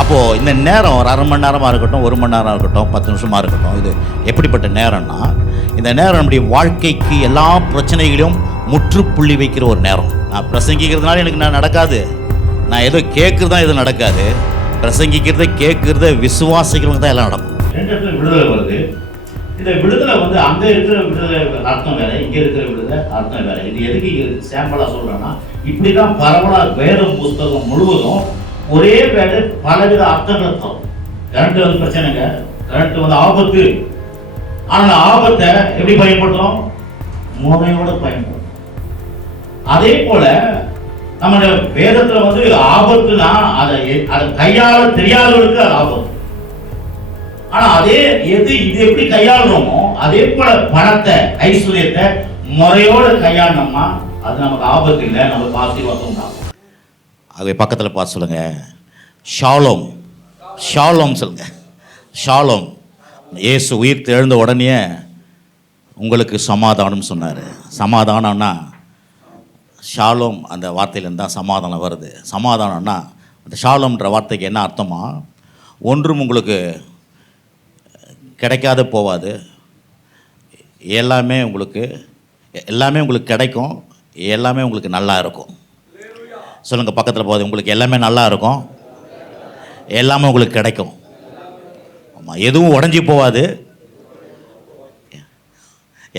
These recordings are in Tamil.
அப்போது இந்த நேரம் ஒரு அரை மணி நேரமாக இருக்கட்டும், ஒரு மணி நேரம் இருக்கட்டும், 10 நிமிஷமாக இருக்கட்டும், இது எப்படிப்பட்ட நேரம்னா, இந்த நேரம் நம்முடைய வாழ்க்கைக்கு எல்லா பிரச்சனைகளையும் முற்றுப்புள்ளி வைக்கிற ஒரு நேரம். நான் பிரசங்கிக்கிறதுனால எனக்கு நடக்காது, நான் ஏதோ கேட்குறது தான் எதுவும் நடக்காது. பிரசங்கிக்கிறத கேட்குறத விசுவாசிக்கிறவங்க தான் எல்லாம் நடக்கும். 2 இடத்துல விடுதலை வருது. இந்த விடுதலை வந்து அங்கே இருக்கிற விடுதலை அர்த்தம் வேறு, இங்கே இருக்கிற விடுதலை அர்த்தம் வேறு. இது எதுக்கு சாம்பிளாக சொல்கிறேன்னா, இப்படி தான் பரவலாக வேத புஸ்தகம் முழுவதும் ஒரே வேலை பலவித அர்த்தங்கள் தரும். கரண்ட் வந்து பிரச்சனைங்க, கரண்ட் வந்து ஆபத்து. ஆனால் ஆபத்தை எப்படி பயன்படுத்துறோம்? முறையோட பயன்படுத்தும். அதே போல நம்ம வேதத்துல வந்து ஆபத்துனா அதை கையாள தெரியாதவர்களுக்கு அது ஆபத்து. ஆனா அதே இது எப்படி கையாளுறோமோ அதே போல பணத்தை, ஐஸ்வர்யத்தை முறையோட கையாளணும்னா அது நமக்கு ஆபத்து இல்லை, நமக்கு ஆசீர்வாதம் உண்டாகும். ஆகவே பக்கத்தில் பார்த்து சொல்லுங்க, ஷாலோம். ஷாலோம் சொல்லுங்க, ஷாலோம். இயேசு உயிர் தெழுந்த உடனே உங்களுக்கு சமாதானம் சொன்னார். சமாதானம்னா ஷாலோம், அந்த வார்த்தையிலேருந்து தான் சமாதானம் வருது. சமாதானம்னா அந்த ஷாலோம்ன்ற வார்த்தைக்கு என்ன அர்த்தமா, ஒன்றும் உங்களுக்கு கிடைக்காத போவாது, எல்லாமே உங்களுக்கு கிடைக்கும், எல்லாமே உங்களுக்கு நல்லா இருக்கும். சொல்லுங்கள் பக்கத்தில் போகுது, உங்களுக்கு எல்லாமே நல்லா இருக்கும், எல்லாமே உங்களுக்கு கிடைக்கும். ஆமாம், எதுவும் உடஞ்சி போகாது,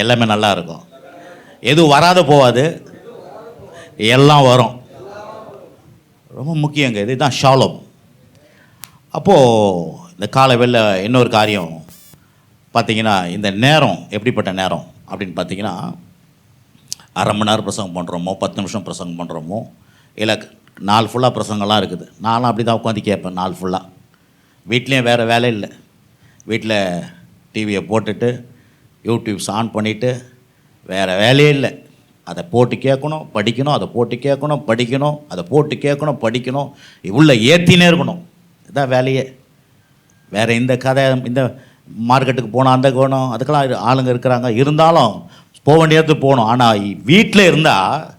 எல்லாமே நல்லா இருக்கும். எதுவும் வராத போகாது, எல்லாம் வரும். ரொம்ப முக்கியங்க, இதுதான் ஷாலோம். அப்போது இந்த காலை வெளில இன்னொரு காரியம் பார்த்திங்கன்னா, இந்த நேரம் எப்படிப்பட்ட நேரம் அப்படின்னு பார்த்தீங்கன்னா, அரை மணி நேரம் பிரசங்கம் பண்ணுறோமோ, 10 நிமிஷம் பிரசங்கம் பண்ணுறோமோ, இல்லை நாள் ஃபுல்லாக பிரசங்கம்லாம் இருக்குது. நானும் அப்படி தான் உட்காந்து கேட்பேன் நாள் ஃபுல்லாக. வீட்லேயும் வேறு வேலை இல்லை, வீட்டில் டிவியை போட்டுட்டு யூடியூப்ஸ் ஆன் பண்ணிவிட்டு வேறு வேலையே இல்லை. அதை போட்டு கேட்கணும், படிக்கணும், அதை போட்டு கேட்கணும், படிக்கணும், அதை போட்டு கேட்கணும், படிக்கணும், உள்ள ஏற்றினே இருக்கணும். இதுதான் வேலையே. வேறு இந்த கதை, இந்த மார்க்கெட்டுக்கு போனோம், அந்த போகணும், அதுக்கெல்லாம் ஆளுங்க இருக்கிறாங்க. இருந்தாலும் போக வேண்டியது போகணும். ஆனால் வீட்டில் இருந்தால்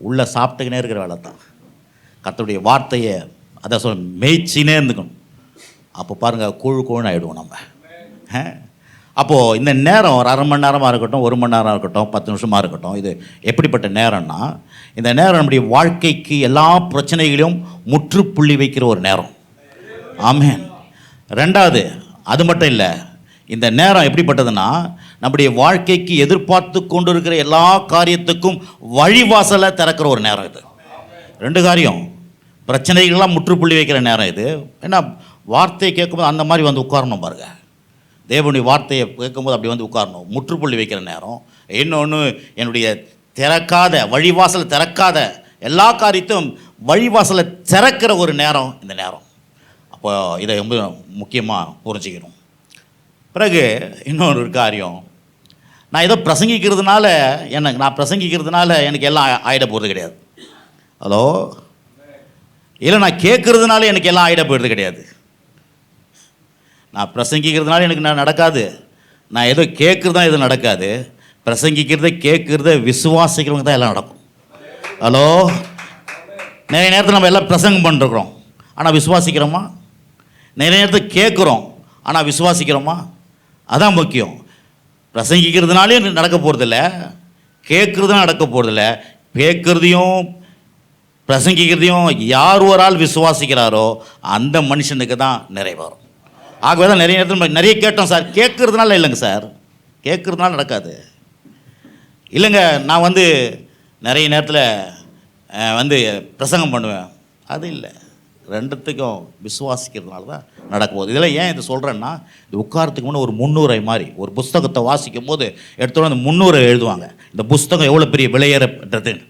உள்ளே சாப்பிட்டுக்கினே இருக்கிற வேலை தான். கர்த்தருடைய வார்த்தையை அதை மேய்ச்சினே இருந்துக்கணும். அப்போ பாருங்கள், கொழுன்னு ஆகிடுவோம் நம்ம. அப்போது இந்த நேரம் ஒரு அரை மணி நேரமாக இருக்கட்டும், ஒரு மணி நேரம் இருக்கட்டும், 10 நிமிஷமாக இருக்கட்டும், இது எப்படிப்பட்ட நேரம்னா, இந்த நேரம் நம்முடைய வாழ்க்கைக்கு எல்லா பிரச்சனைகளையும் முற்றுப்புள்ளி வைக்கிற ஒரு நேரம். ஆமென். 2வது, அது மட்டும் இல்லை, இந்த நேரம் எப்படிப்பட்டதுன்னா, நம்முடைய வாழ்க்கைக்கு எதிர்பார்த்து கொண்டு இருக்கிற எல்லா காரியத்துக்கும் வழிவாசலை திறக்கிற ஒரு நேரம் இது. 2 காரியம், பிரச்சனைகள்லாம் முற்றுப்புள்ளி வைக்கிற நேரம் இது. ஏன்னா வார்த்தையை கேட்கும்போது அந்த மாதிரி வந்து உட்காரணும் பாருங்கள். தேவனுடைய வார்த்தையை கேட்கும்போது அப்படி வந்து உட்காரணும், முற்றுப்புள்ளி வைக்கிற நேரம். இன்னொன்று, என்னுடைய வழிவாசலை திறக்காத எல்லா காரியத்தையும் வழிவாசலை திறக்கிற ஒரு நேரம் இந்த நேரம். அப்போ இதை ரொம்ப முக்கியமாக புரிஞ்சுக்கணும். பிறகு இன்னொரு காரியம், நான் ஏதோ பிரசங்கிக்கிறதுனால எனக்கு எல்லாம் ஆகிட போகிறது கிடையாது. ஹலோ, இல்லை நான் கேட்குறதுனால எனக்கு எல்லாம் ஆகிட போயிடுறது கிடையாது. நான் பிரசங்கிக்கிறதுனால எனக்கு நடக்காது, நான் ஏதோ கேட்குறது தான் எதுவும் நடக்காது. பிரசங்கிக்கிறத கேட்குறத விசுவாசிக்கிறவங்க தான் எல்லாம் நடக்கும். ஹலோ, நிறைய நேரத்தில் நம்ம எல்லாம் பிரசங்கம் பண்ணிருக்கிறோம், ஆனால் விசுவாசிக்கிறோமா? நிறைய நேரத்தில் கேட்குறோம், ஆனால் விசுவாசிக்கிறோமா? அதான் முக்கியம். பிரசங்கிக்கிறதுனாலே நடக்க போகிறதில்ல, கேட்குறதும் நடக்க போகிறதில்ல. கேட்குறதையும் பிரசங்கிக்கிறதையும் யார் ஒரு ஆள் விசுவாசிக்கிறாரோ அந்த மனுஷனுக்கு தான் நிறைவேறும். ஆகவே தான் நிறைய நேரத்தில் நிறைய கேட்டோம் சார், கேட்குறதுனால இல்லைங்க சார், கேட்குறதுனால நடக்காது. இல்லைங்க, நான் நிறைய நேரத்தில் பிரசங்கம் பண்ணுவேன், அது இல்லை. 2த்துக்கும் விசுவாசிக்கிறதுனால தான் நடக்க போகுது. இதெல்லாம் ஏன் இது சொல்கிறேன்னா, இது உட்காரத்துக்கு முன்னே ஒரு முன்னுரை மாதிரி, ஒரு புஸ்தகத்தை வாசிக்கும் போது எடுத்தோட அந்த முன்னுரை எழுதுவாங்க. இந்த புஸ்தகம் எவ்வளோ பெரிய விலையேறப்பட்டதுன்னு.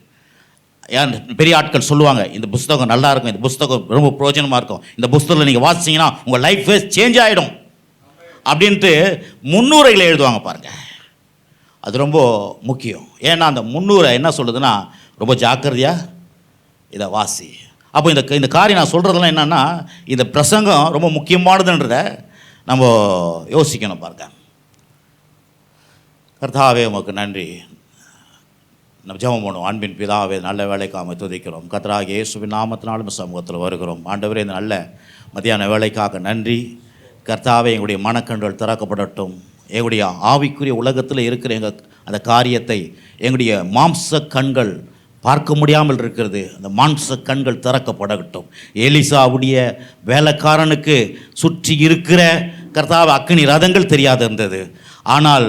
ஏன் பெரிய ஆட்கள் சொல்லுவாங்க, இந்த புஸ்தகம் நல்லா இருக்கும், இந்த புஸ்தகம் ரொம்ப பிரயோஜனமாக இருக்கும், இந்த புஸ்தகத்தில் நீங்கள் வாசிச்சிங்கன்னா உங்கள் லைஃபே சேஞ்ச் ஆகிடும் அப்படின்ட்டு முன்னுரைகளை எழுதுவாங்க பாருங்கள். அது ரொம்ப முக்கியம். ஏன்னா அந்த முன்னுரை என்ன சொல்லுதுன்னா, ரொம்ப ஜாக்கிரதையாக இதை வாசி. அப்போ இந்த காரியம் நான் சொல்கிறதெல்லாம் என்னென்னா, இந்த பிரசங்கம் ரொம்ப முக்கியமானதுன்றதை நம்ம யோசிக்கணும். பாருங்க, கர்த்தாவே உமக்கு நன்றி. நம்ம ஜெபம் பண்ணுவோம். அன்பின் பிதாவே, நல்ல வேலைக்காக துதிக்கிறோம். கர்த்தராகிய இயேசுவின் நாமத்தினாலும் சமூகத்தில் வருகிறோம். ஆண்டவரே, இந்த நல்ல மத்தியான வேலைக்காக நன்றி. கர்த்தாவே, எங்களுடைய மனக்கண்கள் திறக்கப்படட்டும். எங்களுடைய ஆவிக்குரிய உலகத்தில் இருக்கிற எங்கள் அந்த காரியத்தை எங்களுடைய மாம்ச கண்கள் பார்க்க முடியாமல் இருக்கிறது. அந்த மாம்ச கண்கள் திறக்கப்படட்டும். எலிசாவுடைய வேலைக்காரனுக்கு சுற்றி இருக்கிற கர்த்தாவே அக்கினி ரதங்கள் தெரியாது இருந்தது. ஆனால்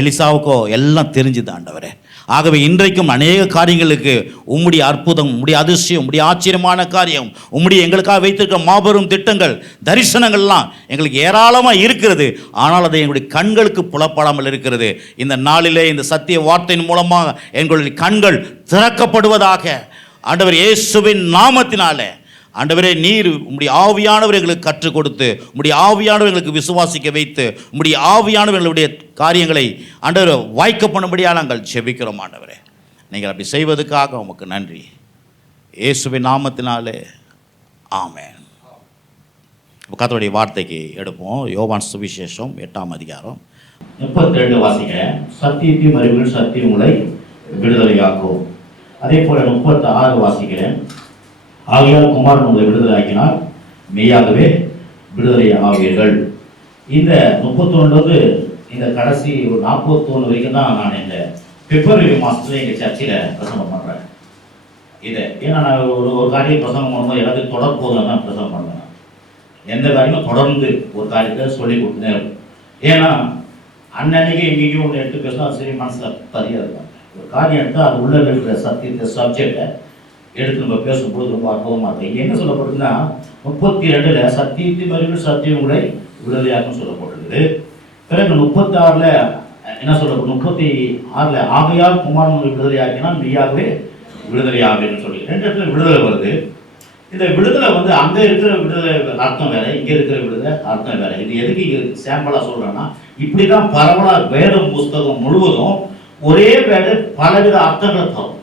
எலிசாவுக்கோ எல்லாம் தெரிஞ்சுது ஆண்டவரே. ஆகவே இன்றைக்கும் அநேக காரியங்களுக்கு உம்முடைய அற்புதம், உம்முடைய அதிசயம், உம்முடைய ஆச்சரியமான காரியம், உம்முடைய எங்களுக்காக வைத்திருக்க மாபெரும் திட்டங்கள், தரிசனங்கள்லாம் எங்களுக்கு ஏராளமாக இருக்கிறது. ஆனால் அது எங்களுடைய கண்களுக்கு புலப்படாமல் இருக்கிறது. இந்த நாளிலே இந்த சத்திய வார்த்தையின் மூலமாக எங்களுடைய கண்கள் திறக்கப்படுவதாக ஆண்டவர் இயேசுவின் நாமத்தினாலே. ஆண்டவரே, நீர் உம்முடைய ஆவியானவர் எங்களுக்கு கற்றுக் கொடுத்து, உம்முடைய ஆவியானவர் எங்களுக்கு விசுவாசிக்க வைத்து, உம்முடைய ஆவியானவர்களுடைய காரியங்களை ஆண்டவர் வாய்க்க பண்ணும்படியாக நாங்கள் செபிக்கிறோம். ஆண்டவரே, நீங்கள் அப்படி செய்வதற்காக உமக்கு நன்றி. இயேசுவின் நாமத்தினாலே ஆமென். கர்த்தருடைய வார்த்தைக்கு எடுப்போம். யோவான் சுவிசேஷம் 8ஆம் அதிகாரம் 32 வாசிக்கிறேன். சத்தியத்தையும் அறிவுகள் சத்தியம் உங்களை விடுதலையாக்கும். அதே போல 36 வாசிக்கிறேன். ஆகையால் குமாரன் உங்களை விடுதலை ஆக்கினால் மெய்யாகவே விடுதலை ஆவீர்கள். இந்த 31 இந்த கடைசி ஒரு 41 வரைக்கும் தான் நான் இந்த பிப்ரவரி மாதத்தில் எங்கள் சர்ச்சையில் பிரசங்கம் பண்ணுறேன். இதை ஏன்னா நான் ஒரு காரியம் பிரசங்கம் பண்ணும்போது எல்லாத்தையும் தொடர்போதும் தான் பிரசங்கம் பண்ணுறேன். எந்த காரியமும் தொடர்ந்து ஒரு காரியத்தை சொல்லி கொடுத்துனே இருக்கும். ஏன்னா அன்னன்னைக்கு எங்கேயும் ஒன்று எடுத்து பேசினா சரி மனசில் பதியாக இருக்கும். ஒரு காரியம் எடுத்தால் அது உள்ளே இருக்கிற சத்தியத்தை சப்ஜெக்டை எடுத்து நம்ம பேசும்போது ரொம்ப அற்புதமாக இருக்குது. இங்கே என்ன சொல்லப்படுதுன்னா 32 சத்தியத்தின் அறிவுகள் சத்தியம் உங்களை விடுதலையாக்கும் சொல்லப்பட்டிருக்குது. பிறகு 36 என்ன சொல்லப்படும்? 36 ஆகையால் குமாரன் உங்களை விடுதலையாக்கினா மெய்யாகவே விடுதலையாகுன்னு சொல்லி 2 இடத்துல விடுதலை வருது. இந்த விடுதலை வந்து அங்கே இருக்கிற விடுதலை அர்த்தம் வேற, இங்கே இருக்கிற விடுதலை அர்த்தம் வேற. இது எதுக்கு இங்கே சாம்பிளாக சொல்கிறேன்னா, இப்படி தான் பரவலாக வேத புஸ்தகம் முழுவதும் ஒரே வேலை பலவித அர்த்தங்களை தரும்.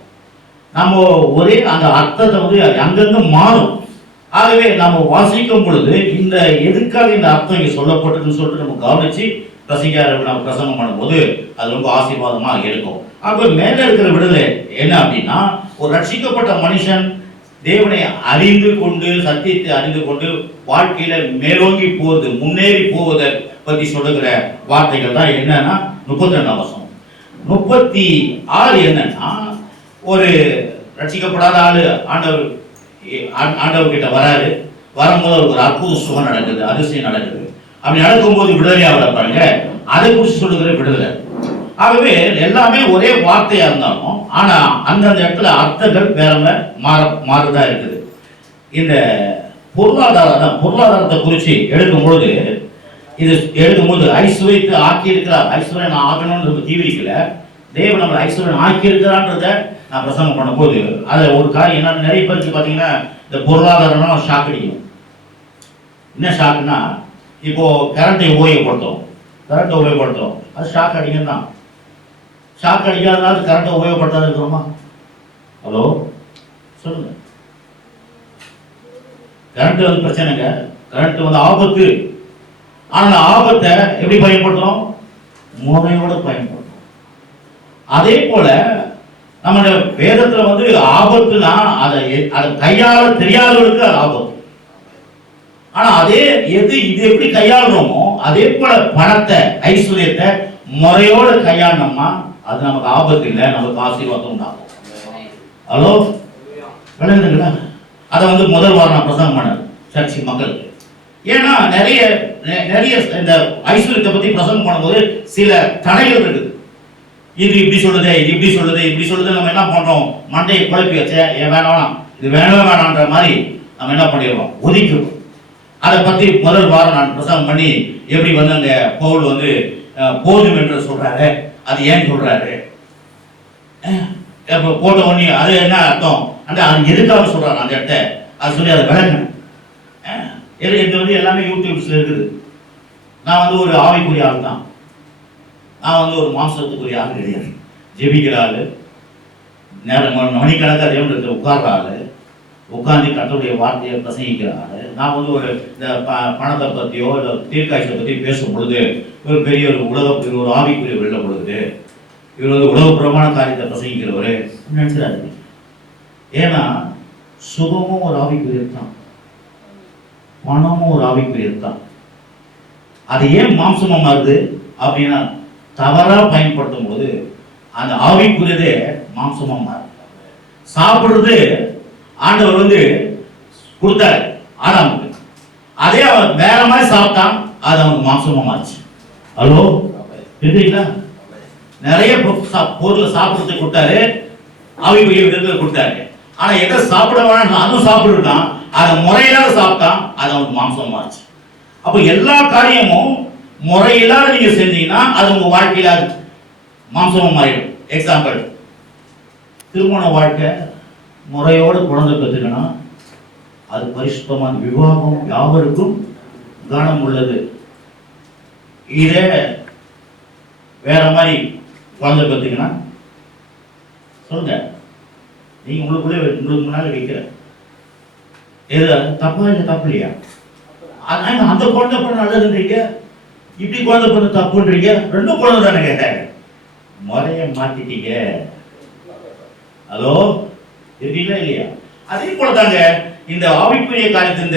நம்ம ஒரே அந்த அர்த்தத்தை வந்து அங்கங்க மாறும். ஆகவே நம்ம வாசிக்கும் பொழுது இந்த எதுக்காக இந்த அர்த்தம் இங்கே சொல்லப்பட்டதுன்னு சொல்லிட்டு நம்ம கவனிச்சு நம்ம பிரசங்கம் பண்ணும்போது அது ரொம்ப ஆசீர்வாதமாக இருக்கும். அப்போ மேலே இருக்கிற விடுதலை என்ன அப்படின்னா, ஒரு ரட்சிக்கப்பட்ட மனுஷன் தேவனை அறிந்து கொண்டு சத்தியத்தை அறிந்து கொண்டு வாழ்க்கையில மேலோங்கி போவது, முன்னேறி போவதை பற்றி சொல்லுகிற வார்த்தைகள் தான் என்னன்னா 32ஆம் வசனம். 36 என்னன்னா, ஒரு ரட்சிக்கப்படாத ஆளு ஆண்டவர் கிட்ட வராரு. வரும்போது ஒரு அற்புத சுகம் நடக்குது, அதிசயம் நடக்குது. அப்படி நடக்கும்போது விடுதலையாக பாருங்க, அதை குறித்து சொல்லுகிற விடுதலை. ஆகவே எல்லாமே ஒரே வார்த்தையா இருந்தாலும் ஆனா அந்தந்த இடத்துல அர்த்தங்கள் வேற மாறுதா இருக்குது. இந்த பொருளாதாரத்தை குறித்து எடுக்கும்பொழுது ஐஸ்வர்யத்தை ஆக்கி இருக்கிறார். ஐஸ்வர்யன் ஆகணும்னு தீவிரிக்கல, தேவன் நம்மளை ஐஸ்வர்யன் ஆக்கி இருக்கிறான்றத நான் பிரசங்கம் பண்ணும்போது அதை ஒரு காரியம் என்ன, நிறைய பேருக்கு பார்த்தீங்கன்னா இந்த பொருளாதாரம்னா ஷாக் அடிக்கணும். என்ன ஷாக்குன்னா, இப்போ கரண்ட்டை உபயோகப்படுத்துறோம், அது ஷாக் அடிக்கணும் தான். ஷாக் அடிக்காதனால கரண்ட்டை உபயோகப்படுத்தாத இருக்கிறோமா? ஹலோ சொல்லுங்க. கரண்ட் வந்து பிரச்சனைங்க, கரண்ட் வந்து ஆபத்து. ஆனால் ஆபத்தை எப்படி பயன்படுத்துறோம்? முறையோட பயன்படுத்துறோம். அதே போல நம்மளோட வேதத்துல வந்து ஆபத்துனா அதை கையாள தெரியாதவர்களுக்கு அது ஆபத்து. ஆனா இது எப்படி கையாளுறோமோ அதே போல பணத்தை, ஐஸ்வர்யத்தை முறையோட கையாளணும்னா அது நமக்கு ஆபத்து இல்லை, நமக்கு ஆசீர்வாதம் உண்டாகும். ஹலோ விளங்குதுங்களா? அதை வந்து முதல் வாரம் நான் பிரசங்கம் பண்ணேன் சர்ச்சை மக்களுக்கு. ஏன்னா நிறைய இந்த ஐஸ்வர்யத்தை பத்தி பிரசங்கம் பண்ணும்போது சில தடைகள் இருக்குது. இது இப்படி சொல்லுது, இது இப்படி சொல்லுது, நம்ம என்ன பண்றோம்? மண்டையை குழப்பி வச்ச வேணாம், இது வேணவே வேணான்ற மாதிரி நம்ம என்ன பண்ணிடுறோம்? ஒதுக்கிடுறோம். அதை பத்தி முதல் வாரம் நான் பிரசங்கம் பண்ணி எப்படி வந்து அங்க பவுல் வந்து போதும் என்று சொல்றாரு, அது ஏன் சொல்றாரு, போட்ட உடனே அது என்ன அர்த்தம், அது எதுக்காக சொல்றாரு அந்த இடத்த, அது சொல்லி அதை விளக்கணும். இது வந்து எல்லாமே யூடியூப்ஸ்ல இருக்குது. நான் வந்து ஒரு ஆவிக்குரிய ஆள் தான், நான் வந்து ஒரு மாம்சத்துக்குரிய ஆள் கிடையாது. ஜெபிக்கிற ஆள், நேரம் மணிக்கணக்காக தேவனுக்கு உட்கார்ற ஆள், உட்காந்து கர்த்தருடைய வார்த்தையை பிரசங்கிக்கிறாரு. நான் வந்து ஒரு இந்த பணத்தை பற்றியோ இல்லை தீர்க்காட்சியை பற்றி பேசும் பொழுது ஒரு பெரிய ஒரு ஆவிக்குரிய வெளில பொழுது இவர் வந்து உலகப்புறமான காரியத்தை பிரசங்கிக்கிறவர் நினைச்சிடாது. ஏன்னா சுகமும் ஒரு ஆவிக்குரியது தான், பணமும் ஒரு ஆவிக்குரியது தான். அது ஏன் மாம்சமா மாறுது அப்படின்னா தவறா பயன்படுத்தும் போது அந்த ஆவிக்குரியதே மாம்சமா மாறுது. சாப்பிடுறது ஆண்டவர் வந்து கொடுத்தாரு ஆதாமுக்கு, அதே அவன் வேற மாதிரி சாப்பிட்டான், அது அவனுக்கு மாம்சமா மாறுச்சு. ஹலோ இருக்கீங்களா? நிறைய பொருளை சாப்பிடுறதுக்கு கொடுத்தாரு, ஆவிக்குரிய விதத்தில் கொடுத்தாரு. ஆனா எதை சாப்பிட வேணாம் அதுவும் சாப்பிட்டுருக்கான், அதை முறையில்லாத சாப்பிட்டான், அது அவனுக்கு மாம்சமா மாறுச்சு. அப்போ எல்லா காரியமும் முறையில்லாத நீங்க செஞ்சீங்கன்னா அது உங்க வாழ்க்கையில மாம்சமா மாறிடும். எக்ஸாம்பிள், திருமண வாழ்க்கை முறையோடு குழந்தை பெற்றுக்கணும், அது பரிசுத்தமான விவாகம் யாவருக்கும் கனம் உள்ளது. இதே வேற மாதிரி குழந்தை பெற்றுக்கணும் சொல்லுங்க, நீங்க உங்களுக்கு முன்னால வைக்கிற எது தப்பா இல்லை தப்பு இல்லையா? அந்த குழந்தை பண்ண நல்லதுன்றீங்க, இப்படி குழந்தை பண்ண தப்புன்றீங்க, ரெண்டும் குழந்தை தானே கேட்டாங்க, முறைய மாத்திட்டீங்க. ஹலோ இருக்கீங்களா இல்லையா? அதே போலதாங்க இந்த ஆவிக்குரிய காரியத்தின்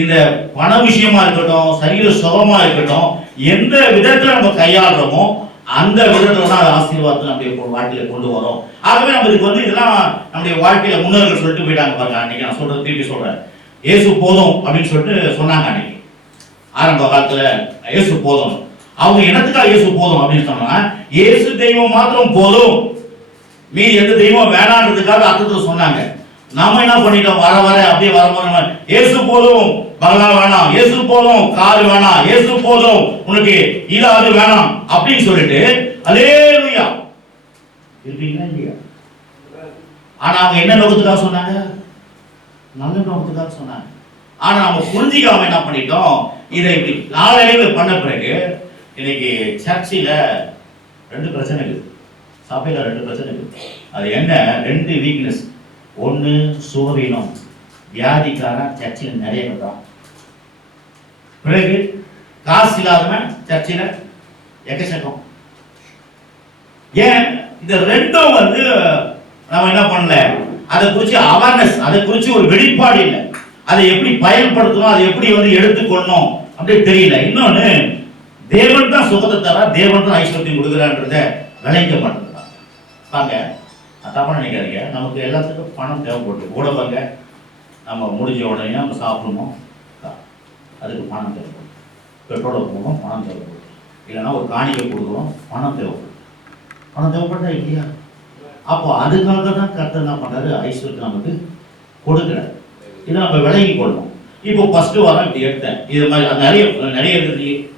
இந்த பண விஷயமா இருக்கட்டும், சரீர சுகமா இருக்கட்டும், எந்த விதத்துல நம்ம கையாளுறோமோ அந்த விதத்துல தான் ஆசீர்வாதத்தை நம்முடைய வாழ்க்கையில கொண்டு வரும். ஆகவே நம்ம இதுக்கு வந்து இதெல்லாம் நம்முடைய வாழ்க்கையில முன்னோர்கள் சொல்லிட்டு போயிட்டாங்க பாருங்க. அன்னைக்கு நான் சொல்றது திருப்பி சொல்றேன், இயேசு போதும் அப்படின்னு சொல்லிட்டு சொன்னாங்க அன்னைக்கு ஆரம்ப காலத்துல. இயேசு போதும், அவங்க என்னத்துக்காக இயேசு போதும் அப்படின்னு சொன்னா இயேசு தெய்வம் மாத்திரம் போதும், மீதி எந்த தெய்வம் வேணான்றதுக்காக அர்த்தத்துல சொன்னாங்க. நாம என்ன பண்ணிட்டோம், வர வர அப்படியே வர இயேசு போதும் பங்களா வேணாம், இயேசு போதும் கார் வேணாம், இயேசு போதும் உனக்கு இல்லாது வேணாம் அப்படின்னு சொல்லிட்டு அல்லேலூயா இருக்கீங்களா இல்லையா? ஆனா அவங்க என்ன நோக்கத்துக்காக சொன்னாங்க? நல்ல நோக்கத்துக்காக சொன்னாங்க. ஆனா நம்ம புரிஞ்சிக்காம என்ன பண்ணிட்டோம், இதை இப்படி நாளடைவில் பண்ண பிறகு இன்னைக்கு சர்ச்சில் 2 பிரச்சனை இருக்குது, சபையில் 2 பிரச்சனை இருக்குது. அது என்ன? 2 வீக்னஸ். ஒன்று சுகவீனம், வியாதிக்காரன் சர்ச்சில் நிறைய தான். பிறகு காசு இல்லாதவன் சர்ச்சில் எக்கச்சக்கம். ஏன் இந்த ரெண்டும் வந்து நம்ம என்ன பண்ணல, அதை குறித்து அவேர்னஸ், அதை குறித்து ஒரு வெளிப்பாடு இல்லை, அதை எப்படி பயன்படுத்தணும், அதை எப்படி வந்து எடுத்துக்கொள்ளணும் அப்படின்னு தெரியல. இன்னொன்று, தேவன் தான் சுகத்தை தர, தேவன் தான் ஐஸ்வர்யம் கொடுக்குறான்றத விளைக்க மாட்டேங்கிறாங்க. பாங்க தப்பா நினைக்காதீங்க, நமக்கு எல்லாத்துக்கும் பணம் தேவைப்படுது. உடம்பங்க நம்ம முடிஞ்ச உடனே நம்ம சாப்பிடணும், அதுக்கு பணம் தேவைப்படும். பெட்ரோலை போகணும், பணம் தேவைப்படும். இல்லைன்னா ஒரு காணிக்கை கொடுக்குறோம், பணம் தேவைப்படும். பணம் தேவைப்பட்டா இல்லையா? அப்போ அதுக்காக தான் கர்த்தர் என்ன பண்ணுறாரு, ஐஸ்வர்யத்தை நமக்கு கொடுக்குறாரு. இதை நம்ம விலகி கொள்ளணும். இப்போ ஃபர்ஸ்ட் வாரம் இப்படி எடுத்தேன், இது மாதிரி நிறைய நிறைய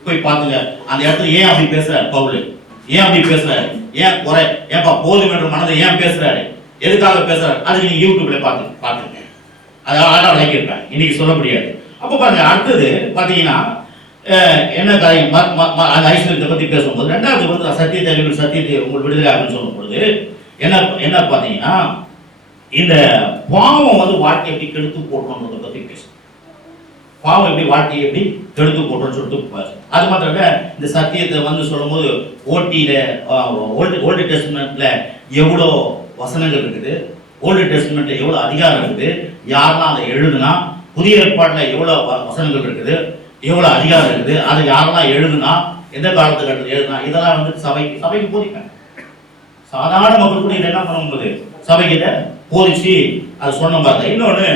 போய் பார்த்துங்க. அந்த இடத்துல ஏன் அப்படி பேசுறாரு பவுல், ஏன் அப்படி பேசுறாரு, ஏன் குறை, ஏன்பா போதும் என்ற மனதை ஏன் பேசுறாரு, எதுக்காக பேசுறாரு, அது நீங்க யூடியூப்ல பார்த்துங்க. அதெல்லாம் விளக்கியிருப்பேன், இன்னைக்கு சொல்ல முடியாது. அப்போ பாருங்க, அடுத்தது பார்த்தீங்கன்னா என்ன காரியம், அந்த ஐஸ்வர்யத்தை பற்றி பேசும்போது ரெண்டாவது வந்து சத்தியத்தை உங்கள் விடுதலை அப்படின்னு சொல்லும் பொழுது என்ன பார்த்தீங்கன்னா, இந்த பாவம் வந்து வாழ்க்கை எப்படி கெடுத்து போட்டோன்றதை பற்றி பேசும். பாவம் எப்படி வாழ்க்கையை எப்படி கெடுத்து போட்டோம்னு சொல்லிட்டு அது மாத்திரம் இல்லை, இந்த சத்தியத்தை வந்து சொல்லும் போது ஓல்டு டெஸ்ட்மெண்ட்ல எவ்வளோ வசனங்கள் இருக்குது, ஓல்டு டெஸ்ட்மெண்ட்ல எவ்வளோ அதிகாரம் இருக்குது, யாரெல்லாம் அதை எழுதுனா, புதிய ஏற்பாட்டில் எவ்வளோ வசனங்கள் இருக்குது, எவ்வளோ அதிகாரம் இருக்குது, அதை யாரெல்லாம் எழுதுனா, எந்த காலத்துக்கட்டத்தில் எழுதுனா, இதெல்லாம் வந்து சபைக்கு போதிப்பேன். சாதாரண மக்கள் கூட இதை என்ன பண்ணும்போது சபைக்கிட்ட போதிச்சு அதை சொன்ன பாருங்க. இன்னொன்று,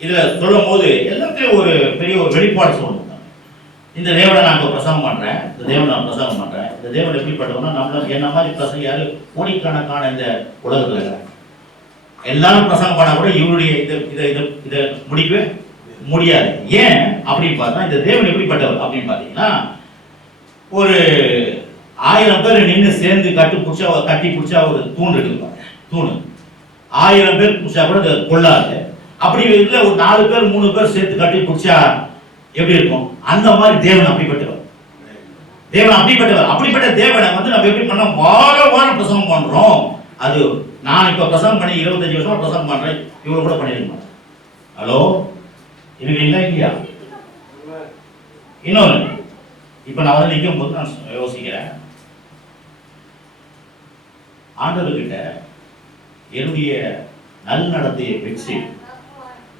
இதில் சொல்லும் போது எல்லாத்தையும் ஒரு பெரிய ஒரு வெளிப்பாடு சொல்லணும். இந்த தேவனை நான் இப்போ பிரசங்கம் பண்ணுறேன், இந்த தேவனை நான் பிரசங்கம் பண்ணுறேன், இந்த தேவன் எப்படிப்பட்டவனா, நம்மள என்ன மாதிரி பிரசங்க யாரு கோடிக்கணக்கான இந்த உலகத்தில் இருக்கிறாங்க. எல்லாரும் பிரசங்கம் பண்ணால் கூட இவருடைய இதை முடிக்கவே முடியாது. ஏன் அப்படின்னு பார்த்தா, இந்த தேவன் எப்படிப்பட்டவர் அப்படின்னு பார்த்தீங்கன்னா, ஒரு 1000 பேர் நின்று சேர்ந்து கட்டி பிடிச்சா ஒரு தூண் எடுப்பாங்க. தூண் 1000 பேர் பிடிச்சா கூட அது கொள்ளாது. அப்படி இல்லை, ஒரு 4 பேர் 3 பேர் சேர்த்து கட்டி பிடிச்சா எப்படி இருக்கும்? அந்த மாதிரி தேவன் அப்படிப்பட்டவர். அப்படிப்பட்ட தேவனை வந்து நம்ம எப்படி பண்ண வாரம் பிரசங்கம் பண்றோம். அது நான் இப்ப பிரசங்கம் பண்ணி 25 வருஷமா பிரசங்கம் பண்றேன், இவ்வளவு கூட பண்ணிருக்க மாட்டேன். ஹலோ, இருக்கீங்களா இல்லையா? இன்னொன்று, இப்போ நான் வந்து நிற்கும் போது நான் யோசிக்கிறேன், ஆண்டவர்கிட்ட என்னுடைய நல்நடத்தையை வச்சு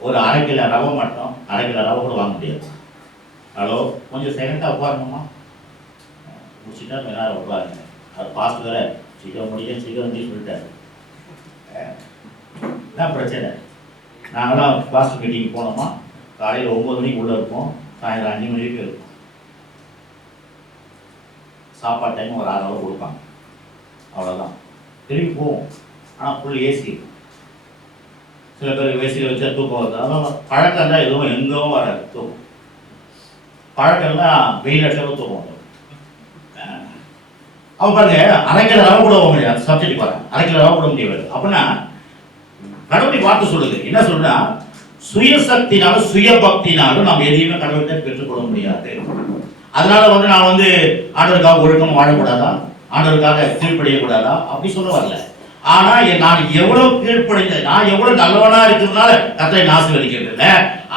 ஒரு 1/2 கிலோ ரவை மட்டும் 1/2 கிலோ ரவை கூட வாங்க முடியாது. ஹலோ, கொஞ்சம் செகண்டாக உட்காரணுமா? முடிச்சுட்டா கொஞ்ச நேரம் உட்காருங்க. அது பாஸ்ட் வேற சீக்கிரம் முடியும் சீக்கிரம் சொல்லிட்டாரு. என்ன பிரச்சனை? நாங்களாம் பாஸ்ட் மீட்டிங் போனோமா, காலையில் 9 மணிக்கு உள்ளே இருப்போம், சாயந்தரம் 5 மணி வரைக்கும் இருக்கும். சாப்பாடு டைம் ஒரு 6 ஹவர் கொடுப்பாங்க, அவ்வளோதான். திரும்பி போவோம். ஆனால் ஃபுல் ஏசி. சில பேர் ஏசியில் வச்சா தூக்கம் வருது. அதெல்லாம் பழக்கம் தான், எதுவும் எங்கவும் வராது தூக்கம். பழக்கம்லாம் வெயில் அடிச்சாலும் தூக்கம் வரும். அப்போ பாருங்க, 1/2 கிலோ ரவை கூட போக முடியாது. சப்ஜெக்ட் பாருங்க, 1/2 கிலோ ரவை கூட முடியாது. அப்படின்னா கடவுளை பார்த்து சொல்லுது, என்ன சொல்றா, சுயசக்தினாலும் சுய பக்தினாலும் நாம் எதையுமே கடவுள்கிட்ட பெற்றுக்கொள்ள முடியாது. அதனால வந்து நான் வந்து ஆண்டவருக்காக ஒழுக்கம் வாழக்கூடாதா, ஆண்டவருக்காக கீழ்ப்படியக்கூடாதா அப்படி சொல்ல வரல. ஆனா நான் எவ்வளவு கீழ்ப்படிந்த, நான் எவ்வளவு நல்லவனா இருக்கிறதுனால கர்த்தரை என்னை ஆசீர்வதிக்கிறது இல்லை,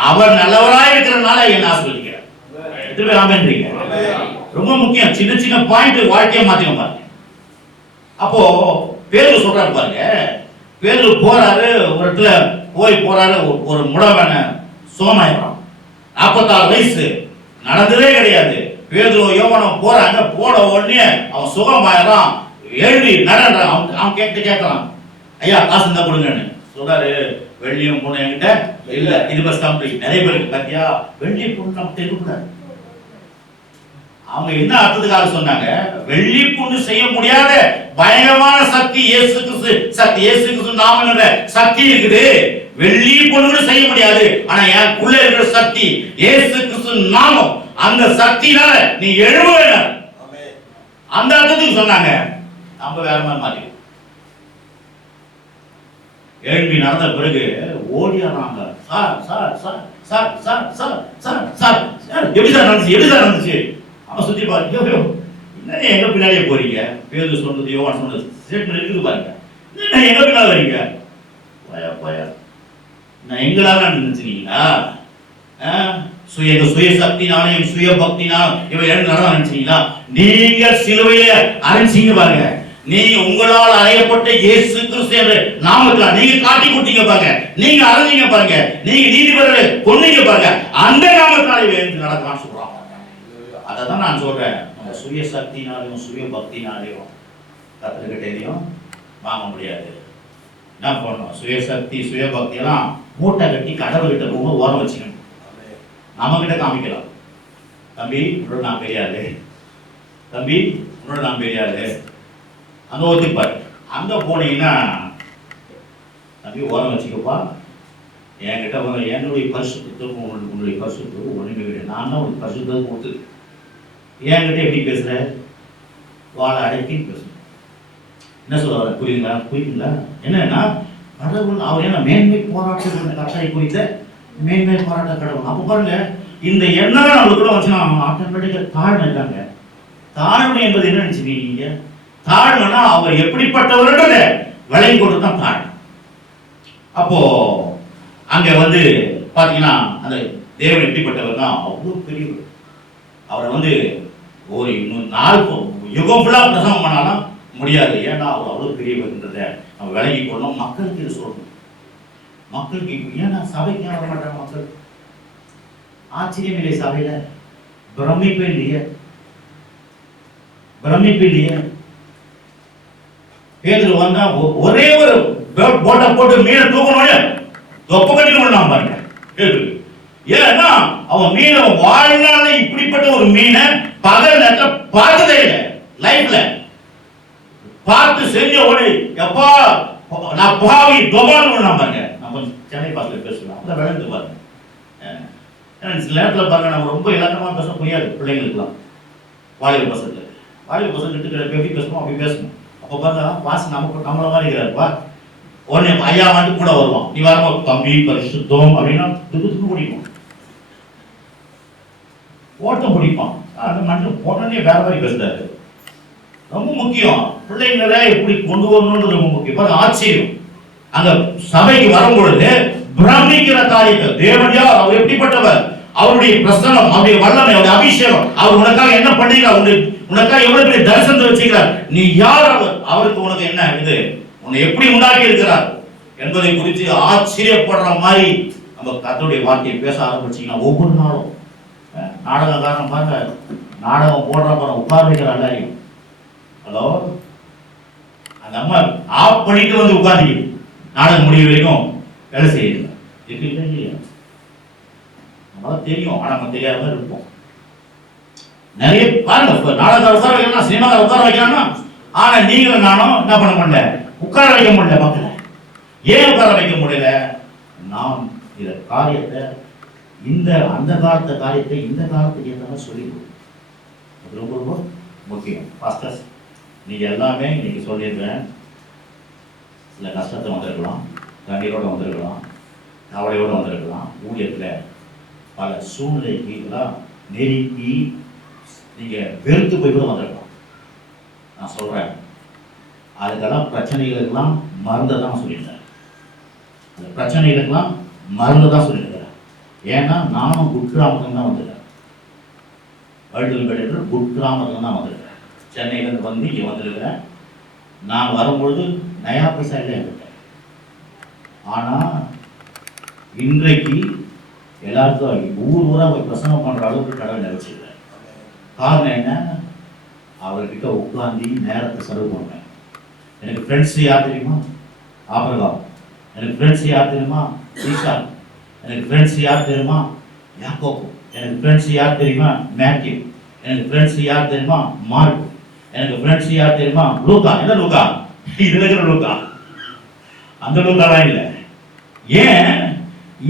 அவர் நல்லவரா இருக்கிறதுனால என்னை ஆசீர்வதிக்கிறார். எத்தனை பேர் ஆமென்றீங்க? ரொம்ப முக்கியம். சின்ன சின்ன பாயிண்ட் வாழ்க்கையை மாத்திக்க பாருங்க. அப்போ பேரு சொல்றாரு பாருங்க, பேரு போறாரு, ஒரு இடத்துல போறாரு, ஒரு முடவன சுகமாயிரம், 46 வயசு, நடந்ததே கிடையாது. பேதுரு யோவானும் போறாங்க, போன உடனே அவன் சுகமாயிரம், எழுதி நடன்றான். அவன் கேட்கறான், ஐயா காசு இருந்தா கொடுங்கன்னு சொல்றாரு. வெள்ளியும் பொண்ணு என்கிட்ட இல்ல, இது பஸ் கம்பெனி நிறைய பேருக்கு பார்த்தியா, வெள்ளி பொண்ணு நம்ம இருக்கக்கூடாது. அவங்க என்ன அர்த்தத்துக்காக சொன்னாங்க, வெள்ளி பொண்ணு செய்ய முடியாத பயங்கரமான சக்தி இயேசு கிறிஸ்து, சக்தி இயேசு கிறிஸ்து நாமம்ன்ற சக்தி இருக்குது. வெள்ளி பொண்ணு செய்ய முடியாது, ஆனா எனக்குள்ள இருக்கிற சக்தி இயேசு கிறிஸ்து நாமம், அந்த சக்தினால நீ எழும்ப. அந்த அர்த்தத்துக்கு சொன்னாங்க. நம்ம வேற மாதிரி மாறி எழுப்பி நடந்த பிறகு ஓடியானாங்க. Sir sir sir sir sir sir sir sir எப்படி சார் நடந்துச்சு, எப்படி சார் நடந்துச்சு? அவன் சுத்தி பாருங்க, என்ன எங்க பின்னாடியே போறீங்க? பேரு சொன்னது யோவான் சொன்னது ஸ்டேட்மெண்ட் இருக்குது பாருங்க. என்ன எங்க பின்னாடி வரீங்க? போயா போயா, நான் எங்களால நினைச்சிருக்கீங்களா? சுய சக்தினாலும் சுய பக்தினாலும் இவை நடந்து நினைச்சீங்களா? நீங்க சிலுவையில அரைஞ்சீங்க பாருங்க. நீங்க உங்களால் அறையப்பட்ட இயேசு கிறிஸ்து என்ற நாமத்தில் நீங்க காட்டி கொடுத்தீங்க பாருங்க, நீங்க அரைஞ்சீங்க பாருங்க, நீங்க நீதிபதிகளை கொன்னீங்க பாருங்க, அந்த நாமத்தால் நடக்கலாம்னு சொல்றாங்க. அதான் நான் சொல்றேன், நம்ம சுய சக்தினாலையும் சுய பக்தினாலையும் கத்துக்கிட்டேயும் வாங்க முடியாது. என்ன பண்ணணும்? சுய சக்தி சுய பக்தி எல்லாம் மூட்டை கட்டி கடவுள்கிட்ட போக ஓரம் வச்சுக்கணும். நம்ம கிட்ட காமிக்கலாம், தம்பி உன்னோட நான் பெரியாரு, தம்பி உன்னோட நான் பெரியாரு, அங்க ஒத்துப்பாரு. அங்க போனீங்கன்னா தம்பி ஓரம் வச்சுக்கப்பா, என்கிட்ட என்னுடைய பரிசுத்தத்துக்கும் உன்னுடைய பரிசுத்தத்துக்கும் ஒண்ணுமே கிடையாது. நான் தான் உனக்கு பரிசுத்தத்தை கொடுத்து என்கிட்ட எப்படி பேசுற, வாழை அடக்கி பேசுறேன். என்ன சொல்ல வர புரியுதுங்களா? புரியுதுங்களா? என்னன்னா கடவுள் அவர் என்ன மேன்மை போராட்ட கட்டளை குறித்த மேன்மை போராட்ட கடவுள். அப்ப பாருங்க, இந்த எண்ணம் நம்மளுக்குள்ள வச்சுன்னா ஆட்டோமேட்டிக்கா தாழ்மை இருக்காங்க. தாழ்மை என்பது என்ன நினைச்சுக்கீங்க? தாழ்மைனா அவர் எப்படிப்பட்டவர்ன்றத விலை கொண்டு தான் தாழ்மை. அப்போ அங்க வந்து பாத்தீங்கன்னா அந்த தேவன் எப்படிப்பட்டவர் தான், அவ்வளவு பெரியவர். அவரை வந்து ஒரு 4 யுகம் ஃபுல்லா பிரசங்கம் பண்ணாலும் முடியாது. ஏன்னா அவர் அவ்வளவு பெரியவர்ன்றத நம்ம விலகி கொள்ளணும். மக்களுக்கு இது சொல்லணும். மக்களுக்கு ஏன்னா சபைக்கு வர மாட்டாங்க மக்கள். ஆச்சரியம் இல்லை, சபையில பிரமிப்பு இல்லையே, பிரமிப்பு இல்லையே. பேதுரு வந்தா ஒரே ஒரு போட்டை போட்டு மீனை தூக்கணும், தொப்ப கட்டிக்கணும் பாருங்க பேதுரு. ஏன்னா அவன் மீனை வாழ்நாள இப்படிப்பட்ட ஒரு மீனை பகல் நேரத்தில் பார்த்ததே இல்லை லைஃப்ல. பார்த்து செஞ்ச உடனே எப்பா நான் பாவி தொபான்னு பாருங்க. நம்ம சென்னை பாசல பேசலாம், அப்பதான் விளையாண்டு பாருங்க. சில நேரத்தில் பாருங்க, நம்ம ரொம்ப இலக்கமா பேச புரியாது பிள்ளைங்களுக்குலாம். வாலிப பசங்க எப்படி பேசணும் அப்படி பேசணும். அப்போ பாருங்க வாசி நமக்கு நம்மள மாதிரி இருக்கிறாருப்பா. உடனே ஐயா வந்து கூட வருவான், நீ வரமா தம்பி பரிசுத்தம் அப்படின்னா துக்கு பிடிக்கும், ஓட்டம் பிடிப்பான். அந்த மனுஷன் உடனே வேற மாதிரி பேசுறாரு. ரொம்ப முக்கியம், பிள்ளைங்களை எப்படி கொண்டு வரணும்ன்றது ரொம்ப முக்கியம். ஆச்சரியம், அந்த சபைக்கு வரும்பொழுது பிரமிக்கிற காரியத்தை. தேவன் யார்? அவர் எப்படிப்பட்டவர்? அவருடைய பிரசன்னம், அவருடைய வல்லமை, அவருடைய அபிஷேகம், அவர் உனக்காக என்ன பண்ணுகிறார், உனக்காக எவ்வளவு பெரிய தரிசனத்தை வச்சுக்கிறார், நீ யார், அவருக்கு உனக்கு என்ன இது, உன்னை எப்படி உண்டாக்கி இருக்கிறார் என்பதை குறித்து ஆச்சரியப்படுற மாதிரி நம்ம கர்த்தருடைய வார்த்தையை பேச ஆரம்பிச்சீங்கன்னா ஒவ்வொரு நாளும் நாடகக்காரன் பாருங்க, நாடகம் போடுற பாருங்க, உட்கார வைக்கிற எல்லாரையும். ஹலோ, அந்த அம்மா ஆஃப் பண்ணிட்டு வந்து உட்காந்துக்கிட்டு நாடகம் முடிவு வரைக்கும் வேலை செய்யுது. இல்லையா? நம்மளால தெரியும், ஆனா நம்ம தெரியாத மாதிரி இருப்போம். நிறைய பாருங்க, நாடகம் உட்கார வைக்கணும், சினிமாவை உட்கார வைக்கலாம்னா, ஆனா நீங்களும் நானும் என்ன பண்ண முடியல, உட்கார வைக்க முடியல. மக்களை ஏன் உட்கார வைக்க முடியல? நாம் இத காரியத்தை அந்த காலத்து காரியத்தை இந்த காலத்துக்கு ஏற்ற மாதிரி சொல்லி அது ரொம்ப ரொம்ப முக்கியம். பாஸ்டர்ஸ், நீங்க எல்லாமே இன்னைக்கு சொல்லியிருக்கேன். சில கஷ்டத்தை வந்திருக்கலாம், கண்ணீரோட வந்திருக்கலாம், கவலையோடு வந்திருக்கலாம், ஊழியத்தில் பல சூழ்நிலைக்கு இதெல்லாம் நெருக்கி நீங்க வெறுத்து போய் கூட வந்திருக்கலாம். நான் சொல்றேன், அதுக்கெல்லாம் பிரச்சனைகளுக்கெல்லாம் மருந்து தான் சொல்லியிருந்தேன். அந்த பிரச்சனைகளுக்கெல்லாம் மருந்து தான் சொல்லியிருக்கிறேன். ஏன்னா நானும் குட்கிராமத்துக்கு தான் வந்திருக்கேன். வழுதல் குட்கிராமத்துக்கு தான் வந்திருக்கேன். சென்னையிலேருந்து வந்து இங்கே வந்திருக்கிறேன். நான் வரும்பொழுது நயா பைசா இல்லை என்கிட்ட. ஆனால் இன்றைக்கு எல்லாருக்கும் ஊர் ஊராக போய் பிரசங்கம் பண்ணுற அளவுக்கு கடவுள் நினைச்சிருக்கிறேன். காரணம் என்ன? அவர்கிட்ட உட்காந்து நேரத்தை செலவு பண்ணேன். எனக்கு ஃப்ரெண்ட்ஸ் யார் தெரியுமா? ஆபிரகாம். எனக்கு ஃப்ரெண்ட்ஸ் யார் தெரியுமா? ஈசா. எனக்கு ஃப்ரெண்ட்ஸ் யார் தெரியுமா? யாக்கோபு. எனக்கு ஃப்ரெண்ட்ஸ் யார் தெரியுமா? மேத்யூ. எனக்கு ஃப்ரெண்ட்ஸ் யார் தெரியுமா? மார்க். எனக்கு ஃப்ரெண்ட்ஸ் யார் தெரியுமா? லூக்கா. என்ன லூக்கா? இதுல இருக்கிற லூக்கா, அந்த லூக்காலாம் இல்லை. ஏன்?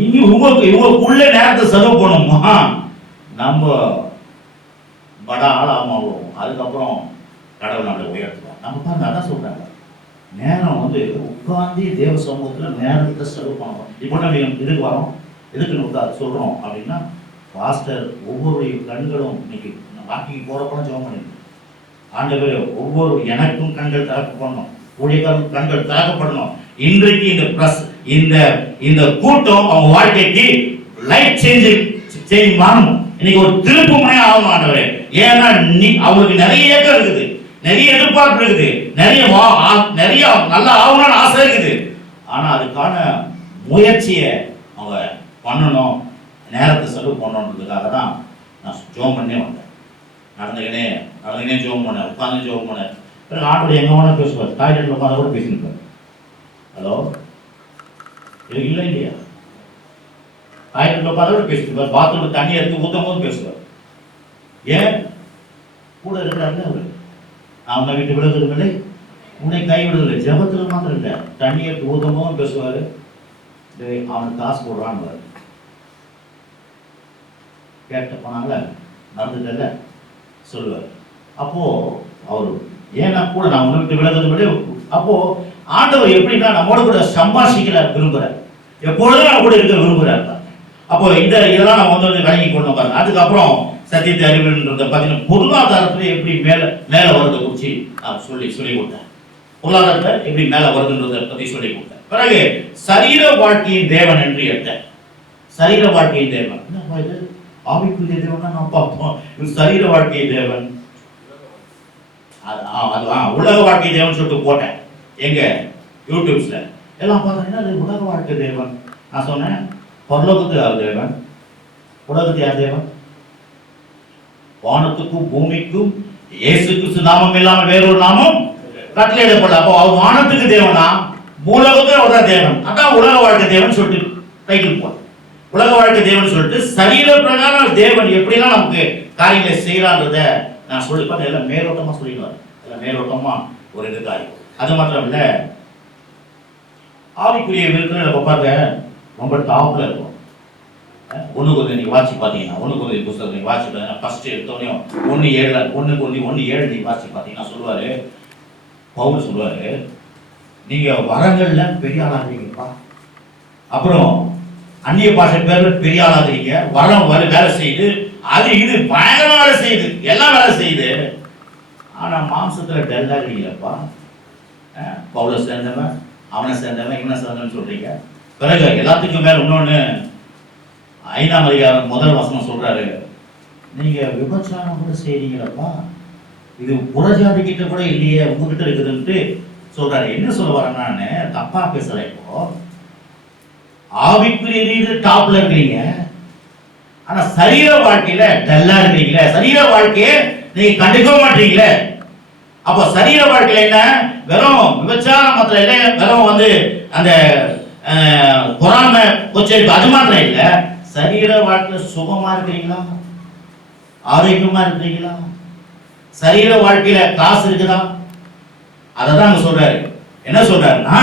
இனி இவங்களுக்குள்ள நேரத்தை செலவு பண்ணுமா? நம்ம பட ஆளாமாவோம், அதுக்கப்புறம் கடவுள் நம்மளை உயர்த்துவோம். நம்ம பாருங்க, அதான் சொல்றாங்க, நேரம் வந்து உட்கார்ந்து தேவ சமூகத்தில் நேரத்தை செலவு பண்ணுவோம். இப்போ நம்ம இதுக்கு வரோம், எதுக்கு உட்காந்து சொல்றோம் அப்படின்னா, பாஸ்டர் ஒவ்வொரு கண்களும் இன்னைக்கு வாக்கிங் போறப்பெல்லாம் ஜெபம் பண்ணிடுங்க. ஆண்டவர் ஒவ்வொரு எனக்கும் கண்கள் திறக்கப்படணும், ஊழியக்காரருக்கு கண்கள் திறக்கப்படணும். இன்றைக்கு இந்த கூட்டம் அவங்க வாழ்க்கைக்கு லைஃப் சேஞ்சிங் மாறணும். இன்னைக்கு ஒரு திருப்பு முனையா ஆகணும் ஆண்டவரே. ஏன்னா அவங்களுக்கு நிறைய ஏக்கம் இருக்குது, நிறைய எதிர்பார்ப்பு இருக்குது, நிறைய நல்லா ஆகணும்னு ஆசை இருக்குது. ஆனா அதுக்கான முயற்சியை அவங்க பண்ணணும், நேரத்தை செலவு பண்ணணுன்றதுக்காக தான் நான் ஜோம் பண்ணே வந்தேன். நடந்துக்கினே ஜோம் பண்ணேன், உட்காந்து ஜோம் பண்ணேன். பிறகு ஆண்டவர் எங்க வேணா பேசுவார், டாய்லெட்ல உட்காந்து கூட பேசியிருப்பார். ஹலோ, இல்லை இல்லையா? டாய்லெட்ல உட்காந்து கூட பேசியிருப்பார், பாத்ரூம்ல தண்ணி எடுத்து ஊற்றும் போது பேசுவார். ஏன்? கூட இருக்கிறாருல அவரு. நான் உன்னை விட்டு விடுவதில்லை, உன்னை கைவிடுவதில்லை. ஜபத்தில் மாத்திரம் இல்லை, தண்ணி எடுத்து ஊற்றும் போதும் பேசுவார். அவனுக்கு காசு போடுறான்னு கேட்ட போனாங்கள, நடந்துட்டல சொல்லுவார். அப்போ அவரு ஏன்னா கூட நான் உன்னை விட்டு விலகுறது விட, அப்போ ஆண்டவர் எப்படின்னா நம்மோட கூட சம்பாஷிக்கிறார், விரும்புகிறார், எப்பொழுதும் நம்ம கூட இருக்க விரும்புகிறார். அப்போ இதெல்லாம் நம்ம வந்து விளங்கி கொண்டு பாருங்க. அதுக்கப்புறம் சத்தியத்தை அறிவுன்றத பார்த்தீங்கன்னா பொருளாதாரத்தில் எப்படி மேலே வருதை குறித்து நான் சொல்லி கொடுத்தேன். பொருளாதாரத்தில் எப்படி மேலே வருதுன்றதை பற்றி சொல்லி கொடுத்தேன். பிறகு சரீர வாழ்க்கையின் தேவன் என்று எடுத்தேன். சரீர வாழ்க்கையின் தேவன் என்ன இது? ஆவிக்குரிய தேவன் தான் நான் பார்ப்போம். இது சரீர வாழ்க்கை தேவன், உலக வாழ்க்கை தேவன் சொல்லிட்டு போட்டேன். எங்க யூடியூப்ஸ்ல எல்லாம் பார்த்தீங்கன்னா அது உலக வாழ்க்கை தேவன். நான் சொன்னேன், பரலோகத்துக்கு யார் தேவன்? உலகத்துக்கு யார் தேவன்? வானத்துக்கும் பூமிக்கும் இயேசு கிறிஸ்து நாமம் இல்லாமல் வேறொரு நாமம் கட்டளையிடப்படல. அப்போ அவர் வானத்துக்கு தேவனா, பூலோகத்துக்கு அவர் தேவன். அதான் உலக வாழ்க்கை தேவன் சொல்லிட்டு டைட்டில் போட. உலக வாழ்க்கை தேவன் சொல்லிட்டு சரீர பிரகாரம் தேவன் எப்படிலாம் நமக்கு காரியங்களை செய்யறான்றத நான் சொல்லிப்பேன். எல்லாம் மேலோட்டமா சொல்லிடுவார், எல்லாம் மேலோட்டமா ஒரு இது காரியம். அது மாத்திரம் இல்ல, ஆவிக்குரிய விருக்கில் நம்ம பாருங்க ரொம்ப டாப்ல இருக்கும். ஒண்ணுக்கு ஒன்று நீங்க வாட்சி பார்த்தீங்கன்னா, ஒண்ணுக்கு ஒன்று புத்தகம் நீங்க வாட்சி பார்த்தீங்கன்னா, ஃபர்ஸ்ட் எடுத்தோடனையும் 1:7 1:7 நீங்க வாட்சி பார்த்தீங்கன்னா சொல்லுவாரு, பவுல் சொல்லுவாரு, நீங்க வரங்கள்ல பெரிய ஆளாகிறீங்கப்பா, அப்புறம் அந்நிய பாஷை பேர்ல பெரிய ஆளாகிறீங்க, வரம் வேலை செய்யுது, அது இது பயங்கர வேலை செய்யுது, எல்லாம் வேலை செய்யுது, ஆனா மாம்சத்துல டல்லா இருக்கீங்களப்பா. பவுல சேர்ந்தவன், அவனை சேர்ந்தவன், இவனை சேர்ந்தவன் சொல்றீங்க, பிறகு எல்லாத்துக்கும் மேல இன்னொன்னு 5ஆம் அதிகாரம் முதல் வசனம் சொல்றாரு, நீங்க விபச்சாரம் கூட செய்றீங்களப்பா, இது புறஜாதி கிட்ட கூட இல்லையே உங்ககிட்ட இருக்குதுன்ட்டு சொல்றாரு. என்ன சொல்ல வரேன், நான் தப்பா பேசுறேன். இப்போ ஆவிக்குரிய ரீதியில் டாப்ல இருக்கிறீங்க, ஆனா சரீர வாழ்க்கையில டல்லா இருக்கீங்களே, சரீர வாழ்க்கையை நீங்க கண்டுக்க மாட்டீங்களே. அப்போ சரீர வாழ்க்கையில என்ன, வெறும் விபச்சாரம் மாத்திரம் இல்லை, வெறும் வந்து அந்த பொறாமை கொச்சரிப்பு அது மாத்திரம் இல்லை, சரீர வாழ்க்கையில சுகமா இருக்கிறீங்களா, ஆரோக்கியமா இருக்கிறீங்களா, சரீர வாழ்க்கையில காசு இருக்குதா? அததான் அங்க சொல்றாரு. என்ன சொல்றாருன்னா,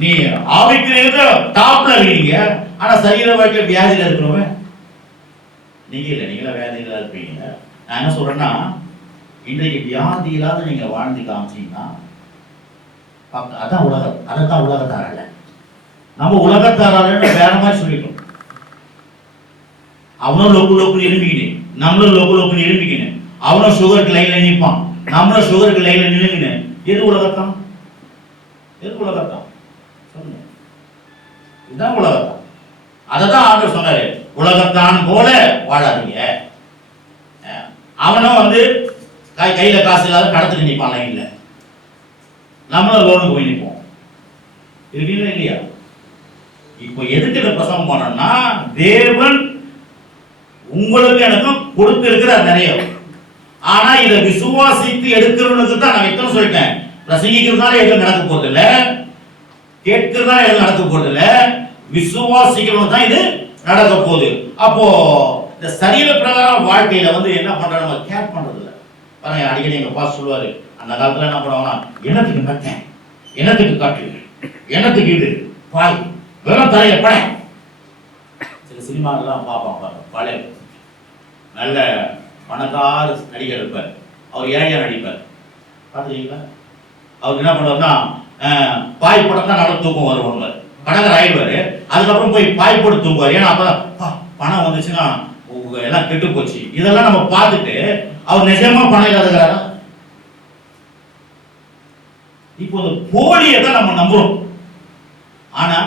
நீ ஆவிக்குரிய டாப்ல இருக்கீங்க, ஆனா சரீர வாழ்க்கையில வியாதியில இருக்கிறவன் நீங்க இல்லை, நீங்களா வியாதியில இருப்பீங்க. நான் என்ன சொல்றேன்னா, இன்றைக்கு வியாதி இல்லாத நீங்க வாழ்ந்து காமிச்சீங்கன்னா அதான் உலகம், அதான் உலகத்தாரல்ல. நம்ம உலகத்தாரல்ல வேற மாதிரி சொல்லிட்டோம். அவனும் லொக்கு லொக்குன்னு இரும்பிக்கினேன், நம்மளும் லொக்கு லொக்குன்னு இரும்பிக்கினேன். அவனும் சுகருக்கு லைன்ல நிற்பான், நம்மளும் சுகருக்கு லைன்ல நின்றுக்கினேன். எது உலகத்தான்? எது உலகத்தான் சொல்லுங்க? இதுதான் உலகத்தான். அததான் ஆண்டவர் சொன்னாரு, உலகத்தான் போல வாழாதீங்க. அவனும் வந்து கையில காசு இல்லாத கடத்துட்டு நிற்பான் லைன்ல, நம்மளும் லோனுக்கு போய் நிற்போம். இருக்கீங்களா இல்லையா? இப்போ எதுக்கு இந்த பிரசங்கம் பண்ணோம்னா, தேவன் உங்களுக்கு எனக்கும் கொடுத்திருக்கிற நிறைய, ஆனா இதை விசுவாசித்து எடுக்கிறவனுக்கு தான். நான் எத்தனை சொல்லிட்டேன், பிரசங்கிக்கிறதுனால எதுவும் நடக்க போறது இல்ல, கேட்கிறதுனால எதுவும் நடக்க போறது இல்ல, விசுவாசிக்கிறவனுக்கு தான் இது நடக்க போகுது. அப்போ இந்த சரீர பிரகாரம் வாழ்க்கையில வந்து என்ன பண்றோம், நம்ம கேர் பண்றது இல்லை. பாருங்க, அடிக்கடி எங்க பாஸ் சொல்லுவாரு, அந்த காலத்துல என்ன பண்ணுவாங்கன்னா, என்னத்துக்கு கட்டேன், என்னத்துக்கு காட்டு, என்னத்துக்கு இது பாய், வெறும் தலையில படம். சில சினிமாக்கெல்லாம் பார்ப்பான் பாருங்க, பழைய நல்ல பணக்கார நடிகர் இருப்பார், அவர் ஏழையா நடிப்பார், பார்த்துருக்கீங்களா? அவர் என்ன பண்ணுவார்னா, பாய் படம் தான் நல்லா தூக்கம் வருவாங்க, பணக்கார ஆயிடுவாரு. அதுக்கப்புறம் போய் பாய் போட்டு தூங்குவார். ஏன்னா அப்பதான் பணம் வந்துச்சுன்னா எல்லாம் கெட்டு போச்சு. இதெல்லாம் நம்ம பார்த்துட்டு அவர் நிஜமா பணம் இல்லாதவரா? இப்போ இந்த போலியை தான் நம்ம நம்புறோம், ஆனா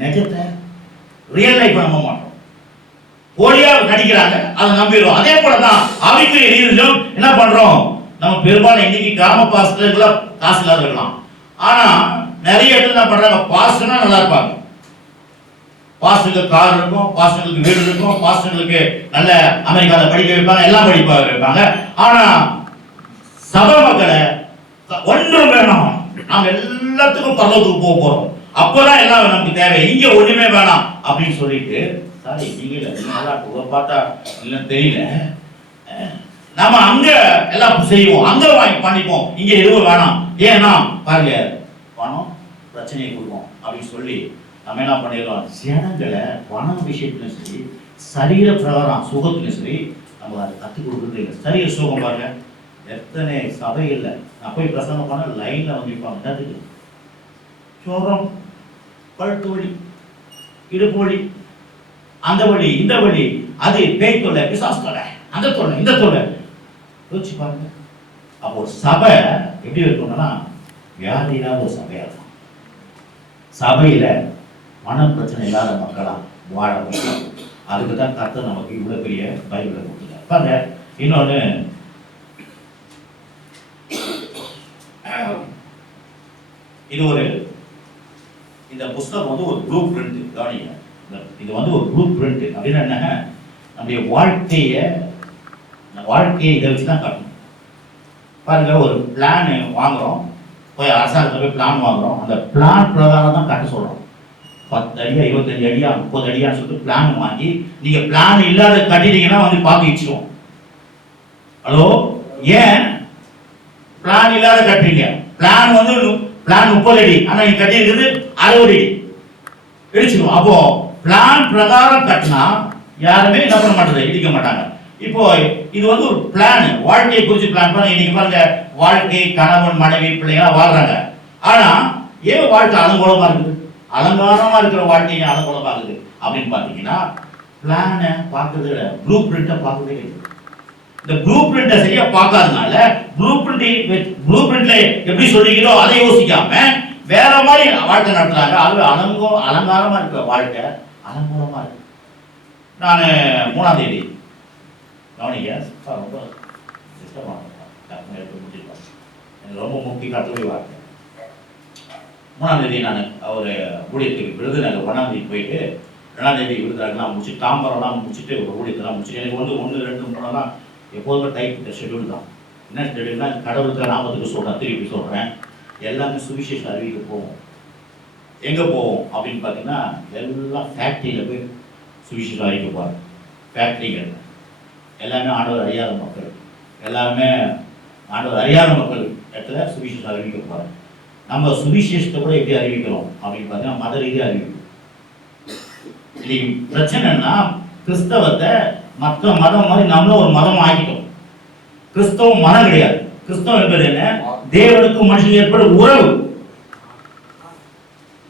நிஜத்தை ரியல் லைஃப் நம்ப மாட்டோம். போலியா நடிக்கிறாங்க, அதை நம்பிடுவோம். அதே போலதான் ஆவிக்குரிய ரீதியிலும் என்ன பண்றோம், நம்ம பெரும்பாலும் இன்னைக்கு கிராம பாஸ்டர்ல காசு இல்லாத இருக்கலாம், ஆனா நிறைய இடத்துல என்ன பண்றாங்க, பாஸ்டர்னா நல்லா இருப்பாங்க, பாஸ்டருக்கு கார் இருக்கும், பாஸ்டருக்கு வீடு இருக்கும், பாஸ்டருக்கு நல்ல அமெரிக்கால படிக்க வைப்பாங்க, எல்லாம் படிப்பா வைப்பாங்க. ஆனா சபை மக்களை ஒன்றும் வேணாம், நாங்க எல்லாத்துக்கும் பரலோகத்துக்கு போக போறோம், அப்பதான் எல்லாம் நமக்கு தேவை, இங்க ஒண்ணுமே வேணாம் அப்படின்னு சொல்லிட்டு, சாரி நீங்க நல்லா பார்த்தா இல்லைன்னு தெரியல, நாம அங்க எல்லாம் செய்வோம், அங்க வாங்கி பண்ணிப்போம், இங்க எதுவும் வேணாம். ஏன்னா பாருங்க, பணம் பிரச்சனையை கொடுக்கும் அப்படின்னு சொல்லி நம்ம என்ன பண்ணிடுறோம், ஜனங்களை பணம் விஷயத்துலையும் சரி, சரீர பிரகாரம் சுகத்துலையும் சரி, நம்ம அதை கற்றுக் கொடுக்குறது இல்லை. சரீர சுகம் பாருங்க, எத்தனை சபையில் நான் போய் பிரசங்கம் பண்ண லைன்ல வந்து நிற்பாங்க, என்னதுக்கு சோரம், கழுத்து வலி, இடுப்பு வலி, அந்த வழி இந்த வழி, அது பேய் தொல்லை, பிசாசு தொல்லை, அந்த தொல்லை இந்த தொல்லை, யோசிச்சு பாருங்க. அப்போ சபை எப்படி இருக்கணும்னா வியாதி இல்லாத ஒரு சபையா இருக்கும். சபையில மன பிரச்சனை இல்லாத மக்களா வாழ முடியும். அதுக்கு தான் கர்த்தர் நமக்கு இவ்வளவு பெரிய பைபிளை கொடுத்துருக்காரு. பாருங்க, இன்னொன்னு இது ஒரு இந்த புஸ்தகம் வந்து ஒரு ப்ளூ பிரிண்ட். கவனிங்க, இது வந்து ஒரு ப்ளூ பிரிண்ட் அப்படின்னா என்ன, நம்முடைய வாழ்க்கையை இதை வச்சுதான் காட்டணும். பாருங்க, ஒரு பிளான் வாங்குறோம், போய் அரசாங்கத்தில் போய் பிளான் வாங்குறோம், அந்த பிளான் பிரகாரம் தான் கட்ட சொல்றோம். 10 அடியா 25 அடியா 30 அடியான்னு சொல்லிட்டு பிளான் வாங்கி நீங்க பிளான் இல்லாத கட்டிட்டீங்கன்னா வந்து பார்த்து வச்சுருவோம். ஹலோ, ஏன் பிளான் இல்லாத கட்டுறீங்க? பிளான் வந்து பிளான் 30 அடி, ஆனா நீங்க கட்டியிருக்கிறது 60 அடி இடிச்சிருவோம். அப்போ பிளான் பிரகாரம் கட்டினா யாருமே என்ன பண்ண மாட்டாங்க, இடிக்க மாட்டாங்க. இப்போ இது வந்து ஒரு பிளான், வாழ்க்கையை குறித்து பிளான் பண்ண. இன்னைக்கு பாருங்க, வாழ்க்கை கணவன் மனைவி பிள்ளைங்களா வாழ்றாங்க, ஆனா ஏன் வாழ்க்கை அலங்கோலமா இருக்குது, அலங்காரமா இருக்கிற வாழ்க்கையை அலங்கோலமா இருக்குது அப்படின்னு பாத்தீங்கன்னா, பிளானை பார்க்கறது, ப்ளூ பிரிண்ட்டை பார்க்கவே இல்லை. இந்த ப்ளூ பிரிண்ட்டை சரியா பார்க்காதனால ப்ளூ பிரிண்ட்ல எப்படி சொல்றீங்களோ அதை யோசிக்காம வேற மாதிரி வாழ்க்கை நடத்துறாங்க. அது அலங்காரமா இருக்கிற வாழ்க்கை அலங்கோலமா இருக்கு. நான் 3ஆம் தேதி கவனிங்க, ரொம்ப இஷ்டமான எனக்கு ரொம்ப முக்கிய கட்டுரை வாழ்க்கை. 3ஆம் தேதி நான் ஒரு ஊழியத்துக்கு விருதுநகர் 1ஆம் தேதி போயிட்டு 2ஆம் தேதி விருதுநகர்லாம் முடிச்சு தாம்பரம்லாம் முடிச்சுட்டு ஒரு ஊழியத்தெல்லாம் முடிச்சுட்டு எனக்கு 1, 2, 3 எப்போதுமே டைப் ஷெட்யூல் தான். என்ன ஷெட்யூல்னா கடவுளுக்கு நாமத்துக்கு சொல்கிறேன், திருப்பி சொல்கிறேன், எல்லாமே சுவிசேஷ அறிவிக்க போவோம். எங்கே போவோம் அப்படின்னு பார்த்தீங்கன்னா எல்லாம் ஃபேக்ட்ரியில் போய் சுவிசேஷம் அறிவிக்க போகிறேன். ஃபேக்ட்ரிகள் எல்லாமே ஆண்டவர் அறியாத மக்கள், எல்லாருமே ஆண்டவர் அறியாத மக்கள் இடத்துல சுவிசேஷம் அறிவிக்க போகிறேன். நம்ம சுவிசேஷத்தை கூட எப்படி அறிவிக்கிறோம் அப்படின்னு பார்த்தீங்கன்னா மத ரீதியாக அறிவிக்கிறோம். இன்னைக்கு பிரச்சனைன்னா கிறிஸ்தவத்தை மற்ற மதம் மாதிரி நம்மளும் ஒரு மதம் ஆகிட்டோம். கிறிஸ்தவம் மதம் கிடையாது. கிறிஸ்தவம் என்பது என்ன? தேவனுக்கும் மனுஷனுக்கு ஏற்படும் உறவு.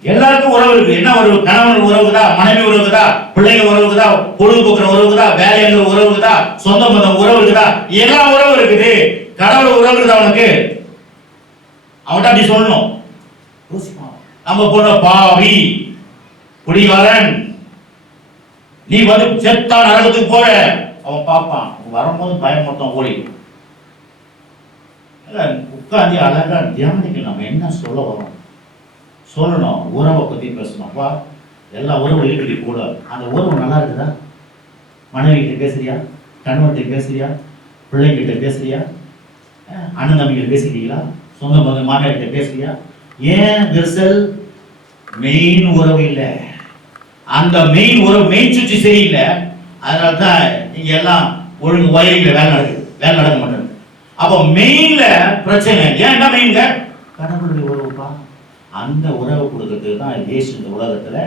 எல்லாருக்கும் உறவு இருக்கு. என்ன உறவு? கணவன் உறவுக்குதா, மனைவி உறவுக்குதா, பிள்ளைங்க உறவுக்குதா, பொழுதுபோக்குற உறவுக்குதா, வேலைங்கிற உறவுக்குதா, சொந்த மதம் உறவு இருக்குதா, எல்லா உறவு இருக்குது. கடவுள் உறவு இருக்குதா அவனுக்கு? அவன்கிட்ட அப்படி சொல்லணும். நம்ம போன பாவி குடிகாரன், நீ வந்து செத்தா நரகத்துக்கு போற, அவன் பார்ப்பான். வரும்போது பயமொத்தம் ஓடி உட்காந்து அழகா தியானிக்க நம்ம என்ன சொல்ல வரோம் சொல்லணும். உறவை பத்தி பேசணும்ப்பா. எல்லா உறவும் ஈடுபடி கூட அந்த உறவு நல்லா இருக்குதா? மனைவி கிட்ட பேசுறியா? கணவன்கிட்ட பேசுறியா? பிள்ளைங்கிட்ட பேசுறியா? அண்ணன் தம்பிகிட்ட பேசுறீங்களா? சொந்த பந்த மாமியார் கிட்ட பேசுறியா? ஏன் விரிசல்? மெயின் உறவு இல்லை. அந்த மெயின் உறவு, மெயின் சுவிட்ச் சரியில்லை. அதனால தான் நீங்க எல்லாம் ஒழுங்கு வயலில் வேலை நடக்க மாட்டேங்குது. அப்போ மெயின்ல பிரச்சனை. ஏன் மெயின்ல கடவுளுடைய உறவுப்பா. அந்த உறவு கொடுக்கறதுக்கு தான் இயேசு இந்த உலகத்துல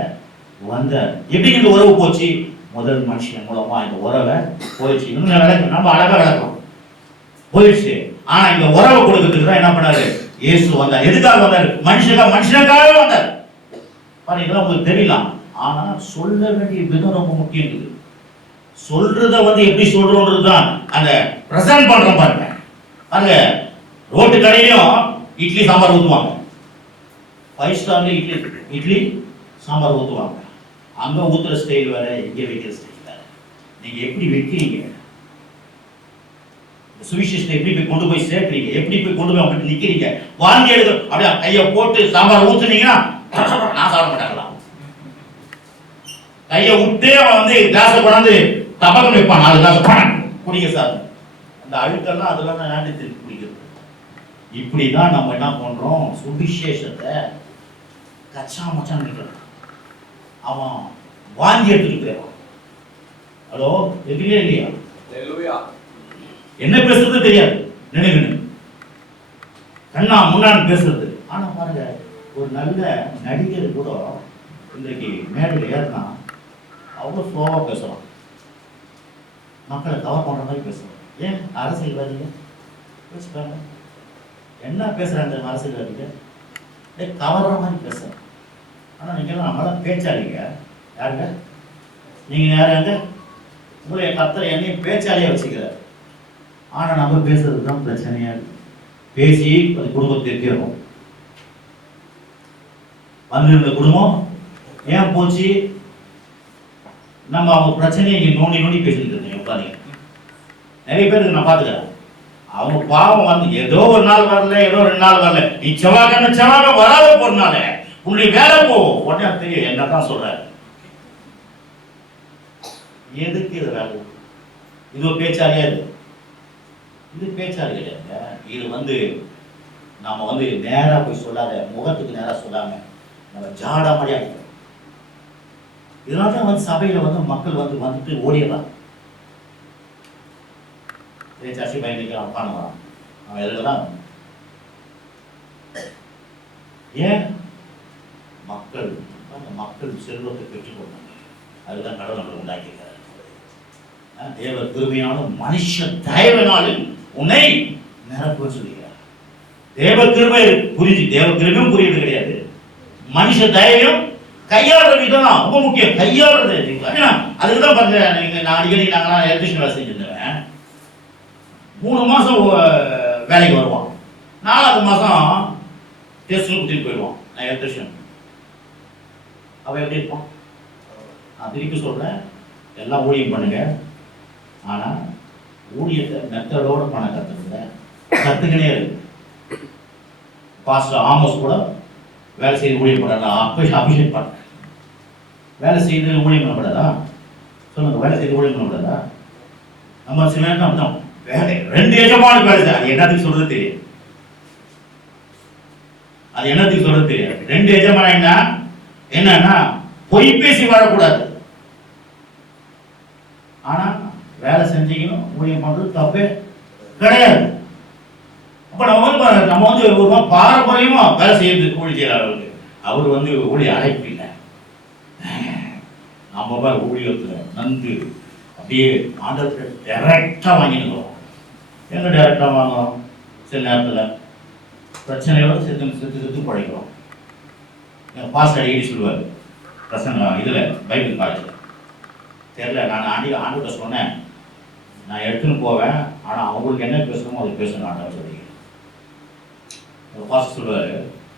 வந்த. எப்படி இந்த உறவு போச்சு? முதல் மனுஷன் மூலமா இந்த உறவை போயிடுச்சு. இன்னும் நம்ம அழகா விளக்கலாம் போயிடுச்சு. ஆனா இந்த உறவை கொடுக்கறதுக்கு தான் என்ன பண்ணாரு? இயேசு வந்தார். எதுக்காக வந்தார்? மனுஷனுக்காக வந்தார். பாருங்க, உங்களுக்கு தெரியலாம். ஆனா சொல்ல வேண்டிய விதம் ரொம்ப முக்கியம் இருக்குது. சொல்றத எப்படி சொல்றோன்றது தான் அந்த பிரசன்ட் பண்றோம். பாருங்க பாருங்க, ரோட்டு கடையிலும் இட்லி சாம்பார் ஊற்றுவாங்க. 5 ஸ்டார்ல இட்லி சாம்பார் ஊற்றுவாங்க. அங்க ஊத்துற ஸ்டைல் வேற, இங்க வைக்கிற ஸ்டைல் வேற. நீங்க எப்படி வைக்கிறீங்க? சுவிசேஷத்தை எப்படி போய் கொண்டு போய் சேர்க்கிறீங்க? எப்படி போய் கொண்டு போய் அப்படி நிக்கிறீங்க? வாங்கி எடுக்க அப்படியே கையை போட்டு சாம்பார் ஊத்துனீங்கன்னா நான் சாப்பிட மாட்டாங்களா? கையை விட்டே அவன் கிளாஸை கொண்டாந்து தபகம் வைப்பான். 4 கிளாஸ் குடிக்க சார். அந்த அழுக்கெல்லாம் அதெல்லாம் தான் நாட்டி திருப்பி குடிக்கிறது. இப்படிதான் நம்ம என்ன பண்றோம்? சுவிசேஷத்தை கச்சா மச்சான் நினைக்கிறோம். அவன் வாங்கி எடுத்துட்டு போயிடுவான். ஹலோ, எதுலையே இல்லையா? என்ன பேசுறது தெரியாது. நினைவு கண்ணா முன்னாடி பேசுறது. ஆனா பாருங்க, ஒரு நல்ல நடிகர் கூட இன்றைக்கு மேடையில் ஏறினா அவ்வளோ ஸ்லோவா பேசுறான். மக்களை கவர் பண்ற மாதிரி பேசுறான். ஏன்? அரசியல்வாதிங்க பேசுறாங்க. என்ன பேசுறாங்க அரசியல்வாதிங்க? கவர்ற மாதிரி பேசுறாங்க. ஆனா நீங்க நம்மளாம் பேச்சாளிங்க. யாருங்க நீங்க? யாருங்க? உங்களை கத்தரை என்னையும் பேச்சாளியா வச்சுக்கிறார். ஆனா நம்ம பேசுறது தான் பிரச்சனையா இருக்கு. பேசி அது குடும்பத்தை தீர்க்கும். வந்திருந்த குடும்பம் ஏன் போச்சு? நம்ம அவங்க பிரச்சனையை இங்க நோண்டி பேசிட்டு இருக்கீங்க. உட்காந்தீங்க நிறைய பேருக்கு நான் பாத்துக்கிறேன். அவங்க பாவம் ஏதோ ஒரு நாள் வரல, ஏதோ 2 நாள் வரல. நீ செவ்வாய்க்கிழமை வராத போறனால உன்னுடைய வேலை போவோம். உடனே தெரியும் என்னதான் சொல்ற. எதுக்கு இது வேலை? இது ஒரு பேச்சாளியா? இது பேச்சாளி கிடையாது. இது நாம நேரா போய் சொல்லாத, முகத்துக்கு நேரா சொல்லாம நம்ம ஜாடா மாதிரி ஆகிடும். இதனால்தான் சபையில மக்கள் வந்துட்டு ஓடிடலாம். சசி பயணிக்கலாம் உட்காந்துக்கலாம். அவன் எதுலாம் ஏன்? மக்கள் செல்வத்தை பெற்றுக்கொண்டாங்க. அதுதான் கடவுள் நம்மளை உண்டாக்கியிருக்கிறார். தேவ கிருபையாலும் மனுஷ தயவினாலும் உன்னை நிரப்ப சொல்லுகிறார். தேவ கிருபை புரிஞ்சு, தேவ கிருபையும் புரியுது கிடையாது. மனுஷ தயவையும் கையாளுற விதம் தான் ரொம்ப முக்கியம். கையாளுறது அதுக்குதான் பாருங்க. நான் அடிக்கடி நாங்களாம் எலக்ட்ரிஷியன் வேலை செஞ்சிருந்தேன். 3 மாசம் வேலைக்கு வருவான். 4வது மாசம் டெஸ்ட் கொடுத்துட்டு போயிடுவான். நான் எலக்ட்ரிஷியன். அவன் எப்படி இருப்பான்? நான் திருப்பி சொல்கிறேன், எல்லாம் ஊழியம் பண்ணுங்க, ஆனால் ஊழியத்தை மெத்தடோட பண்ண கற்றுக்குங்க. கற்றுக்கினே இருக்கு. பாஸ்டர் ஆமோஸ் கூட வேலை செய்து ஊழியம் பண்ணலாம். அபிஷேக் பண்ண வேலை செய்து ஊழியம் பண்ணக்கூடாதா? சொல்லுங்க, வேலை செய்து ஊழியம் பண்ணக்கூடாதா? நம்ம சில நேரம் அப்படிதான் வேலை 2 எஜமானுக்கு வேலை செய்ய, அது என்னத்துக்கு சொல்றது தெரியும். அது என்னத்துக்கு சொல்றது தெரியாது. 2 எஜமான என்னன்னா பொய் பேசி வாழக்கூடாது. ஆனா வேலை செஞ்சீங்கன்னு ஊழியம் பண்றது தப்பே கிடையாது. அப்ப நம்ம வந்து ஒரு பாரம்பரியமா வேலை செய்யறதுக்கு ஊழி செய்யறாரு. அவர் வந்து ஊழி அழைப்பு இல்லை. நம்ம ஊழியத்துல நந்து அப்படியே ஆண்டவர்கிட்ட டைரக்டா வாங்கிடுறோம். எங்க டைரக்டா வாங்குறோம்? சில நேரத்தில் பிரச்சனையோட செத்து பழைக்கிறோம். எங்கள் பாஸ்டர் அடிக்கடி சொல்லுவார், பிரசங்க இதில் பைபிள் காலேஜில் தெரியல, நான் ஆண்டுகிட்ட சொன்னேன், நான் எடுத்துன்னு போவேன், ஆனால் அவங்களுக்கு என்ன பேசணுமோ அது பேசணும் ஆண்டவர் சொல்லி. பாஸ்டர் சொல்லுவார்,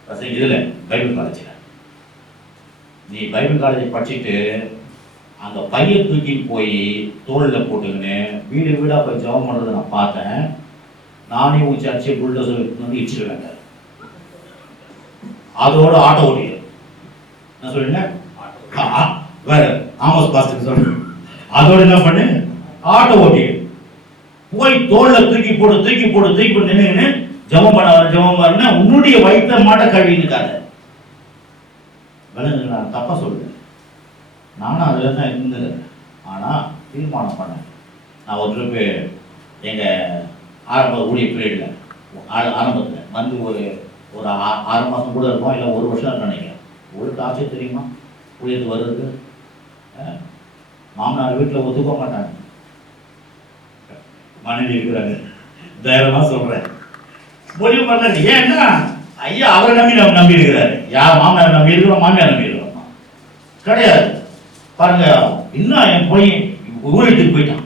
பிரசங்க இதில் பைபிள் காலேஜில் நீ பைபிள் காலேஜை படிச்சுட்டு அந்த பையன் தூக்கிட்டு போய் தோளில் போட்டுக்கின்னு வீடு வீடாக போய் ஜெபம் பண்ணுறதை நான் பார்த்தேன். நானே உன் சர்ச்சை புல்டோசர் வந்து இடிச்சிருவேங்க. அதோட ஆட்டோ ஓட்டிடு. நான் சொல்லிட்டேன் வேற ஆமோஸ் பாஸ்டர் சொல்றேன், அதோட என்ன பண்ணு, ஆட்டோ ஓட்டிடு. போய் தோளில் தூக்கி போட்டு நின்று ஜெபம் பண்ண உன்னுடைய வைத்த மாட்ட கழுவினுக்காத. விலங்கு நான் தப்பா சொல்லுவேன். நானும் அதில் தான் இருந்தது. ஆனால் தீர்மானம் பண்ணேன். நான் ஒரு ட்ரிப்பு எங்கள் ஆரம்ப ஊழிய பீரியடில் ஆரம்பத்தில் வந்து ஒரு 6 மாதம் கூட இருக்கும், இல்லை 1 வருஷம் நினைக்கிறேன். ஒரு ஆட்சி தெரியுமா ஊழியத்து வருது? மாமனார் வீட்டில் ஒத்துக்க மாட்டாங்க, மனைவி இருக்கிறாங்க. தைரியமாக சொல்கிறேன், முடிவு பண்ண. ஏன்னா ஐயா அவரை நம்பி இருக்கிறாரு. யார் மாமனார் நம்பி இருக்கிறோம், மாமியார் நம்பி இருக்கிறோம் கிடையாது. பாருங்க, இன்னும் என் பையன் ஊழியத்துக்கு போயிட்டான்.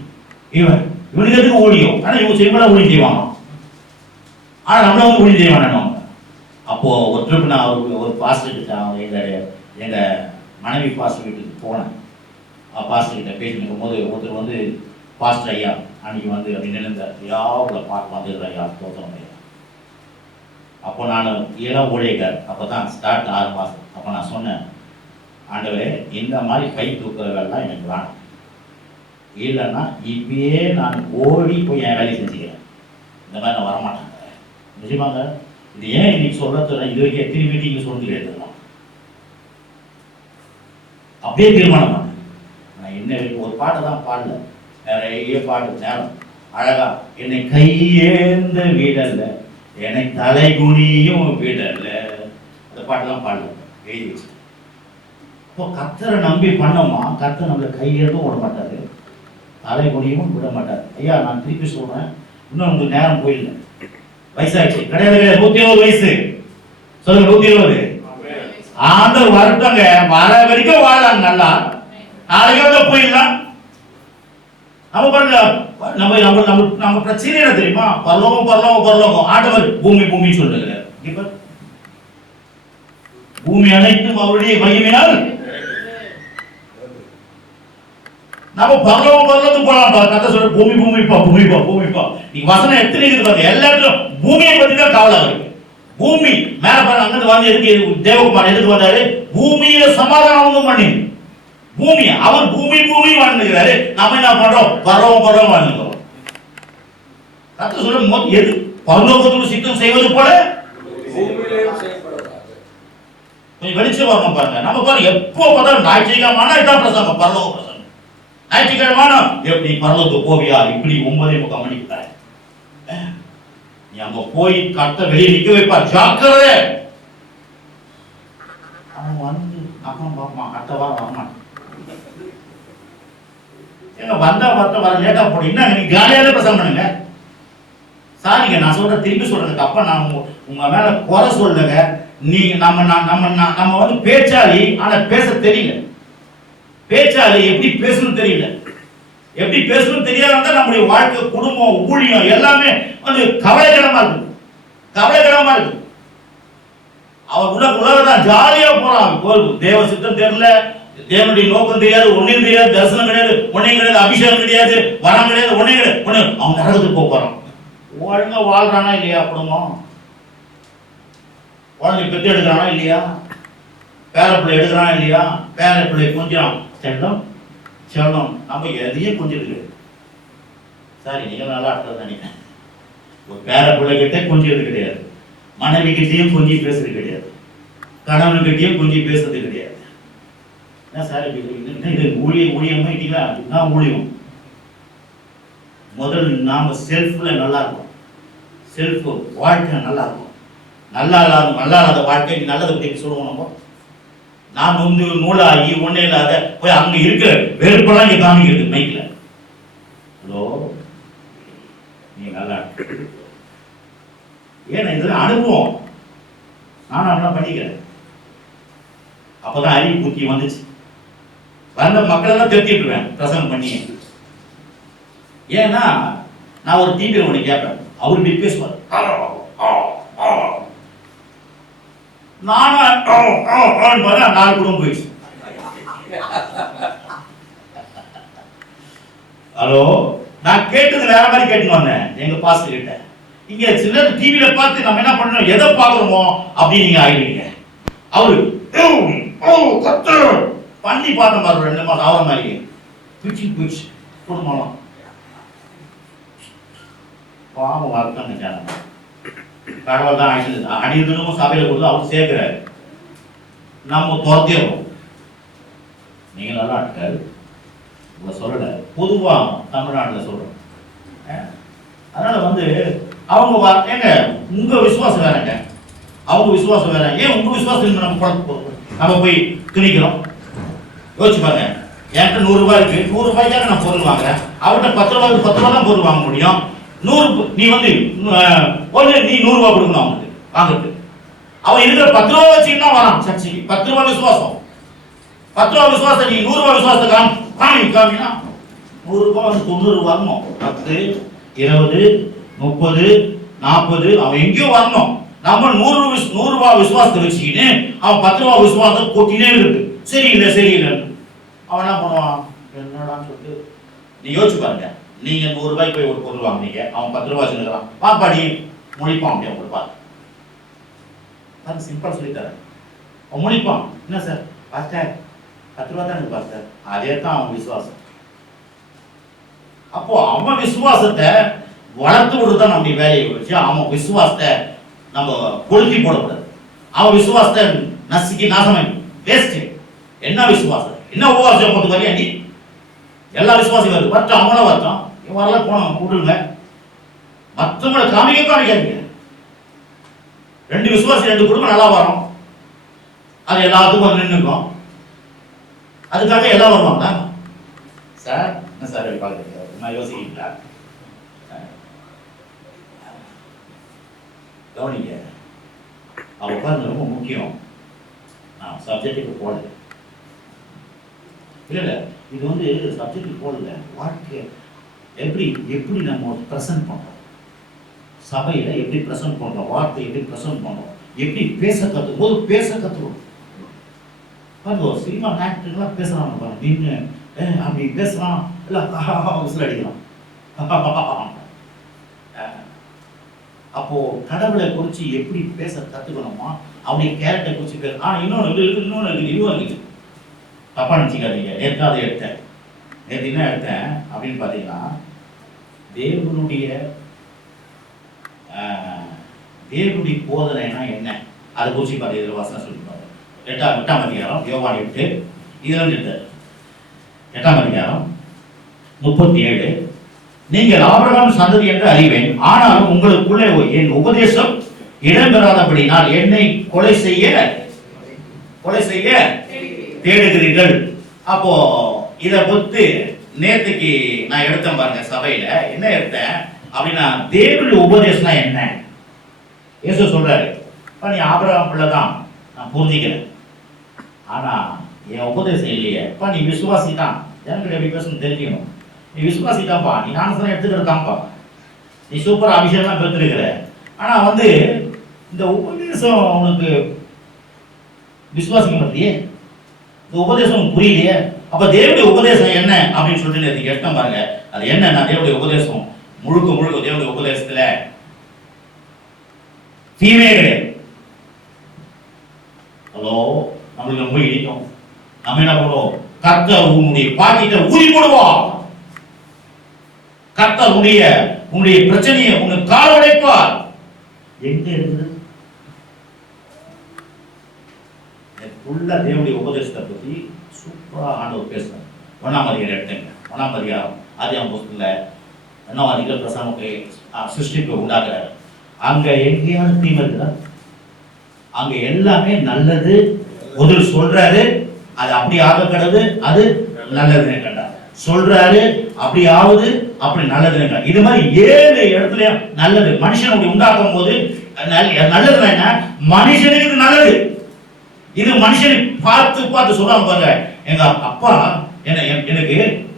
இவனுக்கு எதுக்கு ஊழியம்? ஆனால் இவங்க செய்யலாம் ஊழியம் செய்வாங்க. ஆனால் நம்மள வந்து ஊழியம் செய்ய வேண்டாம். அப்போ ஒரு ட்ரிப் நான் ஒரு பாஸ்டர் கிட்ட, எங்கள் மனைவி பாஸ்டர் வீட்டுக்கு போனேன். பாஸ்டர் கிட்ட பேசிட்டு போது ஒருத்தர் வந்து, பாஸ்டர் ஐயா அன்னைக்கு வந்து அப்படின்னு நினைந்தார், யாவோட பார்க்க வந்துடுற ஐயா தோற்றம் ஐயா. அப்போ நான் ஏதாவது ஊழியக்கார். அப்போ தான் ஸ்டார்ட் 6 மாதம். அப்போ நான் சொன்னேன், ஆண்டவரே இந்த மாதிரி கை தூக்குறவெல்லாம் எனக்கு வேணும், இல்லைன்னா இப்பயே நான் ஓடி போய் என் வேலையை செஞ்சுக்கிறேன். இந்த மாதிரி நான் வரமாட்டாங்க. நிஜமாங்க, இது ஏன் இன்னைக்கு சொல்றது, இது வரைக்கும் எத்தனை மீட்டிங் சொல்லி எடுத்துக்கலாம். அப்படியே தீர்மானம் பண்ணேன். நான் என்ன ஒரு பாட்டை தான் பாடல, நிறைய பாட்டு நேரம் அழகா, என்னை கையேந்த வீடல்ல, என்னை தலைகுனியும் வீடல்ல, அந்த பாட்டெல்லாம் பாடல, எழுதி வச்சு. இப்போ கர்த்தரை நம்பி பண்ணோமா, கர்த்தர் நம்மளை கையெழுத்தும் விட மாட்டாரு, தலைகுனியும் விட மாட்டார். ஐயா நான் திருப்பி சொல்றேன், இன்னும் உங்களுக்கு நேரம் போயிடல, வயசாச்சு கிடையாது, 120 வயசு. சொல்லுங்க 120. ஆண்டவர் வரட்டங்க, வர வரைக்கும் வாழலாம் நல்லா, நாளைக்கு வந்து போயிடலாம். நம்ம பாருங்க, நம்ம பிரச்சனை என்ன தெரியுமா? பரலோகம். ஆண்டவர் பூமி சொல்லுங்க. இப்ப பூமி அனைத்தும் அவருடைய மகிமையினால் நம்ம பரலோகத்துக்கு போலாம். கதை சொல்ற பூமிப்பா. நீ வசனம் எத்தனை இருக்கு, எல்லா இடத்துலும் பூமியை பத்தி தான் கவலை இருக்கு. பூமி மேல பாருங்க, அங்கிருந்து வந்து எதுக்கு தேவகுமார் எதுக்கு வந்தாரு? பூமியில சமாதானம் பண்ணி, பூமி அவர் பூமி வாழ்ந்துக்கிறாரு. நம்ம என்ன பண்றோம்? பரலோகம் வாழ்ந்துக்கிறோம். கதை சொல்ற எது பரலோகத்துக்கு சித்தம் செய்வது போல வெளிச்சம் வரணும் பாருங்க. நம்ம பாருங்க, எப்போ பார்த்தாலும் ஞாயிற்றுக்கிழமை இதான் பிரசங்கம், பரலோக பிரசங்கம். ஞாயிற்றுக்கிழமை எப்படி பரலோகத்துக்கு போவியா? இப்படி 9:30 மணிக்கு நீ அங்க போய் கட்ட வெளியே நிக்க வைப்பார், ஜாக்கிரதை. அவன் வந்து அப்புறம் பார்ப்பான், அடுத்த வாரம் வரமாட்டான். ஏங்க வர லேட்டா போடு, என்ன நீங்க காலியால பிரசங்கம் பண்ணுங்க. சாரிங்க, நான் சொல்றேன், திருப்பி சொல்றதுக்கு அப்ப நான் உங்க மேல குறை சொல்லுங்க. நீங்க நம்ம வந்து பேச்சாளி, ஆனா பேச தெரியல. பேச்சாளி எப்படி பேசணும் தெரியல. எப்படி பேசணும் தெரியாத நம்முடைய வாழ்க்கை, குடும்பம், ஊழியம் எல்லாமே வந்து கவலைக்கிடமா இருக்கு. அவன் உலகத்தான் ஜாலியா போறான். தேவ சித்தம் தெரியல, தேவனுடைய நோக்கம் தெரியாது, ஒன்னையும் தெரியாது, தரிசனம் கிடையாது, ஒன்னையும் கிடையாது, அபிஷேகம் கிடையாது, வரம் கிடையாது, ஒன்னையும் கிடையாது. அவன் நரகத்துக்கு போறான். ஒழுங்கா வாழ்றானா இல்லையா? குடும்பம் குழந்தை பெற்று எடுக்கிறானா இல்லையா? பேரப்பிள்ளை எடுக்கிறானா இல்லையா? பேரப்பிள்ளை கொஞ்சம் செல்லம் செல்லம் நம்ம எதையும் கொஞ்சம் இருக்கு. சாரி, நீங்க நல்லா இருக்கிறது நினைக்கிறேன். ஒரு பேரப்பிள்ளை கிட்ட கொஞ்சம் கிடையாது, மனைவி கிட்டையும் கொஞ்சம் பேசுறது கிடையாது, கணவன் கிட்டையும் கொஞ்சம் பேசுறது கிடையாது. என்ன சார் இது ஊழியமா இல்லைங்களா? இதுதான் ஊழியம். முதல் நாம செல்ஃப்ல நல்லா இருக்கும், செல்ஃப் வாழ்க்கை நல்லா இருக்கும். நல்லா இல்லாத வாழ்க்கை நல்லதை பற்றி சொல்லுவோம். நாம் வந்து நூலாகி ஒன்னே இல்லாத போய் அங்க இருக்கிற வெறுப்பெல்லாம் இங்க காமிக்கிறது மைக்ல. ஹலோ, நீ நல்லா ஏன்னா இதெல்லாம் அனுபவம். நானும் அதெல்லாம் பண்ணிக்கிறேன். அப்பதான் அறிவு புத்தி வந்துச்சு. வந்த மக்களெல்லாம் தெரிஞ்சுட்டுருவேன் பிரசங்கம் பண்ணி. ஏன்னா நான் ஒரு டிவி ஒன்று கேட்பேன், அவரு இப்படி பேசுவார். நானும் 4 குடும்பம் போயிடுச்சு. ஹலோ, நான் கேட்டது வேற மாதிரி கேட்டுன்னு வந்தேன் எங்க பாஸ்டர் கிட்ட. இங்க சில டிவியில பார்த்து நம்ம என்ன பண்ணணும், எதை பார்க்கணுமோ அப்படின்னு நீங்க ஆயிடுவீங்க. அவரு பண்ணி பார்த்த மாதிரி 2 மாதம் ஆகிற மாதிரி போயிடுச்சு குடும்பம். பாவம் வார்த்தை ஜனம் கடவுள் தான் அடிக்கணும் சபையில கொடுத்து அவர் சேர்க்கிறாரு, நம்ம துரத்திடுறோம். நீங்க நல்லா இருக்காரு சொல்லல, பொதுவா தமிழ்நாட்டில் சொல்றோம். அதனால வந்து அவங்க ஏங்க உங்க விசுவாசம் வேறங்க, அவங்க விசுவாசம் வேற. ஏன் உங்க விசுவாசம் நம்ம போய் திணிக்கிறோம்? யோசிச்சு பாருங்க. என்கிட்ட 100 ரூபாய் இருக்கு, 100 ரூபாய்க்காக நான் பொருள் வாங்குறேன். அவர்கிட்ட 10 ரூபாய் தான் பொருள் வாங்க முடியும். 100 நீ வந்து நீ 100 ரூபாய் கொடுக்கணும் அவனுக்கு வாங்குறது. அவன் இருக்கிற 10 ரூபாய் வச்சுக்கிட்டு வரான் சர்ச்சைக்கு. 10 ரூபாய் விசுவாசம், 10 ரூபாய் விசுவாசம். நீ 100 ரூபாய் விசுவாசத்தை காமினா 100 ரூபாய் வந்து 90 வரணும். 10, 20, 30, 40 அவன் எங்கேயோ வரணும். நம்ம 100 ரூபாய் விசுவாசத்தை வச்சுக்கிட்டு அவன் 10 ரூபாய் விசுவாசத்தை கொட்டினே இருக்கு. சரியில்லை அவன் என்ன பண்ணுவான்? என்னடான்னு சொல்லிட்டு நீ யோசிச்சு பாருங்க. நீங்க 100 ரூபாய்க்கு போய் ஒரு பொருள் வாங்குனீங்க, அவன் 10 ரூபாய் வச்சுருக்கான். வாப்பாடி முடிப்பான் அப்படியே கொடுப்பான். அது சிம்பிளா சொல்லித்தரேன். அவன் முடிப்பான். என்ன சார் பாஸ்டர் 10 ரூபாய் தான் பாஸ்டர். அதே தான் அவன் விசுவாசம். அப்போ அவன் விசுவாசத்தை வளர்த்து விடுறதுதான் நம்முடைய வேலையை வச்சு. அவன் விசுவாசத்தை நம்ம கொளுத்தி போடக்கூடாது. அவன் விசுவாசத்தை நசுக்கி நாசமாய் வேஸ்ட். என்ன விசுவாசம், என்ன உபவாசம் போட்டு வரையா நீ? எல்லா விசுவாசியும் வருது, வரட்டும், அவங்கள வரட்டும், வரல போனோம் விட்டுருங்க. மற்றவங்களை காமிக்காதீங்க. 2 விசுவாசி 2 குடும்பம் நல்லா வரும், அது எல்லாத்துக்கும் நின்றுக்கும். அதுக்காக எல்லாம் வருவாங்க சார். என்ன சார் பார்க்குறீங்க? நான் யோசிக்கிறீங்களா? கவனிங்க, அவ உட்கார்ந்து ரொம்ப முக்கியம். நான் சப்ஜெக்டுக்கு போடல, இல்லை இது வந்து சப்ஜெக்டுக்கு போடல. வாழ்க்கை எப்படி நம்ம ப்ரெசன்ட் பண்ணுறோம், சபையில் எப்படி ப்ரெசன்ட் பண்ணுறோம், வார்த்தை எப்படி ப்ரெசன்ட் பண்ணுறோம், எப்படி பேச கற்றுக்கணும். பாருங்க, சினிமா ஆக்டர்லாம் பேசுகிறாங்க பாருங்க, நின்று அப்படி பேசுகிறான், இல்லை விசில் அடிக்கலாம். அப்போ கடவுளை குறித்து எப்படி பேச கற்றுக்கணுமா, அவனுடைய கேரக்டரை குறித்து பேச. இன்னொன்று இருக்குது, தப்பா நினச்சிக்காதீங்க. நேற்று அதை எடுத்தேன். நேற்று என்ன எடுத்தேன் அப்படின்னு பார்த்தீங்கன்னா, தேவனுடைய போதனைனா என்ன அதை குறித்து பார்த்து இதில் வாசனை சொல்லிப்பாரு. 8ஆம் அதிகாரம் யோவான் 8 இதில் எடுத்தார். 8ஆம் அதிகாரம் 37. நீங்கள் ஆபிரகாம் சந்ததி என்று அறிவேன், ஆனாலும் உங்களுக்குள்ளே என் உபதேசம் இடம்பெறாதபடினால் என்னை கொலை செய்ய தேடுகிறீர்கள். அப்போ இதை பொறுத்து நேற்றுக்கு நான் எடுத்தேன் பாருங்க. சபையில என்ன எடுத்தேன் அப்படின்னா, தேவனுடைய உபதேசம்னா என்ன? இயேசு சொல்றாரு, நீ ஆபிரகாம் பிள்ளை தான், நான் புரிஞ்சிக்கிறேன், ஆனா என் உபதேசம் இல்லையே. நீ விசுவாசி தான், எனக்கு எப்படி பேசணும் தெரிஞ்சுக்கணும். நீ விசுவாசி தான்ப்பா, நீ ஞானஸ்நானம் எடுத்துக்கிறதான்ப்பா, நீ சூப்பர் அபிஷேகம் பெற்றிருக்கிற, ஆனா வந்து இந்த உபதேசம் உனக்கு விசுவாசிக்க மாட்டியே, இந்த உபதேசம் புரியலையே. அப்ப தேவனுடைய உபதேசம் என்ன அப்படின்னு சொல்லிட்டு கேட்டோம் பாருங்க. அது என்னன்னா, தேவனுடைய உபதேசம் முழுக்க முழுக்க தேவனுடைய உபதேசத்துல தீமையே கிடையாது. ஹலோ, நம்மளுக்கு ரொம்ப இடிக்கும். நம்ம என்ன பண்ணுவோம்? கர்த்தர் உன்னுடைய பாக்கிட்ட ஊதி போடுவோம். கர்த்தர் உன்னுடைய பிரச்சனையை உனக்கு கால உடைப்பார். எங்க இருக்குது? தேவனுடைய உபதேசத்தை பத்தி சூப்பரா ஆண்டவர் பேசுறார். 1ஆம் அதிகாரம் எடுத்துங்க. 1ஆம் அதிகாரம் ஆதியாகம புத்தகத்துல 1ஆம் அதிகாரம் பிரசங்கத்தை சிருஷ்டிப்பை உண்டாக்குறாரு. அங்க எங்கேயாவது தீமை இருக்குதா? அங்க எல்லாமே நல்லது முதல் சொல்றாரு. அது அப்படி ஆக கிடது, அது நல்லதுன்னு கண்டார் சொல்றாரு. அப்படி ஆகுது, அப்படி நல்லதுன்னு. இது மாதிரி 7 இடத்துல நல்லது மனுஷன் அப்படி உண்டாக்கும் போது நல்லதுன்னா என்ன? மனுஷனுக்கு இது நல்லது. இது மனுஷனை பார்த்து பார்த்து சொல்றாங்க பாருங்க. எங்க அப்பா எனக்கு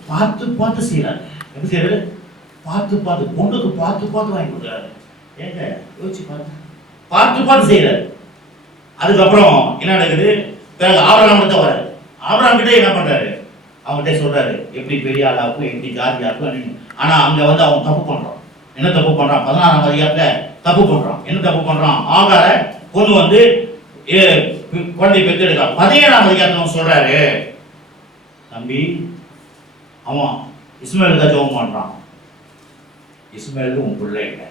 பார்த்து பார்த்து செய்யறாரு. எப்படி செய்யறாரு? பார்த்து பார்த்து, பொண்ணுக்கு பார்த்து பார்த்து வாங்கி கொடுக்குறாரு. ஏங்க யோசிச்சு பார்த்து பார்த்து செய்யறாரு. அதுக்கப்புறம் என்ன நடக்குது? பிறகு ஆபிரகாம் கிட்ட வராரு. ஆபிரகாம் கிட்ட என்ன பண்றாரு? அவங்ககிட்ட சொல்றாரு எப்படி பெரிய ஆளாக்கும், எப்படி ஜாதியாக்கும். ஆனா அங்க வந்து அவன் தப்பு பண்றான். என்ன தப்பு பண்றான்? 16ஆம் அதிகாரத்துல தப்பு பண்றான். என்ன தப்பு பண்றான்? ஆகார பொண்ணு வந்து குழந்தை பெற்று எடுக்கலாம். 17ஆம் அதிகாரத்துல சொல்றாரு, தம்பி அவன் இஸ்மாயிலுக்கு தான் ஜெபம் பண்றான். இஸ்மாயிலுக்கு உன் பிள்ளை இல்லை,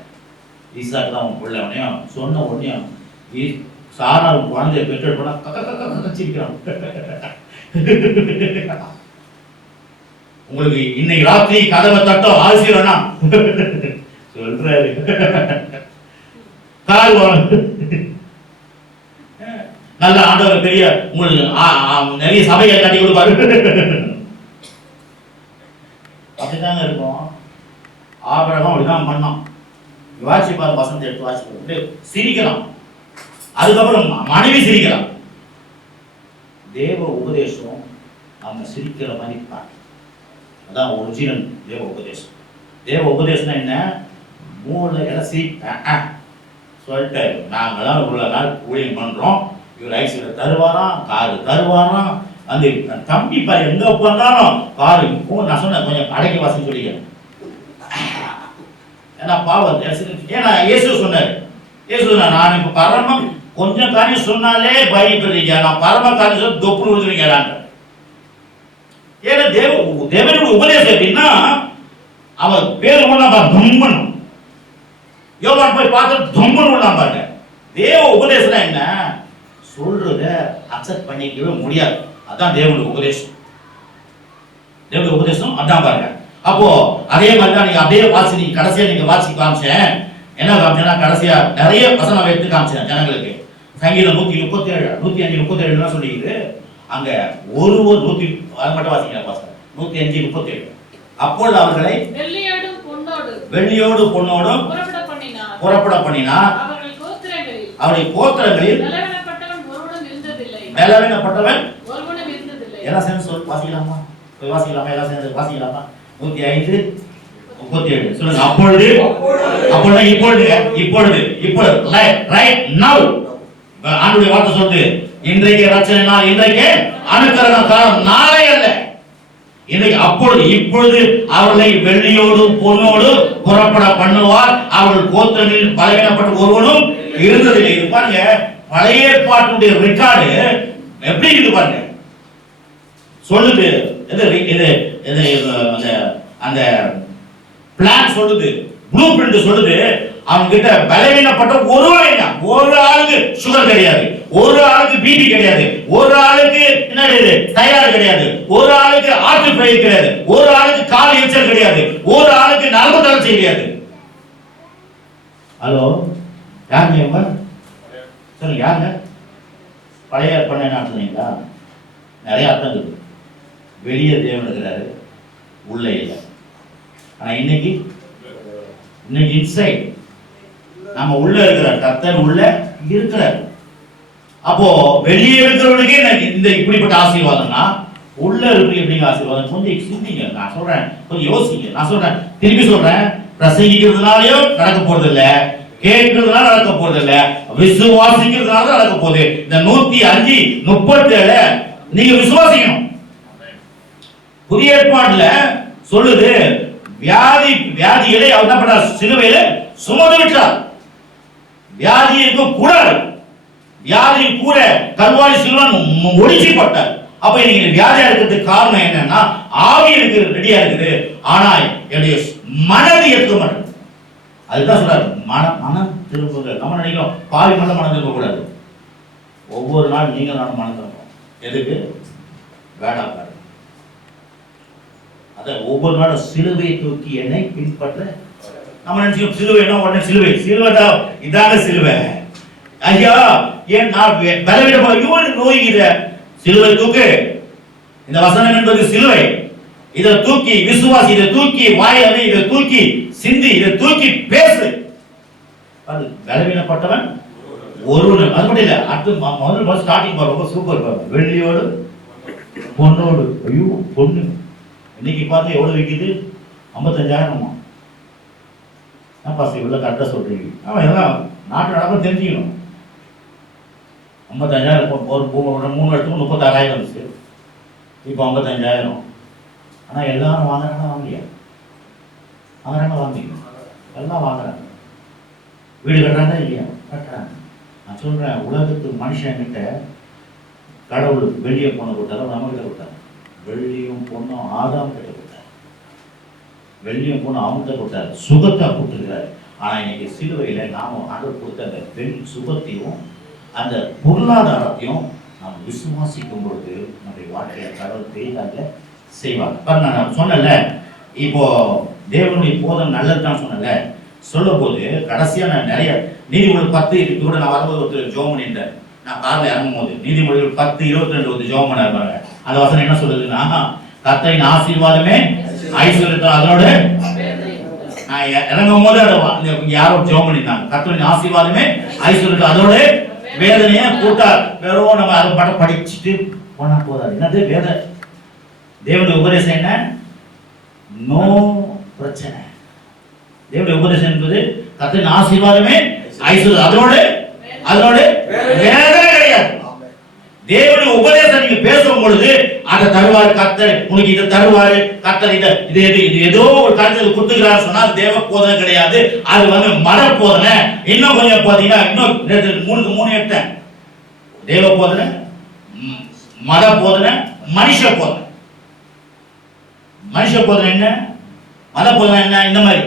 ஈசாக்கு தான் உன் பிள்ளை. அவனையும் சொன்ன உடனே சாரா குழந்தைய பெற்று போனா கச்சிருக்கிறான். உங்களுக்கு இன்னைக்கு ராத்திரி கதவை தட்டம் ஆசிரியனா சொல்றாரு. நல்ல ஆண்டவர் பெரிய உங்களுக்கு நிறைய சபைகளை கட்டி கொடுப்பாரு. அப்படிதாங்க இருக்கும். ஆபிரகாம் அப்படிதான் பண்ணான். வாசிப்பார் வசனத்தை எடுத்து வாசிப்பார், சிரிக்கலாம். அதுக்கப்புறம் மனைவி சிரிக்கலாம். தேவ உபதேசம் நம்ம சிரிக்கிற மாதிரி தான். அதான் ஒரிஜினல் தேவ உபதேசம். தேவ உபதேசம் என்ன? மூளை இலசி சொல்லிட்டு நாங்களாம் உள்ள நாள் ஊழியம் பண்றோம், இவர் ஐஸ்வர்ய தருவாராம், காரு தருவாராம். அந்த தம்பி பாரு எங்க பண்ணாலும் காரு. நான் சொன்னேன் கொஞ்சம் அடக்கி வாசி சொல்லிக்கிறேன். ஏன்னா பாவம். ஏன்னா இயேசு சொன்னாரு, இயேசு நான் இப்ப பரமம் கொஞ்சம் காரியம் சொன்னாலே பயப்படுறீங்க, நான் பரம காரியம் சொல்லி தொப்பு விழுந்துருக்கேன். ஏன்னா தேவனுடைய உபதேசம் எப்படின்னா அவன் பேர் ஒண்ணா தொம்பன். யோவான் போய் பார்த்து தொம்பன் ஒண்ணா பாருங்க. தேவ உபதேசம் என்ன? சொல்றத அக்செப்ட் பண்ணிக்கவே முடியாது. அதான் தேவனுடைய உபதேசம். தேவனுடைய உபதேசம் அதான் பாருங்க. அப்போ அதே மாதிரி தான் நீங்க அப்படியே வாசி, நீங்க கடைசியா நீங்க வாசி காமிச்சேன். என்ன காமிச்சேன்னா கடைசியா நிறைய வசனம் எடுத்து காமிச்சேன் ஜனங்களுக்கு. சங்கீதம் 137 105:37 சொல்லிக்குது. அங்க ஒரு 100 அது மட்டும் வாசிக்கிறேன். 105:37 அப்பொழுது அவர்களை வெள்ளியோடு பொன்னோடும் புறப்பட பண்ணினார். அவருடைய கோத்திரங்களில் பலவீனப்பட்டவன் எல்லாம் சேர்ந்து சொல் வாசிக்கலாமா? போய் வாசிக்கலாமா? எல்லாம் சேர்ந்து வாசிக்கலாமா? 105:37 சொல்லுங்க. அப்பொழுது ரைட் நவ் ஆண்டவருடைய வார்த்தை சொல்லுது. இன்றைக்கு ரட்சணை நாள், இன்றைக்கு அனுக்கிரக காலம், நாளை அல்ல இன்றைக்கு. அப்பொழுது இப்பொழுது அவர்களை வெள்ளியோடு பொன்னோடு புறப்பட பண்ணுவார். அவர்கள் கோத்திரங்களில் பலவீனப்பட்ட ஒருவனும் இருந்ததில்லை. இது பாருங்க, பழைய ஏற்பாட்டுடைய ரெக்கார்டு எப்படி இருக்கு பாருங்க. சொல்லுது அந்த பிளான் சொல்லுது, ப்ளூ பிரிண்ட் சொல்லுது. அவங்க கிட்ட பலவீனப்பட்ட ஒரு ஆளுக்கு சுகர் கிடையாது, ஒரு ஆளுக்கு பிபி கிடையாது, ஒரு ஆளுக்கு என்ன தைராய்டு கிடையாது, ஒரு ஆளுக்கு ஹார்ட் ஃபெயிலியர் கிடையாது, ஒரு ஆளுக்கு கால் எரிச்சல் கிடையாது, ஒரு ஆளுக்கு நரம்பு தளர்ச்சி கிடையாது. ஹலோ, யாருங்க இவங்க? சொல்லுங்க யாருங்க? பழைய ஏற்பாடு என்ன அர்த்தங்களா? நிறைய அர்த்தம் இருக்கு. வெளியே தேவன் இருக்கிறாரு, உள்ளே இல்லை. ஆனா இன்னைக்கு இன்சைட் நம்ம உள்ள இருக்கிறார், கர்த்தர் உள்ள இருக்கிறார். அப்போ வெளியே இருக்கிறவனுக்கு இந்த இப்படிப்பட்ட ஆசீர்வாதம்னா உள்ள இருக்கு எப்படிங்க ஆசீர்வாதம்? கொஞ்சம் சிந்திங்க. நான் சொல்றேன், கொஞ்சம் யோசிங்க. நான் சொல்றேன், திருப்பி சொல்றேன், பிரசங்கிக்கிறதுனாலயோ நடக்க போறது இல்ல, கேட்கிறதுனால நடக்க போறது இல்ல, விசுவாசிக்கிறதுனால நடக்க போகுது. இந்த 105:37 நீங்க விசுவாசிக்கணும். புதிய ஏற்பாட்டுல சொல்லுது, வியாதிகளை அவர் என்ன பண்ணார்? சிலுவையில சுமந்து விட்டார். வியாதி இருக்க கூடாது, வியாதி கூட கல்வாரி சிலுவன் ஒழிச்சுப்பட்டார். அப்ப நீங்க வியாதியா இருக்கிறதுக்கு காரணம் என்னன்னா, ஆவி இருக்கு, ரெடியா இருக்குது, ஆனா என்னுடைய மனது ஏற்க மாட்டேன். அதுதான் சொல்றாரு, மனம் திரும்புங்க. நம்ம நினைக்கிறோம் பாவி மட்டும் மனம் திரும்ப கூடாது. ஒவ்வொரு நாள் நீங்க நானும் மனம் திரும்பணும். எதுக்கு? வேடாக்காரு. அத ஒவ்வொரு நாளும் சிலுவை தூக்கி என்னை பின்பற்ற. நம்ம நினைச்சோம் சிலுவைனா உடனே சிலுவை தான், இதாங்க சிலுவை. ஐயா ஏன் நான் பலவீனமாக நோய்கிற சிலுவை தூக்கு. இந்த வசனம் என்பது சிலுவை. இதை தூக்கி விசுவாசி, இதை தூக்கி வாயால, இதை தூக்கி சிந்தி, இதை தூக்கி பேசு. அது பலவீனப்பட்டவன் ஒருவன். அது மட்டும் இல்ல, அடுத்து முதல்ல ஸ்டார்டிங் ரொம்ப சூப்பர். வெள்ளியோடு பொண்ணோடு. ஐயோ பொண்ணு இன்னைக்கு பார்த்து எவ்வளவு விற்கிது? 55,000. இவ்வளவு கரெக்டா சொல்றீங்க. அவன் எல்லாம் நாட்டு நடப்பு தெரிஞ்சுக்கணும். 55,000 ஒரு 3 வருஷத்துக்கு 36,000 இருந்துச்சு. இப்போ 55,000. ஆனா எல்லாரும் வாங்குறாங்கன்னா வாங்கலையா? வாங்கிக்கணும். எல்லாம் வாங்குறாங்க. வீடு கட்டுறாங்க இல்லையா? கட்டுறாங்க. நான் சொல்றேன், உலகத்து மனுஷன் கிட்ட கடவுள் வெளியே பொண்ணை கொடுத்தாலும் நம்ம கிட்ட கொடுத்தாங்க. வெள்ளியும் பொண்ணும் ஆதாம் கிட்ட கொடுத்தாரு. வெள்ளியும் பொண்ணும் அவங்க கொடுத்தாரு, சுகத்தை கொடுத்துருக்கிறாரு. ஆனா இன்னைக்கு சிலுவையில நாம ஆண்டவர் கொடுத்த அந்த பெண் சுகத்தையும் அந்த பொருளாதாரத்தையும் நாம் விசுவாசிக்கும் பொழுது நம்முடைய வாழ்க்கையை கடவுள் பெரிதாக செய்வாங்க. நான் சொன்னல, இப்போ தேவனுடைய போதம் நல்லதுதான் சொன்னல. சொல்ல போது கடைசியா நான் நிறைய நீதிமொழிகள் 10 கூட நான் வரும்போது ஒருத்தர் ஜோம் பண்ணிட்டேன். நான் காரில் இறங்கும் போது நீதிமொழிகள் 10:22 ஒரு ஜோம் பண்ண இருப்பாங்க. அந்த வசனம் என்ன சொல்லுதுன்னா, கர்த்தரின் ஆசீர்வாதமே ஐஸ்வர்யத்தை. அதோட நான் இறங்கும் போது யாரோ ஜோம் பண்ணிட்டாங்க, கர்த்தரின் ஆசீர்வாதமே ஐஸ்வர்யத்தை, அதோட வேதனையை கூட்டார். வெறும் நம்ம அதை படம் படிச்சுட்டு போனா போதாது. என்னது வேத தேவனுடைய உபதேசம் என்ன? நோ பிரச்சனை. தேவனுடைய உபதேசம் என்பது கர்த்தரின் ஆசீர்வாதமே ஐஸ்வர்யம், அதோட வேதனை கிடையாது. தேவனுடைய உபதேசம் நீங்க பேசும் பொழுது அதை தருவாரு கர்த்தர், உனக்கு இதை தருவாரு கர்த்தர், இது ஏதோ ஒரு காரியத்தில் கொடுத்துக்கிறாரு சொன்னா தேவ போதனை கிடையாது. அது மத போதனை. இன்னும் கொஞ்சம் பாத்தீங்கன்னா, இன்னும் 3 எடுத்தேன். தேவ போதனை, மத போதனை, மனுஷ போதனை. மனுஷ போதனை என்ன, மத போதனை என்ன? இந்த மாதிரி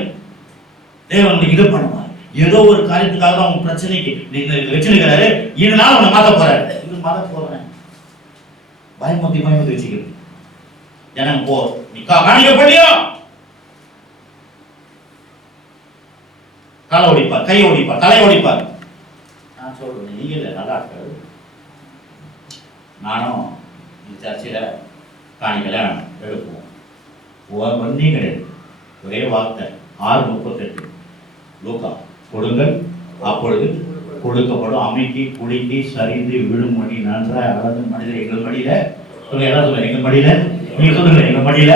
தேவன் இது பண்ணுவார். ஏதோ ஒரு காரியத்துக்காக தான் உங்க பிரச்சனைக்கு நீங்க வச்சிருக்கிறாரு, இதனால உன்னை மாத்த போறாரு. இது மத போதனை. பயமுத்தி வச்சுக்கிறது. எனக்கு போ நிக்கா காணிக்க பண்ணியோ காலை ஓடிப்பார், கையை ஓடிப்பார், தலை ஓடிப்பார். நான் சொல்றேன், நீங்க இல்லை நல்லா இருக்காது. நானும் இந்த சர்ச்சையில் காணிக்கல எடுப்போம். ஒன்றே கிடையாது. ஒரே வார்த்தை 6:38 லூக்கா, கொடுங்கள் அப்பொழுது கொடுக்கப்படும், அமைக்கி குலுக்கி சரிந்து விழும் மணி நன்றாய் அளந்து மனிதர் எங்கள் மடியில சொல்லுங்க, எல்லாம் சொல்லுங்க, எங்கள் மடியில, நீங்க சொல்லுங்க, எங்கள் மடியில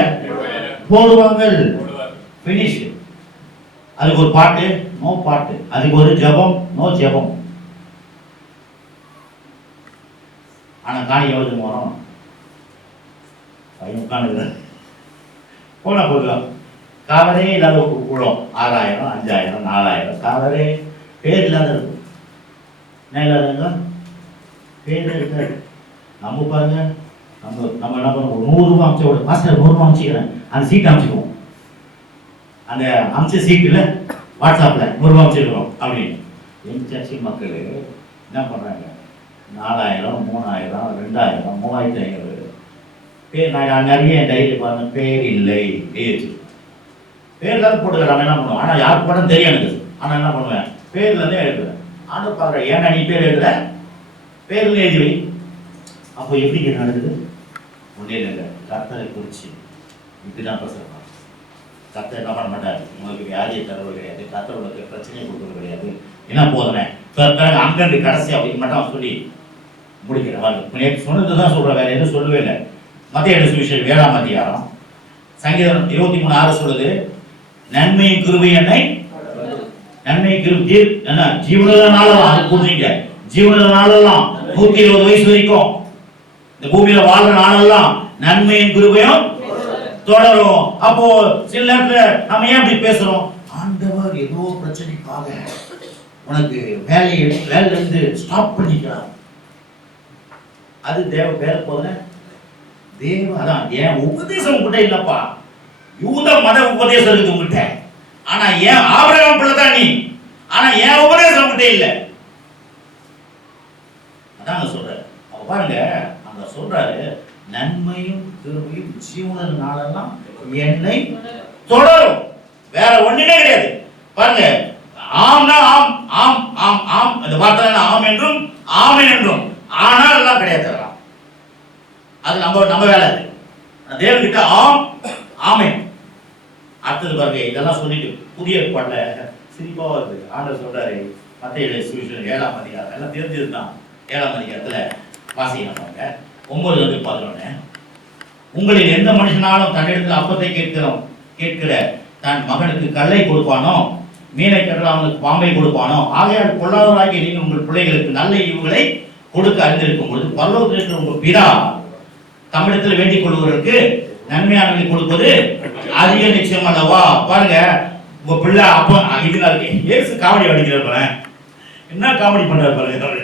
போடுவாங்க. பினிஷ். அதுக்கு ஒரு பாட்டு, நோ பாட்டு. அதுக்கு ஒரு ஜபம், நோ ஜபம். ஆனா காணி எவ்வளவு வரும்? உட்காந்து போனா போடலாம். காவலே இல்லாத குளம் 6,000, 5,000, 4,000. காவலே பேர் இல்லாத இருக்கும். என்ன இல்லாதங்க? பேர் இருக்காது. நம்ம பாருங்க, நம்ம என்ன பண்ணுவோம், 100 ரூபாய் அமிச்ச விட மாஸ்டர் 100 ரூபாய் அமிச்சிக்கிறேன், அந்த சீட் அமிச்சுக்குவோம். அந்த அமிச்ச சீட்டில் வாட்ஸ்அப்பில் 100 ரூபாய் அமிச்சிருக்கிறோம் அப்படின்னு. எங்கள் சர்ச்சை மக்கள் என்ன பண்ணுறாங்க, 4,000, 3,000, 2,000, 3,500 பேர். நான் நிறைய என் டைரி பாருங்க, பேர் இல்லை எழுதி பேர் தான் போட்டுக்கிறாங்க. என்ன பண்ணுவோம், ஆனால் யாருக்கு படம் தெரியும் எனக்கு. ஆனால் என்ன பண்ணுவேன், பேர்லேருந்தே எழுதுவேன். ஆண்டு பார்க்குறேன், ஏன்னா நீ பேர் எழுதுற, பேர்ல எழுதி. அப்போ எப்படி நடக்குது? ஒன்றே இல்லைங்க, கர்த்தரை குறித்து இப்படிதான் பேசுகிறாங்க. கர்த்தர் என்ன பண்ண மாட்டார், உங்களுக்கு வியாதியை தரவு கிடையாது, கர்த்தர் உங்களுக்கு பிரச்சனையை கொடுக்கறது கிடையாது. என்ன போதுனே அங்கண்டு கடைசி அப்படின்னு மட்டும் சொல்லி முடிக்கிறேன். சொன்னது தான் சொல்கிறேன், வேற எதுவும் சொல்லவே இல்லை. மத்திய சுவிசேஷம் 7ஆம் அதிகாரம் சங்கீதம் 23:6 சொல்லுது, நன்மையும் கிருபை என்னை நன்மை கிருபை என்ன ஜீவனுள்ள நாளெல்லாம் அது புரிஞ்சுங்க. ஜீவனுள்ள நாளெல்லாம் 120 வயசு வரைக்கும் இந்த பூமியில வாழ்ற நாளெல்லாம் நன்மையும் கிருபையும் தொடரும். அப்போ சில நேரத்துல நம்ம ஏன் இப்படி பேசுறோம்? ஆண்டவர் ஏதோ பிரச்சனைக்காக உனக்கு வேலையை வேலையில இருந்து ஸ்டாப் பண்ணிக்கிறார். அது தேவ வேலை போல தேவ அதான் ஏன் உபதேசம் உங்ககிட்ட இல்லப்பா. யூத மத உபதேசம் இருக்கு உங்ககிட்ட. ஆனா ஏன் ஆபிரகாம் பிள்ளை தான் நீ. ஆனா ஏன் உபதேசம் உங்ககிட்ட இல்ல. அதான் சொல்றாரு. அப்ப பாருங்க அங்க சொல்றாரு நன்மையும் கிருபையும் ஜீவனுள்ள நாளெல்லாம் என்னை தொடரும். வேற ஒண்ணுமே கிடையாது. பாருங்க ஆம்னா ஆம் ஆம் ஆம் ஆம் அந்த வார்த்தை ஆம் என்றும் ஆமென் என்றும் ஆனால் எல்லாம் கிடையாது. அது நம்ம வேலை. தேவன் கிட்ட ஆம் ஆமென். அடுத்தது பாருங்க இதெல்லாம் சொல்லிட்டு புதிய ஏற்பாடுல சிரிப்பா வருது. ஆண்டவர் சொல்றாரு மத்தேயு சுவிசேஷம் 7ஆம் அதிகாரம் எல்லாம் தெரிஞ்சதுதான். 7ஆம் அதிகாரத்துல வாசிக்கலாம் பாருங்க 9-11. உங்களில் எந்த மனுஷனாலும் தன்னிடத்தில் அப்பத்தை கேட்கிற தன் மகனுக்கு கல்லை கொடுப்பானோ, மீனை கற்ற அவனுக்கு பாம்பை கொடுப்பானோ, ஆகையால் பொல்லாதவராகிய நீங்கள் உங்கள் பிள்ளைகளுக்கு நல்ல ஈவுகளை கொடுக்க அறிந்திருக்கும் பொழுது பரலோகத்தில் இருக்கிற உங்கள் பிதா தமிழத்தில் வேண்டிக் கொள்வதற்கு நன்மையானவை கொடுப்பது அதிக நிச்சயம் அல்லவா. பாருங்க உங்க பிள்ளை அப்பா இதுல இயேசு காமெடி அடிக்கிறார். என்ன காமெடி பண்றாரு பாருங்க.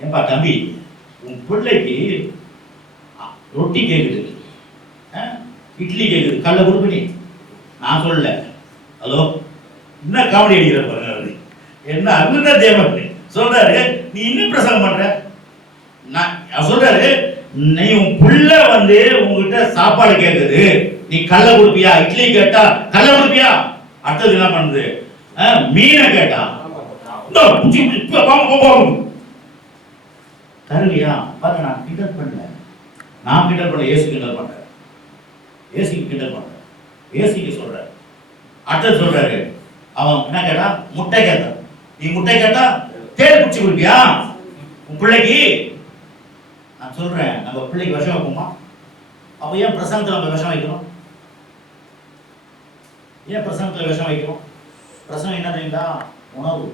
ஏன்பா தம்பி உன் பிள்ளைக்கு ரொட்டி கேக்குது, இட்லி கேக்குது, கல்ல கொடுப்பனி நான் சொல்லல. ஹலோ என்ன காமெடி அடிக்கிற பாருங்க. என்ன அருண தேவன் சொல்றாரு நீ இன்னும் பிரசங்கம் பண்ற. நான் சொல்றாரு நீ உன் புள்ள உங்ககிட்ட சாப்பாடு கேக்குது, நீ கல்ல கொடுப்பியா? இட்லி கேட்டா கல்ல கொடுப்பியா? அடுத்தது என்ன பண்ணுது? மீனை கேட்டா தருவியா? பாருங்க நான் கிண்டல் பண்ணல. நான் கிண்டல் பண்ணல, ஏசு கிண்டல் பண்றேன். ஏசுக்கு கிண்டல் பண்றேன். ஏசுக்கு சொல்ற. அடுத்தது சொல்றாரு அவன் என்ன கேட்டா? முட்டை கேட்டான். நீ முட்டை கேட்டா தேள் பிடிச்சி கொடுப்பியா உன் பிள்ளைக்கு? நான் சொல்றேன் நம்ம பிள்ளைக்கு விஷம் வைப்போமா? அப்ப ஏன் பிரசங்கத்துல நம்ம விஷம் வைக்கிறோம்? ஏன் பிரசங்கத்துல விஷம் வைக்கிறோம்? பிரசங்கம் என்ன தெரியுங்களா? உணவு.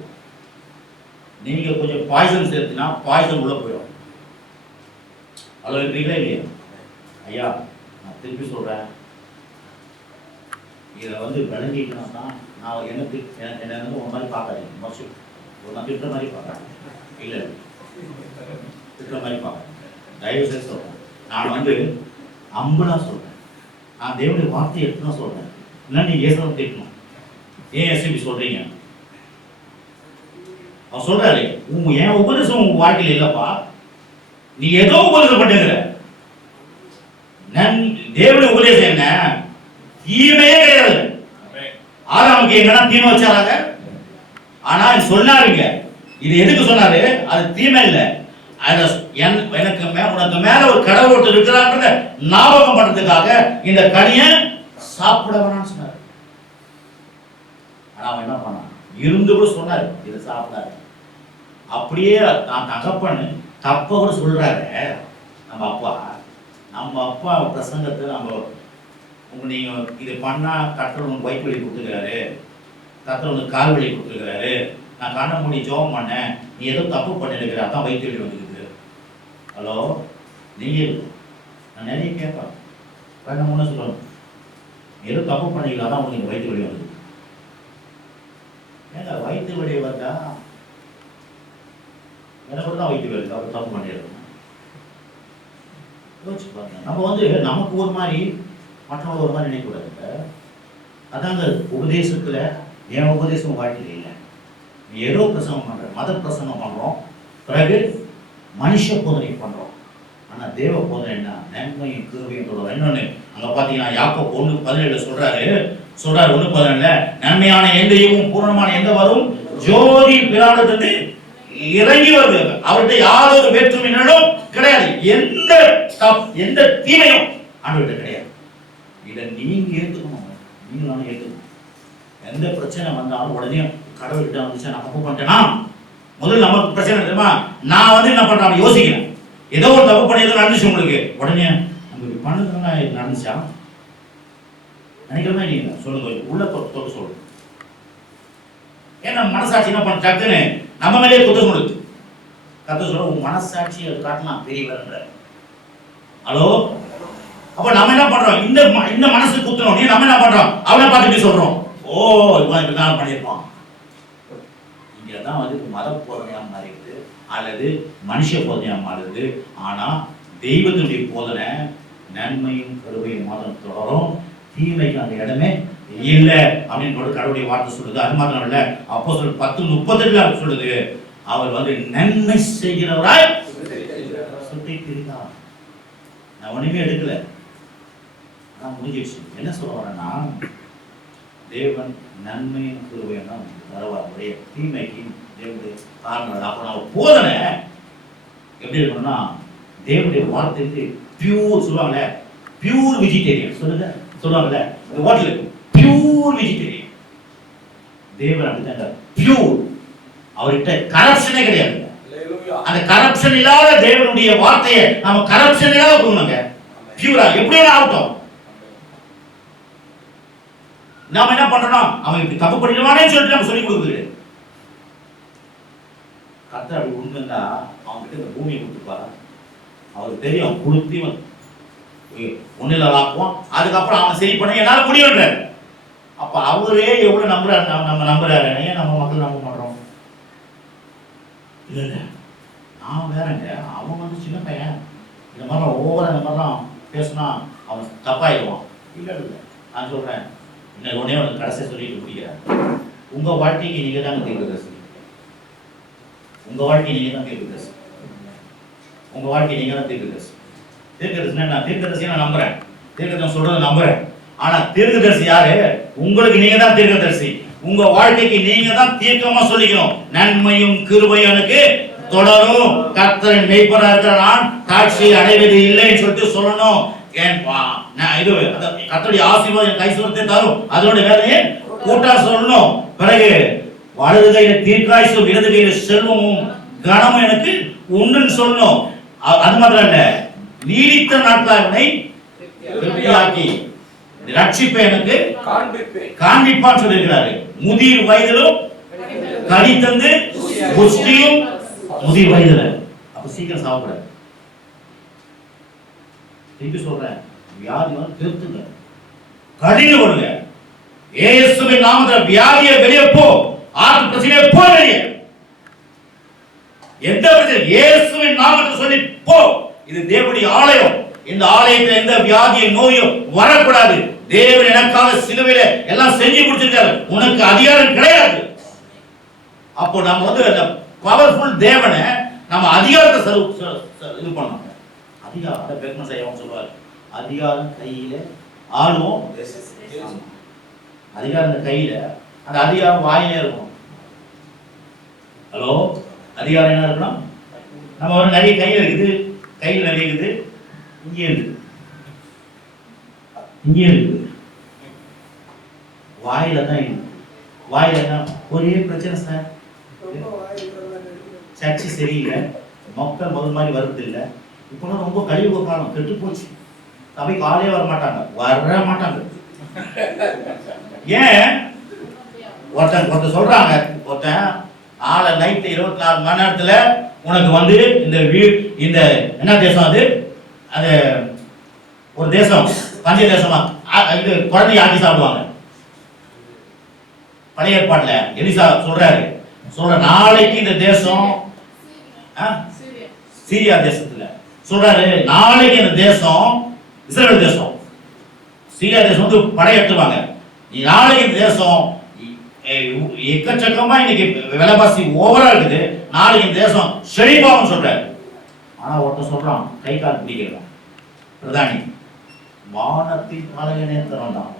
நீங்க கொஞ்சம் பாய்சன் சேர்த்துனா பாய்சன் உள்ள போயிடும். அவ்வளோ இருக்கீங்களா இல்லையா? ஐயா நான் திருப்பி சொல்றேன், இதை விளங்கிட்டுனா தான் நான் எனக்கு என்ன ஒரு மாதிரி பார்க்காதீங்க. மோஸ்ட் ஒரு நான் திட்டுற மாதிரி பார்க்குறேன். இல்லை திட்டுற மாதிரி பார்க்குறேன். தயவு செய்து சொல்கிறேன். நான் அம்புலாம் சொல்கிறேன். நான் தேவனுடைய வார்த்தையை எடுத்து தான் சொல்கிறேன். இல்லை நீ ஏசனை திட்டணும். ஏன் எஸ்பி சொல்கிறீங்க? அவர் சொல்கிறாரு என் உபதேசம் உங்கள் வாழ்க்கையில் இல்லைப்பா, நீ ஏதோ உபதேசம் பண்ணுங்கிற. தேவனுடைய உபதேசம் என்ன? தீமையே கிடையாது. ஆதாமுக்கு எங்கன்னா தீமை வச்சாராங்க. ஆனா சொன்னாருங்க, இது எதுக்கு சொன்னாரு? அது தீமை இல்லை, எனக்கு உனக்கு மேல ஒரு கடவுள் ஒருத்தர் இருக்கிறான்றத ஞாபகம் பண்றதுக்காக இந்த கனியை சாப்பிட வேணாம்னு சொன்னாரு. ஆனா அவன் என்ன பண்ணான்? இருந்து கூட சொன்னாரு இதை சாப்பிடாரு. அப்படியே நான் தகப்பன்னு தப்ப கூட சொல்றாரு. நம்ம அப்பா பிரசங்கத்தை நீங்க இது பண்ணா கர்த்தர் உங்களுக்கு வயிற்று வலி கொடுத்துக்கிறாரு, கர்த்தர் உங்களுக்கு கால் வலி கொடுத்துருக்கிறாரு, நான் கண்ண மூடி ஜோம் பண்ணேன், நீ ஏதோ தப்பு பண்ணிருக்கிற, அதான் வயிற்று வலி வந்துருக்குது. ஹலோ நீங்க நான் நிறைய கேட்பேன். கண்ண முன்ன சொல்லணும் ஏதோ தப்பு பண்ணிக்கலாம், தான் உங்களுக்கு வயிற்று வலி வந்துருக்கு. ஏங்க வயிற்று வலி வந்தா எனக்கு தான் வயிற்று வலி, அவர் தப்பு பண்ணிடுறோம். யோசிச்சு பாருங்க. நம்ம நமக்கு ஒரு மாதிரி மற்றவங்க ஒரு மாதிரி நினைக்கூடாது. அதாங்க உபதேசத்துல என் உபதேசம் வாழ்க்கையில் இல்லை. ஏதோ பிரசங்கம் பண்ற, மத பிரசங்கம் பண்றோம், பிறகு மனுஷ போதனை பண்றோம். ஆனா தேவ போதனை என்ன? நன்மையும் கிருபையும் தொடரும். இன்னொன்னு அங்க பாத்தீங்கன்னா யாக்கோபு 1:17 சொல்றாரு 1:17 நன்மையான எந்த ஈவும் பூரணமான எந்த வரும் ஜோதி பிதாவிடமிருந்து இறங்கி வருது, அவர்கிட்ட யாரொரு வேற்றுமையினரும் கிடையாது, எந்த தீமையும் ஆண்டவர்கிட்ட கிடையாது. இதை நீங்க ஏற்றுக்கணும், நீங்களும் ஏற்றுக்கணும். எந்த பிரச்சனை வந்தாலும் உடனே கடவுள்கிட்ட வந்துச்சு நான் தப்பு பண்ணிட்டேனா, முதல்ல நமக்கு பிரச்சனை தெரியுமா? நான் என்ன பண்றேன் யோசிக்கிறேன். ஏதோ ஒரு தப்பு பண்ணி எதுவும் நடந்துச்சு உங்களுக்கு, உடனே நம்ம இப்படி பண்ணதுன்னா நடந்துச்சா நினைக்கிற மாதிரி நீங்க சொல்லுங்க, உள்ள தொட்டு சொல்லுங்க. ஏன்னா மனசாட்சி என்ன பண்ண டக்குன்னு நம்ம மேலே குத்தம் கொடுத்து கத்த சொல்ல உன் மனசாட்சியை காட்டலாம் பெரியவர்ன்ற. ஹலோ, அப்ப நம்ம என்ன பண்றோம்? இந்த மனசு குத்தணும் நீ நம்ம என்ன பண்றோம்? அவனை பார்த்துட்டு சொல்றோம், ஓ இவன் இப்படிதான் பண்ணியிருப்பான். இங்கதான் வந்து மத போதனையா மாறிடுது அல்லது மனுஷ போதனையா மாறுது. ஆனா தெய்வத்தினுடைய போதனை நன்மையும் கருவையும் மாதம் தொடரும், தீமைக்கு அந்த இடமே இல்லை அப்படின்னு கடவுளுடைய வார்த்தை சொல்லுது. அது மாத்திரம் இல்ல, அப்போஸ்தலர் 10:38 சொல்லுது, அவர் வந்து நன்மை செய்கிறவராய் சுத்தி திரிந்தார். நான் ஒண்ணுமே எடுக்கல, ஆனா முடிஞ்சிடுச்சு. என்ன சொல்ல வரேன்னா, தேவன் நன்மையும் கிருபையும் தான் வரவாருடைய தீமைக்கு தேவனுடைய காரணம். அப்போ நம்ம போதனை எப்படி இருக்கணும்னா, தேவனுடைய வார்த்தைக்கு பியூர் சொல்லுவாங்கல்ல, பியூர் வெஜிடேரியன் சொல்லுவாங்கல்ல ஹோட்டலுக்கு, பியூர் வெஜிடேரியன். தேவன் அப்படித்தாங்க பியூர், அவர்கிட்ட கரப்ஷனே கிடையாது. அந்த கரப்ஷன் இல்லாத தேவனுடைய வார்த்தையை நம்ம கரப்ஷன் இல்லாத கொடுங்க, பியூரா எப்படி ஆகட்டும். நாம என்ன பண்றோம்? அவன் இப்படி தப்பு பண்ணிடுவானே சொல்லிட்டு நம்ம சொல்லி கொடுக்குது. கர்த்தர் அப்படி உண்மைன்னா அவங்க கிட்ட இந்த பூமியை கொடுத்துப்பாரு. அவருக்கு தெரியும் கொடுத்தி ஒன்னில் ஆக்குவோம், அதுக்கப்புறம் அவன் சரி பண்ண என்னால முடியுன்ற. அப்ப அவரே எவ்வளவு நம்புறாரு, நம்ம நம்புறாரு. ஏன் நம்ம மக்கள் நம்ப மாட்டோம்? இல்ல இல்ல, நான் வேறங்க, அவன் வந்து சின்ன பையன், இந்த மாதிரிலாம் ஓவரா இந்த மாதிரிலாம் பேசினா அவன் தப்பாயிடுவான். இல்ல இல்லை, நான் சொல்றேன், இன்னும் ஒன்னே ஒன்று கடைசியாக சொல்லிட்டு முடிக்கிறேன். உங்க வாழ்க்கைக்கு நீங்க தாங்க தீர்க்கதரிசி. உங்க வாழ்க்கை நீங்க தான் தீர்க்கதரிசி. உங்க வாழ்க்கை நீங்க தான் தீர்க்கதரிசி. தீர்க்கதரிசினா நான் தீர்க்கதரிசியை நான் நம்புறேன், தீர்க்கதரிசி சொல்றதை நம்புறேன். ஆனா தீர்க்கதரிசி யாரு? உங்களுக்கு நீங்க தான் தீர்க்கதரிசி. உங்க வாழ்க்கைக்கு நீங்க தான் தீர்க்கமா சொல்லிக்கணும், நன்மையும் கிருபையும் எனக்கு தொடரும், கர்த்தரின் மெய்ப்பராக இருக்கிற நான் காட்சியை அடைவது இல்லைன்னு சொல்லிட்டு சொல்லணும். இது கர்த்தருடைய ஆசீர்வாதம் கைசுவரத்தை தரும், அதோட வேலையை கூட்டா சொல்லணும். பிறகு வலது கையில தீர்க்காயுசும் இடது கையில செல்வமும் கனமும் எனக்கு உண்டுன்னு சொல்லணும். அது மாத்திரம் இல்ல, நீடித்த நாட்களை திருப்தியாக்கி ரட்சிப்பை எனக்கு காண்பிப்பான்னு சொல்லியிருக்கிறாரு. முதிர் வயதிலும் கனி தந்து புஷ்டியும் முதிர் வயதுல. அப்ப சீக்கிரம் சாப்பிட திருப்பி சொல்றேன், வியாதி வந்து திருத்துங்க, கடின கொடுங்க. இயேசுவின் நாமத்துல வியாதியை வெளியே போ, ஆத்ம பிரச்சனையை போ வெளியே. எந்த பிரச்சனை இயேசுவின் நாமத்தை சொல்லி போ. இது தேவனுடைய ஆலயம், இந்த ஆலயத்தில் எந்த வியாதியும் நோயும் வரக்கூடாது. தேவன் எனக்காக சிலுவையில எல்லாம் செஞ்சு கொடுத்திருக்காரு, உனக்கு அதிகாரம் கிடையாது. அப்போ நம்ம வந்து அந்த பவர்ஃபுல் தேவனை நம்ம அதிகாரத்தை இது பண்ணணும். அதிகாரம் பெருமை செய்யவும் சொல்லுவார், அதிகாரம் கையில ஆளுவோம். அதிகாரம் கையில, அந்த அதிகாரம் வாயிலே இருக்கும். ஹலோ, அதிகாரம் என்ன இருக்கணும்? நம்ம ஒரு நிறைய கையில் இருக்குது, கையில் நிறைய இருக்குது, இங்கே இருக்குது, இங்கே இருக்குது, வாயில தான் இருக்கு. வாயில தான் ஒரே பிரச்சனை சார், சர்ச்சை சரியில்லை, மக்கள் முதல் மாதிரி வருது இல்லை. இப்போலாம் ரொம்ப கழிவு காலம், கெட்டு போச்சு. சபைக்கு ஆளே வர மாட்டாங்க. ஏன்? ஒருத்தன் சொல்றாங்க, ஒருத்தன் ஆளை நைட்டு 24 மணி நேரத்துல உனக்கு வந்து இந்த என்ன தேசம் அது, அது ஒரு தேசம் பஞ்ச தேசமா, இது குழந்தைய ஆக்கி சாப்பிடுவாங்க. பழைய ஏற்பாட்டுல எலிசா சொல்ற நாளைக்கு இந்த தேசம் சீரியா தேசத்துல சொல்றாரு, நாளைக்கு இந்த தேசம் இஸ்ரேல் தேசம், சீரியா தேசம் வந்து படையெடுத்துவாங்க. நாளைக்கு இந்த தேசம் எக்கச்சக்கமா இன்னைக்கு விலைவாசி ஓவரா இருக்குது, நாளைக்கு இந்த தேசம் செழிப்பாகும் சொல்றாரு. ஆனா ஒருத்தர் சொல்றான், கை கால் பிடிக்கிறான், பிரதானி வானத்தின் பலகனே திறந்தான்,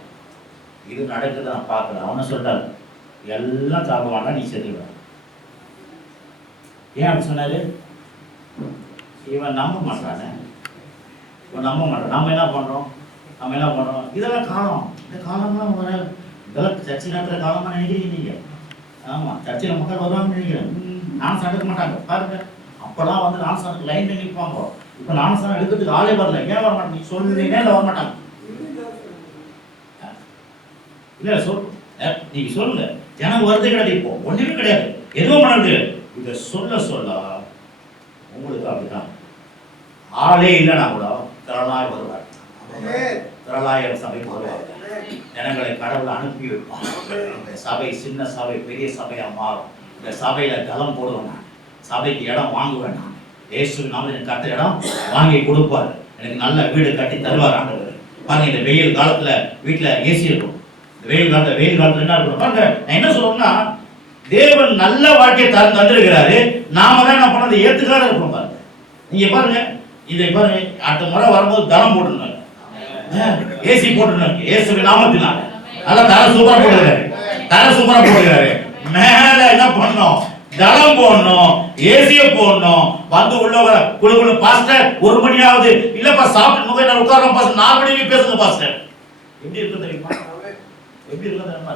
இது நடக்குது நான் பார்க்கிறேன். அவனை சொல்றாரு, எல்லாம் சாப்பிடுவாங்க, நீ செத்துடுவ. ஏன் அப்படி சொன்னாரு? இவன் நம்ப மாட்டானே, இவன் நம்ப மாட்டான். நம்ம என்ன பண்றோம்? இதெல்லாம் காலம், இந்த காலம்லாம் வர, இதெல்லாம் சர்ச்சை நடத்துற காலமா நினைக்கிறீங்க நீங்க? ஆமா, சர்ச்சையில் மக்கள் வருவாங்கன்னு நினைக்கிறேன். நான் சண்டை மாட்டாங்க பாருங்க. அப்பெல்லாம் வந்து நான் சண்டை லைன் நிற்பாங்க. இப்ப நான் சண்டை எடுக்கிறதுக்கு ஆளே வரல. ஏன் வர மாட்டேன்? நீ சொல்றீங்க, இல்லை வர மாட்டாங்க. இல்ல நீங்க சொல்லுங்க, ஜனம் வருது கிடையாது, இப்போ ஒண்ணுமே கிடையாது, எதுவும் பண்ணது. இதை சொல்ல சொல்ல உங்களுக்கு அப்படிதான். ஆளே இல்லைனா கூட திரளாய் வருவார், திரளாய சபைக்கு வருவார், ஜனங்களை கடவுளை அனுப்பி வைப்பார். சபை சின்ன சபை பெரிய சபையா மாறும். இந்த சபையில தளம் போடுவேன், சபைக்கு இடம் வாங்குவேன். இயேசு நாம எனக்கு கட்ட இடம் வாங்கி கொடுப்பார், எனக்கு நல்ல வீடு கட்டி தருவார் ஆண்டவர். பாருங்க, இந்த வெயில் காலத்துல வீட்டுல ஏசி இருக்கும். இந்த வெயில் காலத்துல என்ன இருக்கும் பாருங்க. நான் என்ன சொல்றேன்னா, தேவன் நல்ல வாழ்க்கையை தந்திருக்கிறாரு, நாம தான் என்ன பண்ணது ஏத்துக்காத இருக்கணும். பாருங்க, நீங்க பாருங்க, இதை பாருங்க, அடுத்த முறை வரும்போது தளம் போட்டுருந்தாங்க, ஏசி போட்டுருந்தாங்க, இயேசுவின் நாமத்தினால நல்லா தர சூப்பரா போடுகிறாரு, தர சூப்பரா போடுகிறாரு. மேல என்ன பண்ணணும், தளம் போடணும், ஏசிய போடணும். வந்து உள்ளவர குழு பாஸ்டர் 1 மணியாவது இல்லப்பா சாப்பிட்டு முகம் உட்காரோம் பாஸ்டர், 4 மணிக்கு பேசுங்க பாஸ்டர். எப்படி இருக்கு தெரியுமா, எப்படி இருக்கு தெரியுமா?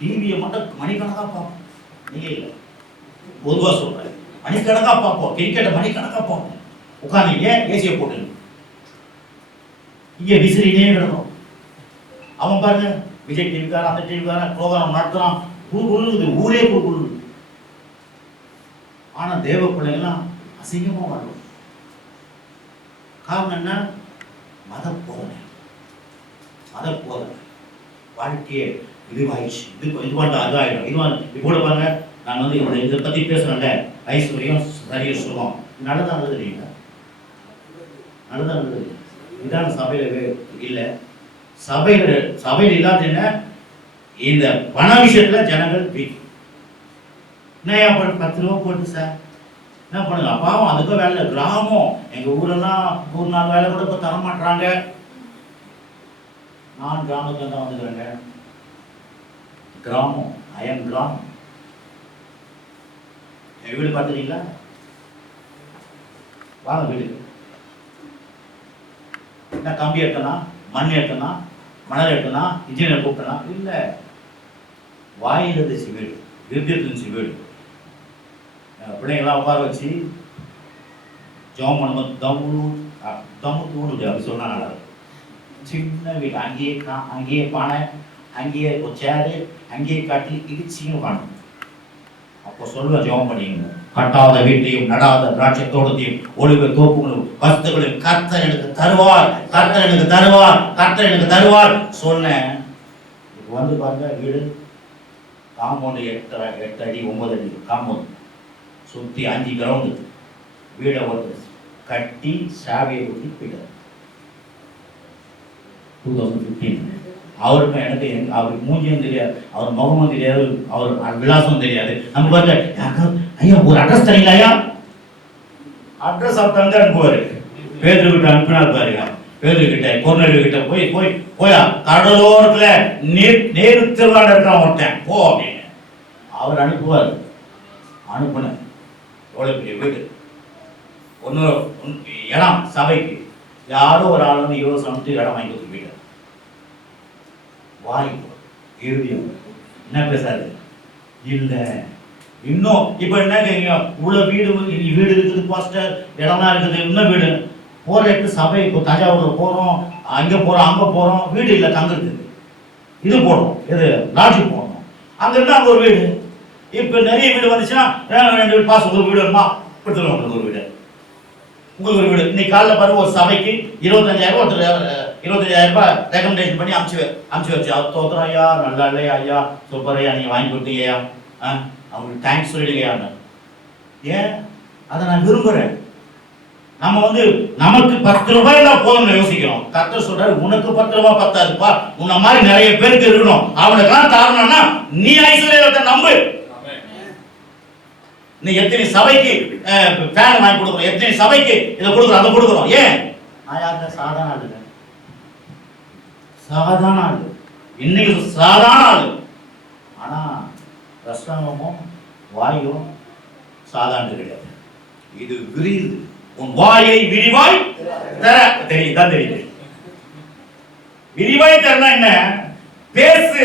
டிவியை மட்டும் மணிக்கணக்கா பார்ப்போம், நீங்க இல்லை பொதுவா சொல்றேன், மணிக்கணக்கா பார்ப்போம், கிரிக்கெட்டை மணிக்கணக்கா பார்ப்போம். உட்காந்து ஏன் ஏசியை போட்டு இங்க விசிறினே கிடக்கும். அவன் பாருங்க, விஜய் டிவிக்காரன் அந்த டிவிக்காரன் ப்ரோக்ராம் நடத்துறான், குழுகுழுது, ஊரே குழுகுழுது. ஆனா தேவ பிள்ளைங்களாம் அசிங்கமா வரும். காரணம் என்ன? மத போதனை, மத போதனை வாழ்க்கையே இதுவாயிடுச்சு. இது பண்ண அதாயிடும், இது கூட பாருங்க. நான் வந்து இதை பத்தி பேசுறேன்ல, ஐஸ்வர்யம் சரிய சுகம் நடந்தா நல்லது இல்லைங்களா? நடந்தா நல்லது இதான் சபையில இல்லை. சபையில் இல்லாத என்ன, இந்த பண விஷயத்துல ஜனங்கள் என்ன 10 ரூபா போட்டு சார் என்ன பண்ணுங்க, அப்பாவும் அதுக்கும் வேலை. கிராமம் எங்க ஊரெல்லாம் 100 நாள் வேலை கூட இப்ப தர மாட்டாங்க. நான் கிராமத்துல தான் வந்துக்கிறேங்க, கிராமம், அயன் கிராமம். என் வீடு பார்த்துட்டீங்களா? வாங்க வீடு. என்ன கம்பி எடுத்தனா, மண் எடுத்தனா, மணல் எடுத்தனா, இன்ஜினியர் கூப்பிட்டனா? இல்லை, வாயில் இருந்துச்சு வீடு, இருந்துச்சு வீடு. பிள்ளைங்களாம் உட்கார வச்சு ஜோம் பண்ணும்போது தம்மு தூண்டு அப்படி சொன்னா நல்லா இருக்கும். சின்ன வீடு, அங்கேயே பானை, அங்கேயே ஒரு சேரு, அங்கேயே காட்டி இடிச்சியும் காணும். அப்போ சொல்லுவேன், ஜோம் பண்ணிங்க, கட்டாத வீட்டையும் நடாத திராட்சை தோட்டத்தையும் ஒளிவு தோப்புகளும் வஸ்துகளையும் கர்த்தர் எனக்கு தருவார், கர்த்தர் எனக்கு தருவார், கர்த்தர் எனக்கு தருவார் சொன்னேன். இப்போ வந்து பாருங்க, வீடு காம்பவுண்டு 8 அடி 9 அடி காம்பவுண்ட் சுற்றி 5 கிரவுண்டு. வீடை ஒரு கட்டி சாவியை ஊற்றி போயிட்டார். 2015. அவருக்கு எனக்கு அவருக்கு மூஞ்சியும் தெரியாது, அவர் முகமும் தெரியாது, அவர் விலாசமும் தெரியாது. நம்ம பாருங்க, ஐயா ஒரு அட்ரஸ் தரீங்களா? ஐயா அட்ரஸ் அவர் தந்து அனுப்புவாரு. பேதர்கிட்ட அனுப்பினார் பாருங்க, பேதர்கிட்ட கொர்நேலியு கிட்ட போயா கடலோரத்துல நேரு திருவாண்ட இருக்கான் ஒருத்தன், போ அப்படின்னு அவர் அனுப்புவார். அனுப்புன எவ்வளவு பெரிய வீடு, ஒன்னு இடம் சபைக்கு யாரோ ஒரு ஆள் வந்து 20 சமத்து இடம் வாங்கி கொடுத்து போயிட்டார். வாய் இறுதியம் என்ன பேசாது இல்லை. இன்னும் இப்ப என்ன கேட்குங்க, இவ்வளவு வீடு இருக்குது பாஸ்டர், இடம்லாம் இருக்குது, இன்னும் வீடு போற இடத்து சபை. இப்போ தஞ்சாவூர்ல போறோம், அங்க போறோம், வீடு இல்லை தங்குறதுக்கு. இது போடுறோம், இது லாட்ஜி போடணும், அங்க இருந்தா அங்க ஒரு வீடு. இப்ப நிறைய வீடு வந்துச்சுன்னா 2 வீடு பாஸ், ஒரு வீடு வருமா கொடுத்துருவோம், உங்களுக்கு ஒரு வீடு, உங்களுக்கு ஒரு வீடு. இன்னைக்கு காலைல பாருங்க, ஒரு சபைக்கு 25,000 ஒருத்தர் 25,000 ரூபாய் ரெக்கமெண்டேஷன் பண்ணி அமுச்சு வச்சு, அவர் தோத்துறோம் ஐயா, நல்லா இல்லையா ஐயா, சூப்பர் ஐயா, நீங்க வாங்கி கொடுத்தீங்கய்யா, அவங்களுக்கு தேங்க்ஸ் சொல்லிடுங்கய்யான்னு. ஏன் அதை நான் விரும்புறேன். நம்ம வந்து நமக்கு 10 ரூபாய் தான் போதும்னு யோசிக்கிறோம். கர்த்தர் சொல்றாரு, உனக்கு 10 ரூபாய் பத்தாதுப்பா, உன்ன மாதிரி நிறைய பேருக்கு இருக்கணும், அவனுக்கெல்லாம் தரணும்னா நீ ஐஸ்வர்யத்தை நம்பு. நீ எத்தனை சபைக்கு ஃபேன் வாங்கி கொடுக்குறோம், எத்தனை சபைக்கு இதை கொடுக்குறோம், அதை கொடுக்குறோம். ஏன் நான் யாருங்க சாதாரண ஆளு, சாதாரண ஆளு, இன்னைக்கு சாதாரண ஆளு. ஆனா ரசங்கமும் வாயும் சாதாரண கிடையாது. இது விரிது, உன் வாயை விரிவாய் தர தெரியுது. விரிவாய் தரனா என்ன? பேசு,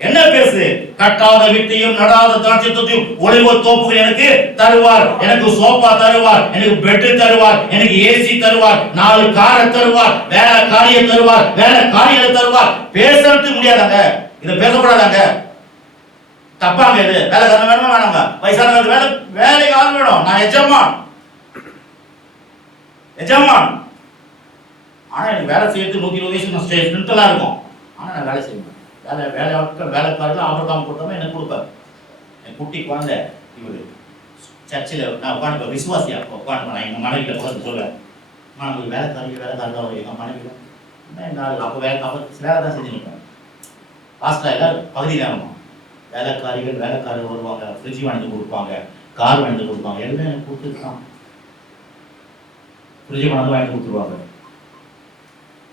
என்ன பேசு? கட்டாத வித்தையும் நடாத திராட்சையும் ஒளிவ தோப்புகள் எனக்கு தருவார், எனக்கு சோஃபா தருவார், எனக்கு பெட் தருவார், எனக்கு ஏசி தருவார், 4 காரை தருவார், வேலை காரியம் தருவார், வேலை காரியத்தை தருவார். பேசுறதுக்கு முடியாதாங்க. இதை பேசக்கூடாதாங்க? தப்பாங்க இது. வேலைக்காரன் வேணுமா வேணாங்க? வயசானவங்க வேலைக்கு ஆள் வேணும். நான் எஜமான். ஆனா எனக்கு வேலை செய்யறது 120 வயசு ஸ்ட்ரென்த்தெல்லாம் இருக்கும். ஆனா நான் வேலை செய்ய மாட்டேன். வேலைக்காரர்கள் ஆபரகாம் கொடுத்தாம எனக்கு கொடுப்பாரு. என் குட்டி குழந்தை இவரு சர்ச்சில் நான் உட்காந்து விசுவாசியா உட்காந்து எங்கள் மனைவியில் உட்காந்து சொல்லுவேன், நான் உங்களுக்கு வேலைக்காரர்கள் எங்கள் மனைவியில் அப்போ வேலை தான் செஞ்சுருப்பேன். லாஸ்ட்டாக எல்லாம் பகுதி நேரமா வேலைக்காரர்கள் வருவாங்க, ஃப்ரிட்ஜ் வாங்கி கொடுப்பாங்க, கார் வாங்கி கொடுப்பாங்க, எல்லாம் எனக்கு கொடுத்துருக்கான். ஃப்ரிட்ஜ் வாங்கி கொடுத்துருவாங்க.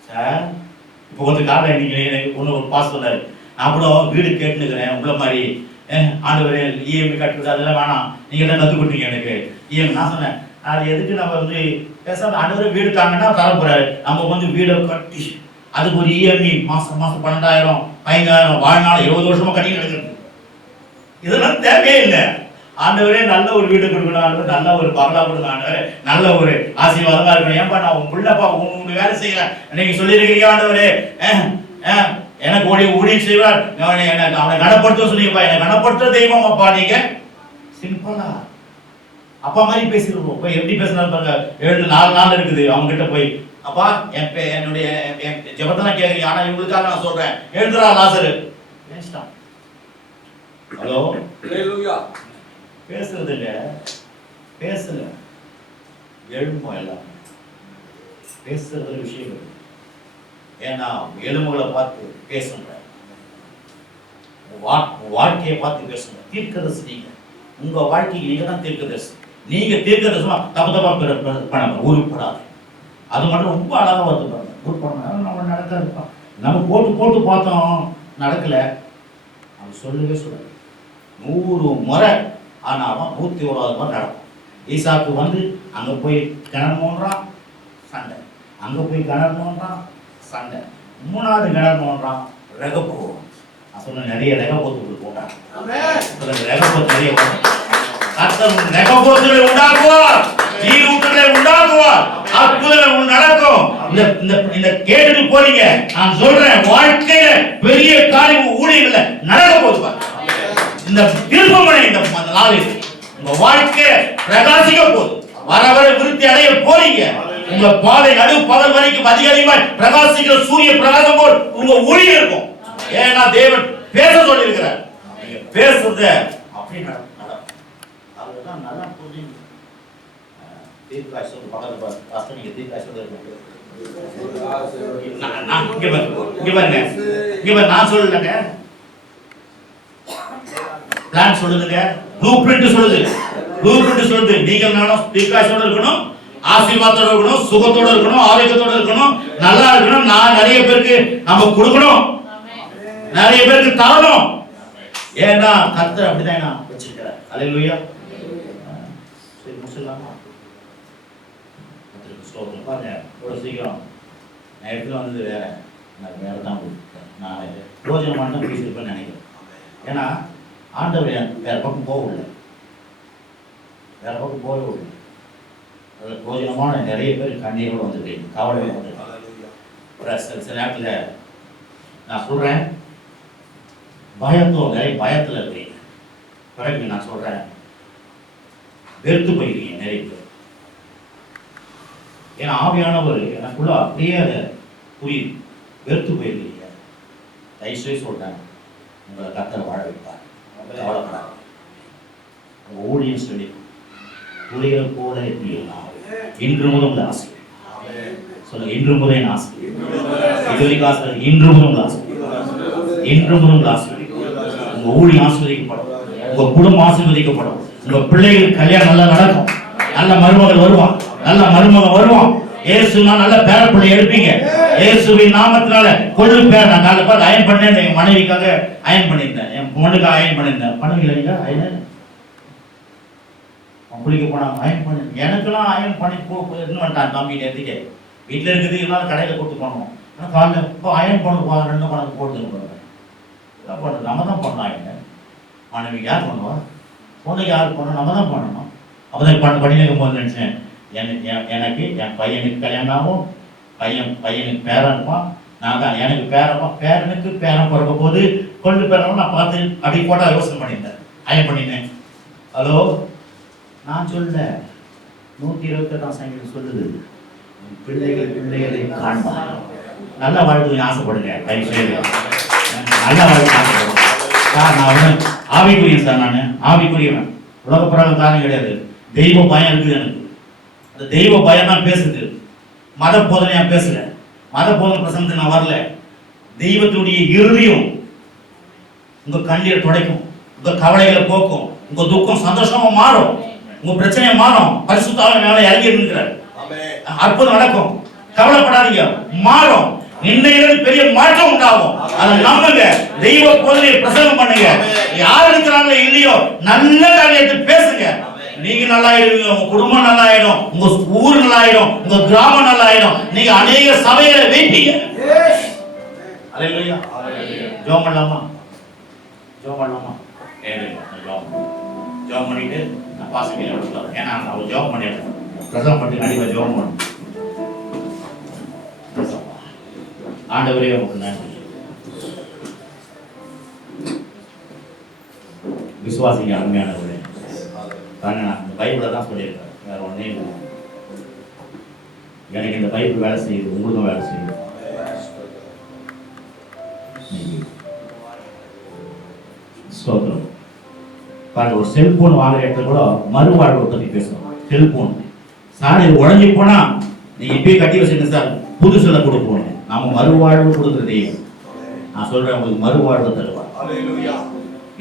சார் இப்போ கொஞ்சம் கார் வாங்கிக்கிறேன் ஒன்று ஒரு பாஸ் சொன்னார். நான் கூட வீடு கேட்டுக்கிறேன் உங்களை மாதிரி ஆண்டவர் இஎம்ஐ கட்டுறது அதெல்லாம் வேணாம், நீங்கள் தான் கற்றுக் கொடுத்தீங்க எனக்கு இஎம்ஐ. நான் சொன்னேன் அது எதுக்கு நம்ம வந்து பேசாமல் ஆண்டவரே வீடு தாங்கன்னா தர போகிறாரு, நம்ம வந்து வீடை கட்டி அதுக்கு ஒரு இஎம்ஐ மாதம் 12,000 15,000 வாழ்நாள் 20 வருஷமாக கட்டி நடக்கிறது. இதெல்லாம் தேவையே இல்லை. ஆண்டவரே நல்ல ஒரு வீடு கொடுக்கணும், ஆண்டவர் நல்ல ஒரு பங்களா கொடுக்கணும், ஆண்டவர் நல்ல ஒரு ஆசீர்வாதமா இருக்கணும். ஏன்பா நான் உன் பிள்ளைப்பா உங்களுக்கு வேலை செய்யறேன், நீங்க சொல்லியிருக்கிறீங்க ஆண்டவரே எனக்கு ஊழியம் செய்வார், எனக்கு அவனை கனப்படுத்த சொன்னீங்கப்பா, என்னை கனப்படுத்த தெய்வம் அப்பா. நீங்க சிம்பிளா அப்பா மாதிரி பேசிருக்கோம். போய் எப்படி பேசினாலும் பாருங்க, 4 நாள் இருக்குது அவங்க கிட்ட போய், அப்பா என்னுடைய ஜெபத்தெல்லாம் கேட்குறீங்க, ஆனா இவங்களுக்காக நான் சொல்றேன், எழுதுறா லாசரு. ஹலோ, பேசுறது இல்ல, பேசல எழுப்போம், எல்லாம் பேசுறது விஷயம். ஏன்னா எலும்புகளை பார்த்து பேசுங்க, வாழ்க்கையை பார்த்து பேசுங்க. தீர்க்கதரிசி நீங்க, உங்க வாழ்க்கைக்கு நீங்க தான் தீர்க்கதரிசி. நீங்க தீர்க்கதரிசமா தப்பா பண்ண உருப்படாது. அது மட்டும் ரொம்ப அழகா வருது. உருப்படணும் நம்ம நடக்க நம்ம போட்டு பார்த்தோம், நடக்கல. அவன் சொல்லவே சொல்ல 100 முறை ஆனாலும் 101வது முறை நடக்கும். ஈசாக்கு வந்து அங்க போய் கிணறு நோன்றான், சண்டை. அங்க போய் கிணறு நோன்றான், சண்டை. 3வது கிணறு நோன்றான், ரெகப்போ. நான் சொன்ன நிறைய ரெகப்போத்து போட்டான். ரெகப்போத்து நிறைய ரெகப்போத்துகளை உண்டாக்குவார், நீரூற்றுகளை உண்டாக்குவார், அற்புதங்கள் நடக்கும். இந்த கேட்டுட்டு போறீங்க, நான் சொல்றேன், வாழ்க்கையில பெரிய காரியம் ஊழியர்கள நடக்க போதுவார். இந்த திருப்பமனை இந்த நாளில் உங்க வாழ்க்கை பிரகாசிக்க போகுது. வர விருத்தி அடைய போறீங்க. உங்க பாதை நடு பகல் வரைக்கும் அதிகமாய் பிரகாசிக்கிற சூரிய பிரகாசம் போல் உங்க ஊழியம் இருக்கும். ஏன்னா தேவன் பேச சொல்லி இருக்கிறார். நீங்க பேசுறத அப்படி நடக்கும். அதுதான் நல்லா புரியுங்க. தீர்க்காசம் பக்கத்துல பாஸ்டர், நீங்க தீர்க்காசம் நான் சொல்லலங்க, பிளான் சொல்லுதுங்க, ப்ளூ பிரிண்ட் சொல்லுது. ப்ளூ பிரிண்ட் சொல்லுது, நீங்கள் நானும் தீர்க்காசோட இருக்கணும், ஆசீர்வாதத்தோட இருக்கணும், சுகத்தோட இருக்கணும், ஆரோக்கியத்தோட இருக்கணும், நல்லா இருக்கணும். நான் நிறைய பேருக்கு நம்ம கொடுக்கணும், நிறைய பேருக்கு தரணும். ஏன்னா கர்த்தர் அப்படிதான் நான் வச்சிருக்கிறேன். அல்லேலூயா. சரி, முடிச்சிடலாமா? ஸ்லோகம் பாருங்க, ஒரு சீக்கிரம் நான் எடுத்துட்டு வந்தது வேற தான் கொடுத்தேன். நான் யோஜனமான தான் பேசியிருப்பேன்னு நினைக்கிறேன். ஏன்னா ஆண்டவர் வேற பக்கம் போகவில்லை, வேற பக்கம் போகவே இல்லை. அதில் பிரோஜனமான நிறைய பேர் கண்ணீரோடு வந்துருக்கீங்க, கவலையோடு வந்துருக்கீங்க. சில நேரத்தில் நான் சொல்கிறேன், நிறைய பயத்தில் இருக்கீங்க. பிறகு நான் சொல்கிறேன், வெறுத்து போயிருக்கீங்க நிறைய பேர். ஏன்னா ஆவியானவர் எனக்குள்ள அப்படியே அதை புரியுது, வெறுத்து போயிருக்கீங்க. தயவுசெய்து சொல்கிறேன், உங்களை கர்த்தர் வாழ வைப்பார், கவலைப்படாது. உங்கள் ஊழியம் சொல்லி புலிகள் போல இருப்பீங்களா? இன்று முதல் ஆசை சொல்லுங்க, இன்று முதல் ஆசை, இதுவரைக்கும் ஆசை, இன்று முதல் ஆசை, இன்று முதல் ஆசை. உங்க ஊழியம் ஆசீர்வதிக்கப்படும், உங்க குடும்பம் ஆசீர்வதிக்கப்படும், உங்க பிள்ளைகள் கல்யாணம் நல்லா நடக்கும், நல்ல மருமகள் வருவான், நல்ல மருமகன் வருவான். இயேசுனா நல்ல பேரப்பிள்ளை எடுப்பீங்க. இயேசுவின் நாமத்தினால கொள்ளு பேர். நான் நல்ல பேர் அயன் பண்ணேன், என் மனைவிக்காக அயன் பண்ணியிருந்தேன், என் பொண்ணுக்கு அயன் பண்ணியிருந்தேன். பண்ணுவீங்க அயன் குளிக்க போனாங்க, அயன் பண்ணி எனக்கெல்லாம் அயன் பண்ணி போன்னு வந்துட்டான் தம்பி. நேரத்துக்கு வீட்டில் இருக்குது, எல்லாம் கடையில் கொடுத்து பண்ணுவோம். ஆனால் காலையில் இப்போ அயன் பண்ணுவா 2 கணக்கு போட்டு பண்ணுறது நம்ம தான் பண்ணோம். அயன் மனைவிக்கு யார் பண்ணுவா? பொண்ணுக்கு யார் பண்ணணும்? நம்ம தான் பண்ணணும். அப்போ தான் பண்ணிருக்கும் போது நினச்சேன், எனக்கு என் பையனுக்கு கல்யாணம் ஆகும், பையனுக்கு பேரன் இருப்பான், நான் தான் எனக்கு பேரனுக்கு பேரன் பிறக்க போது கொண்டு பேரனும் நான் பார்த்து அப்படி போட்டா யோசனை பண்ணியிருந்தேன், அயன் பண்ணினேன். ஹலோ, நான் சொல்ல 128 சங்கீதம் சொல்லுது, பிள்ளைகளை காண்பார். நல்ல வாழ்க்கை ஆசைப்படுங்க, நல்ல வாழ்க்கை ஆசைப்படுங்க. நான் ஆவிக்குரியன் சார், நான் ஆவிக்குரியவன், உலக பிறகு காரணம் கிடையாது. தெய்வ பயம் இருக்குது எனக்கு. அந்த தெய்வ பயம் தான் பேசுது, மத போதனையா பேசல. மத போதனை பிரசங்கத்துக்கு நான் வரல. தெய்வத்துடைய இறுதியும் உங்க கண்ணீரை துடைக்கும், உங்க கவலைகளை போக்கும், உங்க துக்கம் சந்தோஷமா மாறும், உங்க பிரச்சனையை மாறும். பரிசுத்த ஆவியானவர் மேல இறங்கி இருக்கிறார், அற்புதம் நடக்கும். கவலைப்படாதீங்க, மாறும். இன்னையிலிருந்து பெரிய மாற்றம் உண்டாகும். அதை நம்புங்க, தெய்வ போதனையை பிரசங்கம் பண்ணுங்க. யார் இருக்கிறாங்களோ இல்லையோ நல்ல காரியத்தை பேசுங்க. நீங்க நல்லா ஆயிடுவீங்க, உங்க குடும்பம் நல்லா ஆயிடும், உங்க ஊர் நல்லா ஆயிடும், உங்க கிராமம் நல்லா ஆயிடும். நீங்க அநேக சபைகளை வைப்பீங்க. அல்லேலூயா. ஜெபம் பண்ணலாமா? ஜெபம் பண்ணலாமா? ஜெபம் பண்ணிட்டு நான் பாசங்களை எடுத்துக்கலாம். ஏன்னா நான் ஜெபம் பண்ணிடுறேன், பிரசங்கம் பண்ணி கண்டிப்பா ஜெபம் பண்ணணும். ஆண்டவரே உங்களுக்கு நன்றி. விசுவாசிங்க அருமையானவரே. நான் இந்த பைபிளை தான் சொல்லியிருக்கேன், வேற ஒன்றே இல்லை. எனக்கு இந்த பைபிள் வேலை செய்யுது, உங்களுக்கும் வேலை செய்யுது. ஸ்தோத்திரம். பாருங்க, ஒரு செல்போன் வாங்குற இடத்துல கூட மறுவாழ்வை பற்றி பேசணும். செல்போன் சார் இது உடஞ்சி போனா நீங்க இப்பயே கட்டி வச்சுங்க சார், புதுசுல கொடுப்போம். நாம மறுவாழ்வு கொடுக்குறதே. நான் சொல்றேன், உங்களுக்கு மறுவாழ்வு தருவார்.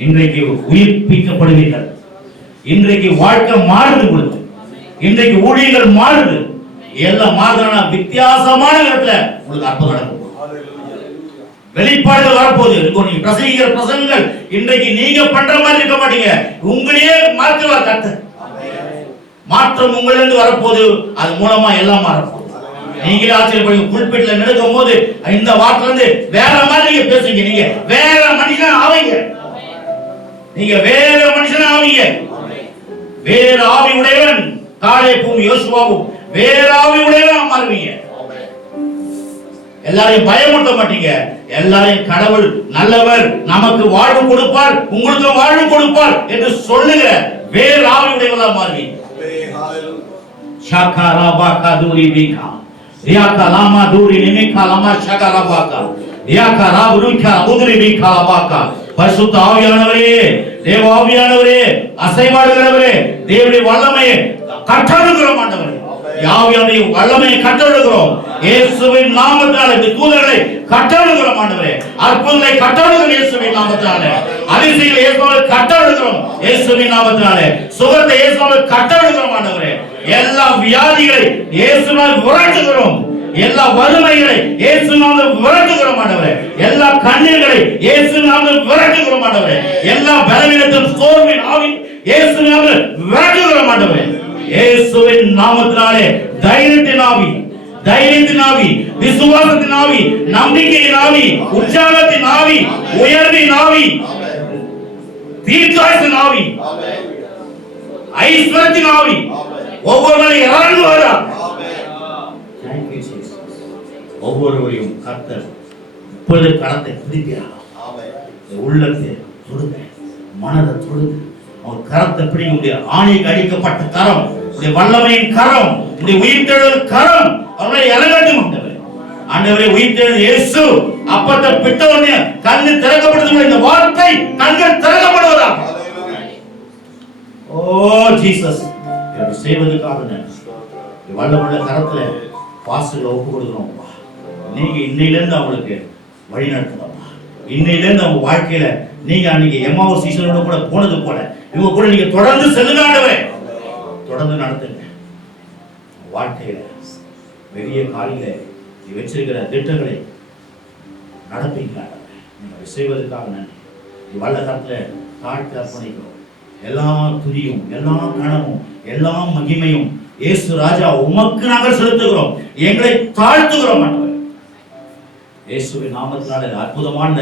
இன்றைக்கு உயிர்ப்பிக்கப்படுவீர்கள். இன்றைக்கு வாழ்க்கை மாறுது, கொடுத்து இன்றைக்கு ஊழியர்கள் மாறுது. எல்லாம் மாறுதுன்னா வித்தியாசமான இடத்துல உங்களுக்கு அற்புதம் நடக்கும். வெளிப்பாடுகள் வரப்போகுது. நீங்க பிரசங்கிக்கிற பிரசங்கங்கள் இன்றைக்கு நீங்க பண்ற மாதிரி இருக்க மாட்டீங்க, உங்களையே மாற்றுவார் கர்த்தர். மாற்றம் உங்களிலிருந்து வரப்போகுது, அது மூலமா எல்லாம் மாறப்போகுது. நீங்களே ஆச்சரியப்படுங்க. புல்பிட்ல நடக்கும் போது இந்த வார்த்தை இருந்து வேற மாதிரி நீங்க பேசுங்க. நீங்க வேற மனுஷன் ஆவீங்க, நீங்க வேற மனுஷன் ஆவீங்க. வேற ஆவி உடையவன் காலேபும் யோசுவாவும் வேற ஆவி உடையவன் மாறுவீங்க. எல்லாரையும் பயமுறுத்த மாட்டீங்க. எல்லாரையும் கடவுள் நல்லவர், நமக்கு வாழ்வு கொடுப்பார், உங்களுக்கு வாழ்வு கொடுப்பார் என்று சொல்லுங்க. வேற ஆவி உடையவளா மாறுவீங்க. ஷாகாராபாகா தூரி வீகா ரியாகா லாமா தூரி நிமிகா லாமா ஷகாராபாகா ரியாகா ராபுருகா உதுரி வீகா லாபாகா. பரிசுத்த ஆவியானவரே, தேவ ஆவியானவரே, அசைவாடுகிறவரே, தேவனுடைய வல்லமையை கட்டளையிடுகிறோம். ஆண்டவரே, ஆவியானவருடைய வல்லமையை கட்டளையிடுகிறோம். இயேசுவின் நாமத்தினாலே தூதர்களை கட்டளையிடுகிறோம். ஆண்டவரே, அற்புதங்களை கட்டளையிடுகிறோம் இயேசுவின் நாமத்தினாலே. அதிசயங்களை இயேசுவை கட்டளையிடுகிறோம் இயேசுவின் நாமத்தினாலே. சுகத்தை இயேசுவை கட்டளையிடுகிறோம். ஆண்டவரே, எல்லா வியாதிகளை இயேசுவால் விரட்டுகிறோம். எல்லா வறுமைகளை இயேசுவினால் விரட்டுகிறோம். ஆண்டவரே, எல்லா கண்ணீர்களை இயேசுவினால் விரட்டுகிறோம். ஆண்டவரே, எல்லா பலவீனத்தின் சோர்வின் ஆவி இயேசுவினால் விரட்டுகிறோம். ஆண்டவரே, இயேசுவின் நாமத்தினாலே தைரியத்தின் ஆவி, தைரியத்தின் ஆவி, விசுவாசத்தின் ஆவி, நம்பிக்கையின் ஆவி, உற்சாகத்தின் ஆவி, உயர்வின் ஆவி, தீர்க்காயுசின் ஆவி, ஐஸ்வர்யத்தின் ஆவி ஒவ்வொருவரையும் இறங்குவாரா. ஒவ்வொருவரையும் கர்த்தர் இப்பொழுது கரத்தை பிடிக்கிறார். உள்ளத்தை தொடுங்க, மனதை தொடுங்க. அவர் கரத்தை பிடிக்க ஆணைக்கு அடிக்கப்பட்ட கரம், வல்லமையின் கரம், உயிர்த்தெழுதல் கரம் அவர்களை இறங்கட்டும். ஆண்டவரே, உயிர்த்தெழுந்த இயேசு அப்பத்தை பிட்ட உடனே கண்ணு திறக்கப்படுது. இந்த வார்த்தை கண்கள் திறக்கப்படுவதாக. ஓ ஜீசஸ், செய்வதற்காக வல்லமுள்ள கரத்துல வாசல்களை ஒப்பு கொடுக்கிறோம். நீங்க இன்னையிலிருந்து அவங்களுக்கு வழி நடத்தலாம். இன்னையிலிருந்து அவங்க வாழ்க்கையில நீங்க அன்னைக்கு எம்மாவூர் சீசனோட கூட போனது போல இவங்க கூட நீங்க தொடர்ந்து செல்லுங்க. தொடர்ந்து நடத்துங்க. வாழ்க்கையில பெரிய காலையில நீ வச்சிருக்கிற திட்டங்களை நடப்பீங்க. நீங்க செய்வதற்காக நன்றி. நீ வல்ல கரத்துல தாழ்த்தி அர்ப்பணிக்கிறோம். எல்லா துதியும், எல்லா கனமும், எல்லா மகிமையும் இயேசு ராஜா உமக்கு நாங்கள் செலுத்துகிறோம். எங்களை தாழ்த்துகிறோம். இயேசுவின் நாமத்தினால அற்புதமான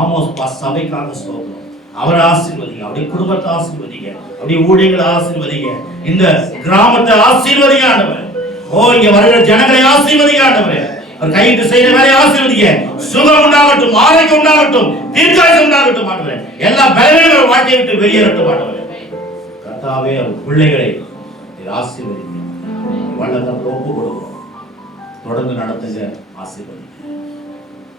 ஆமோஸ் சபைக்காக ஸ்தோத்திரம். அவரை ஆசீர்வதிங்க, அவருடைய குடும்பத்தை ஆசீர்வதிங்க, அவருடைய ஊழியர்களை ஆசீர்வதிங்க, இந்த கிராமத்தை ஆசீர்வதிங்க ஆண்டவரே. ஓ, இங்க வருகிற ஜனங்களை ஆசீர்வதிங்க ஆண்டவரே. அவர் கையிட்டு செய்த வேலையை ஆசீர்வதிங்க. சுகம் உண்டாகட்டும், ஆரோக்கியம் உண்டாகட்டும், தீர்க்காயுசு உண்டாகட்டும் ஆண்டவரே. எல்லா பலவீனங்களும் வாழ்க்கையை விட்டு வெளியேறட்டும் ஆண்டவரே. கர்த்தாவே அவர் பிள்ளைகளை ஆசீர்வதிங்க. வல்லத்தை ஒப்பு கொடுக்கிறோம். தொடர்ந்து நடத்துங்க, ஆசீர்வதிங்க.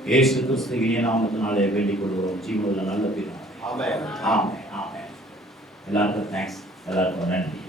இயேசு கிறிஸ்து இனிய நாமத்தினாலே வேண்டிக் கொள்கிறோம். ஜீவனுள்ள நல்ல பிதாவே. ஆமென். ஆமென். ஆமென். எல்லாருக்கும் தேங்க்ஸ். எல்லாருக்கும் நன்றி.